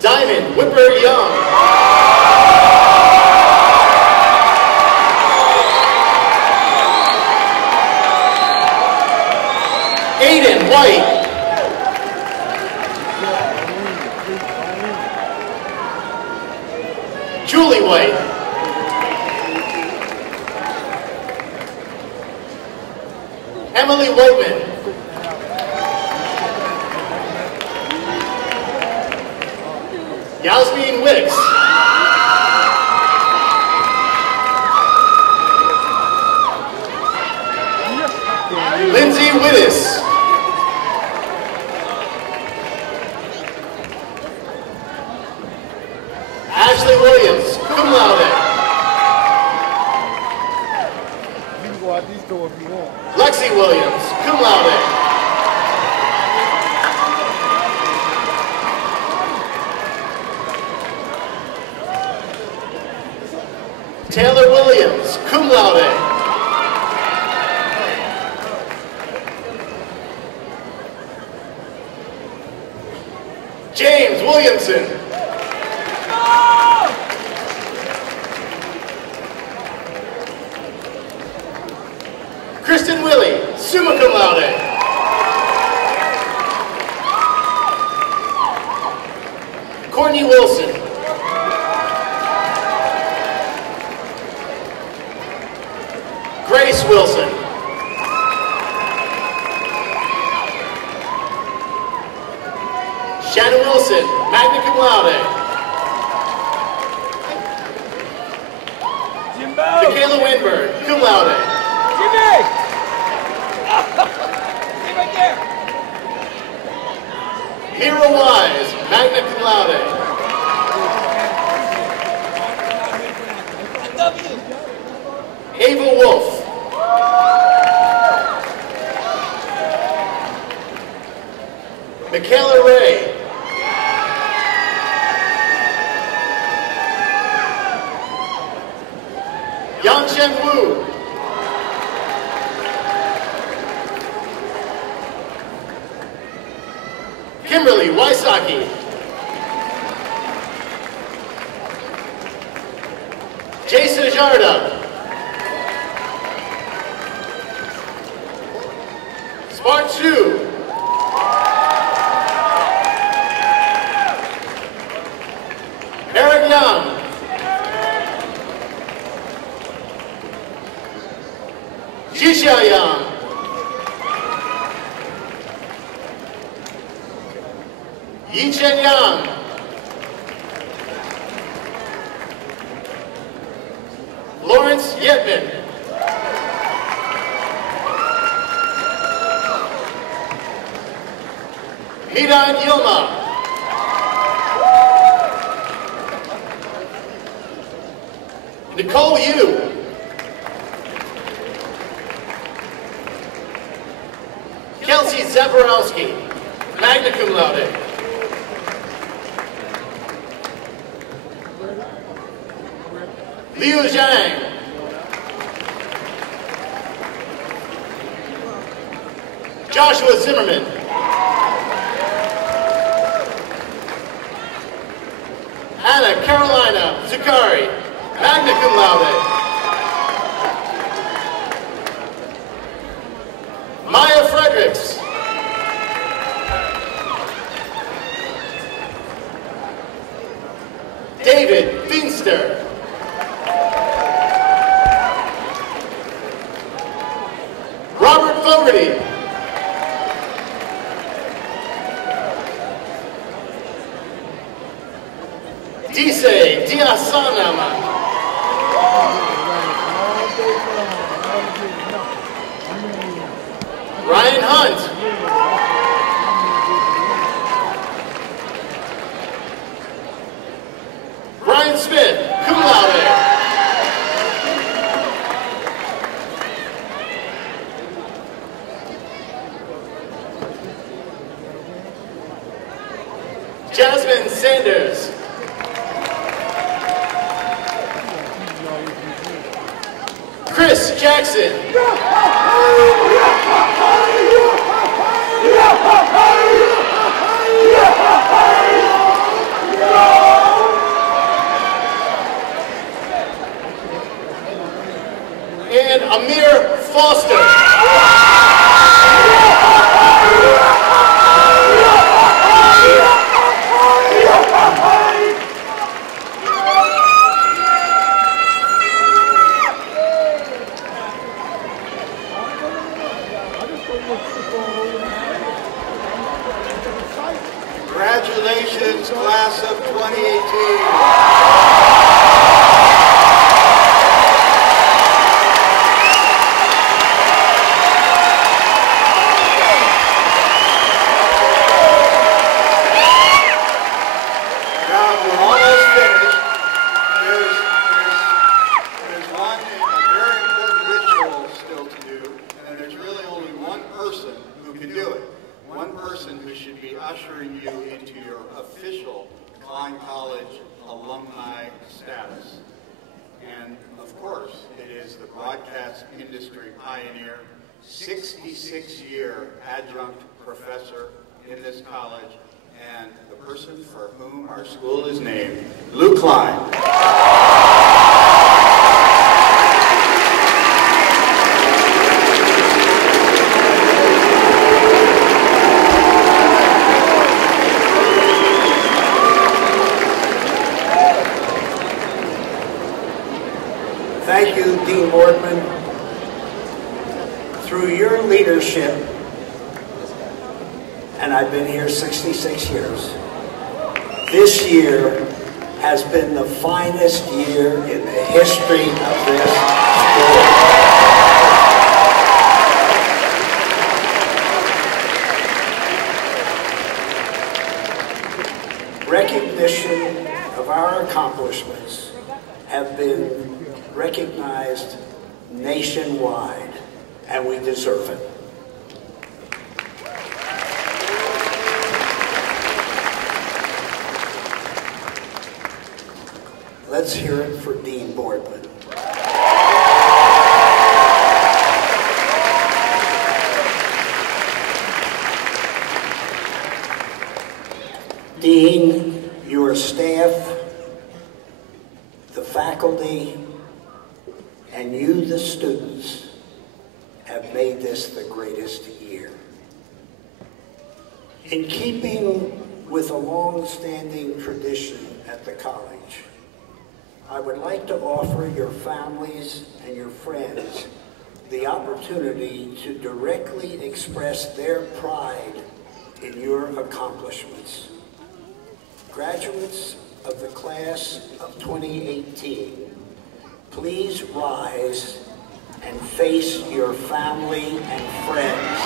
Diamond Whipper Young. Aiden White. Julie White. Emily Whiteman. Yasmin Wicks. Lindsay Wittes. Ashley Williams, cum laude. You can go out these doors if you want. Lexi Williams, cum laude. Taylor Williams, cum laude. James Williamson. Kristen Willie, summa cum laude. Courtney Wilson. Grace Wilson. Shannon Wilson, magna cum laude. Michaela Winberg, cum laude. Jimmy! Stay right there! Mira Wise, magna cum laude. I love you! Ava Wolf. Michaela Ray. Yanshen Wu. Kimberly Wysocki. Jason Jarda. Smart Shoe. Eric Young. Jisha Young. Yichen Yang. Lawrence Yetman. Midan Yilma. Nicole Yu. Kelsey Zaborowski, magna cum laude. Liu Zhang. Joshua Zimmerman. Anna Carolina Zuccari, magna cum laude. Maya Fredericks. David Feenster. Robert Fogarty. Diasanama. Ryan Hunt. Brian Smith, cum laude. Jasmine Sanders. Chris Jackson. And Amir Foster. Congratulations, class of 2018. Ushering you into your official Klein College alumni status. And of course, it is the broadcast industry pioneer, 66-year adjunct professor in this college, and the person for whom our school is named, Lou Klein. Thank you, Dean Boardman. Through your leadership, and I've been here 66 years, this year has been the finest year in the history of this school. Recognition of our accomplishments have been recognized nationwide, and we deserve it. Let's hear it for Dean Boardman. Dean, your staff, the faculty, and you, the students, have made this the greatest year. In keeping with a long-standing tradition at the college, I would like to offer your families and your friends the opportunity to directly express their pride in your accomplishments. Graduates of the class of 2018, please rise and face your family and friends.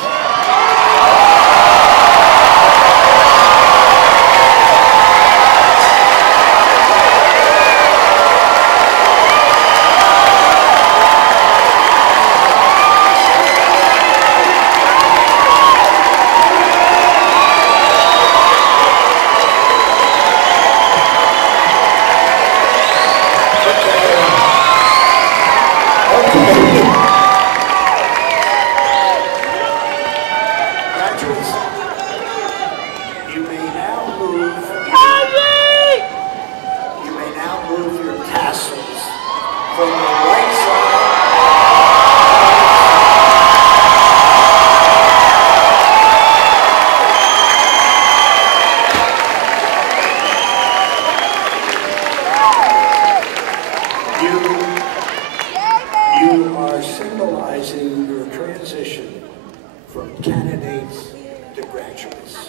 You are symbolizing your transition from candidates to graduates.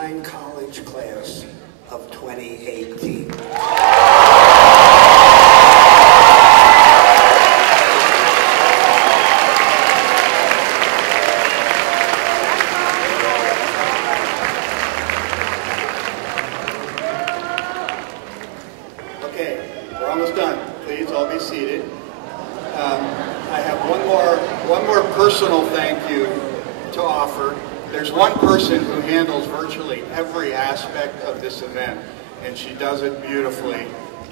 Klein College class of 2018. Okay, we're almost done. Please all be seated. I have one more personal thank you to offer. There's one person who handles virtually every aspect of this event, and she does it beautifully.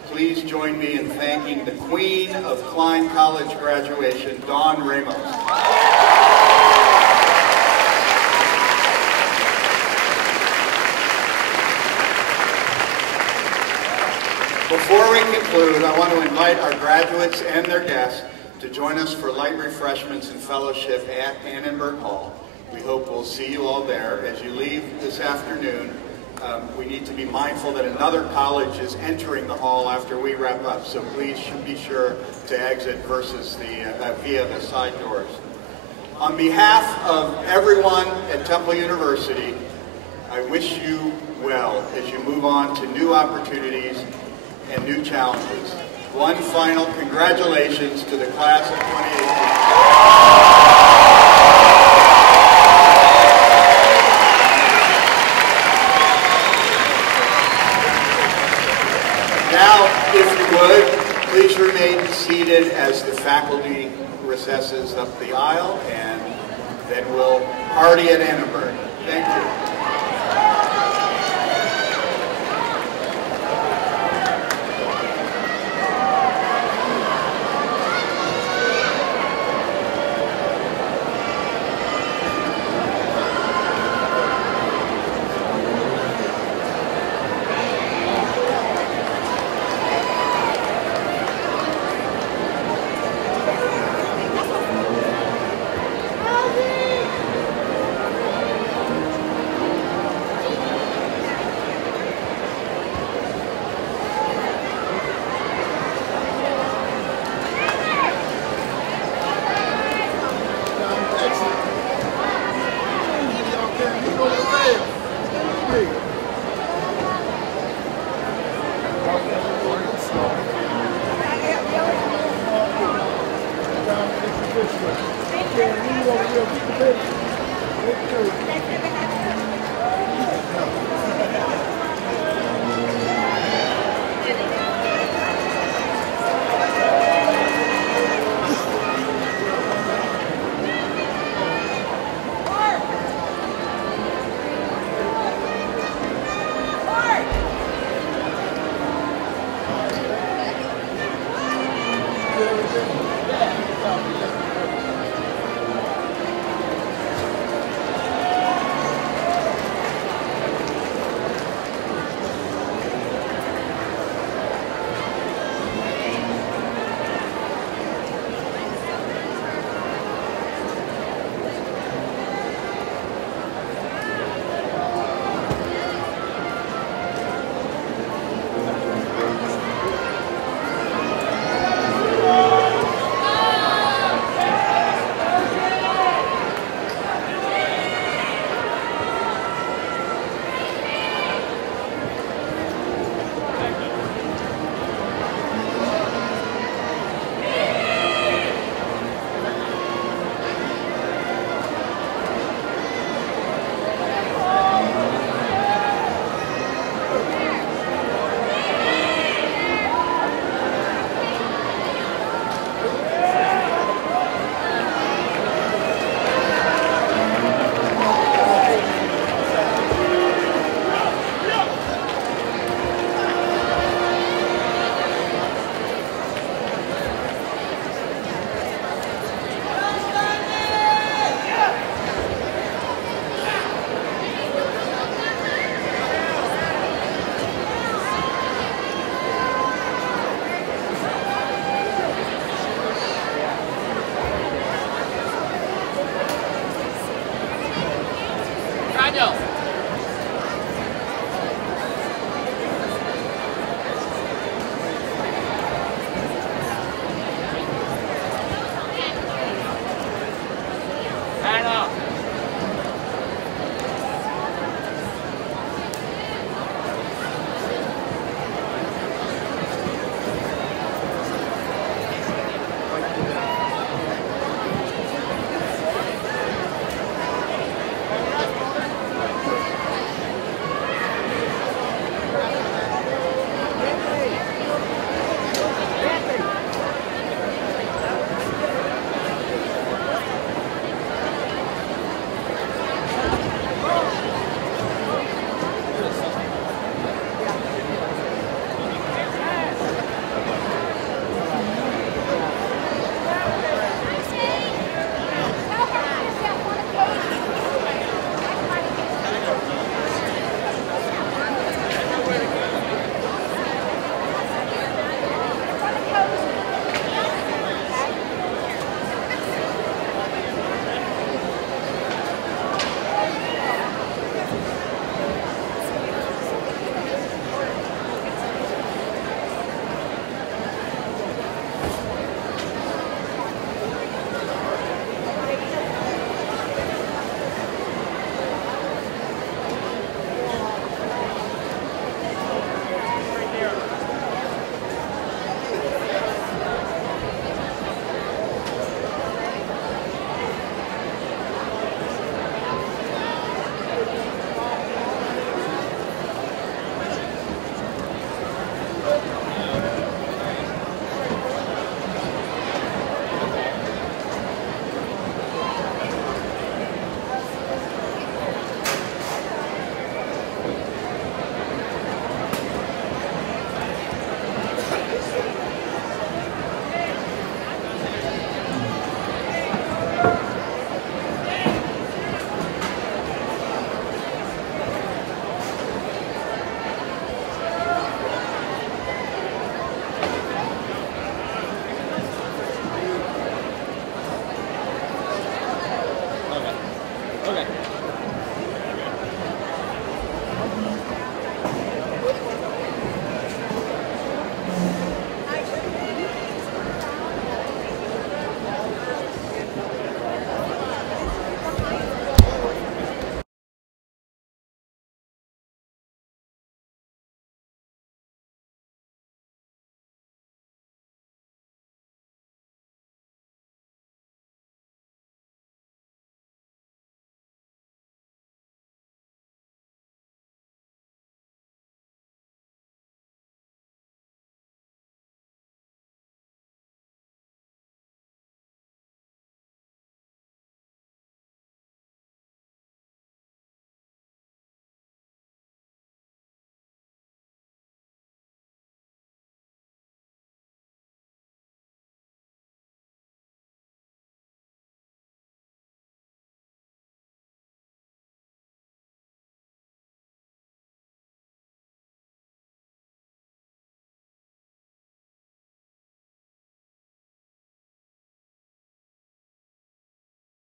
Please join me in thanking the Queen of Klein College graduation, Dawn Ramos. Before we conclude, I want to invite our graduates and their guests to join us for light refreshments and fellowship at Annenberg Hall. We hope we'll see you all there. As you leave this afternoon, we need to be mindful that another college is entering the hall after we wrap up, so please be sure to exit versus via the side doors. On behalf of everyone at Temple University, I wish you well as you move on to new opportunities and new challenges. One final congratulations to the class of 2018. Now, if you would, please remain seated as the faculty recesses up the aisle, and then we'll party at Annenberg. Thank you.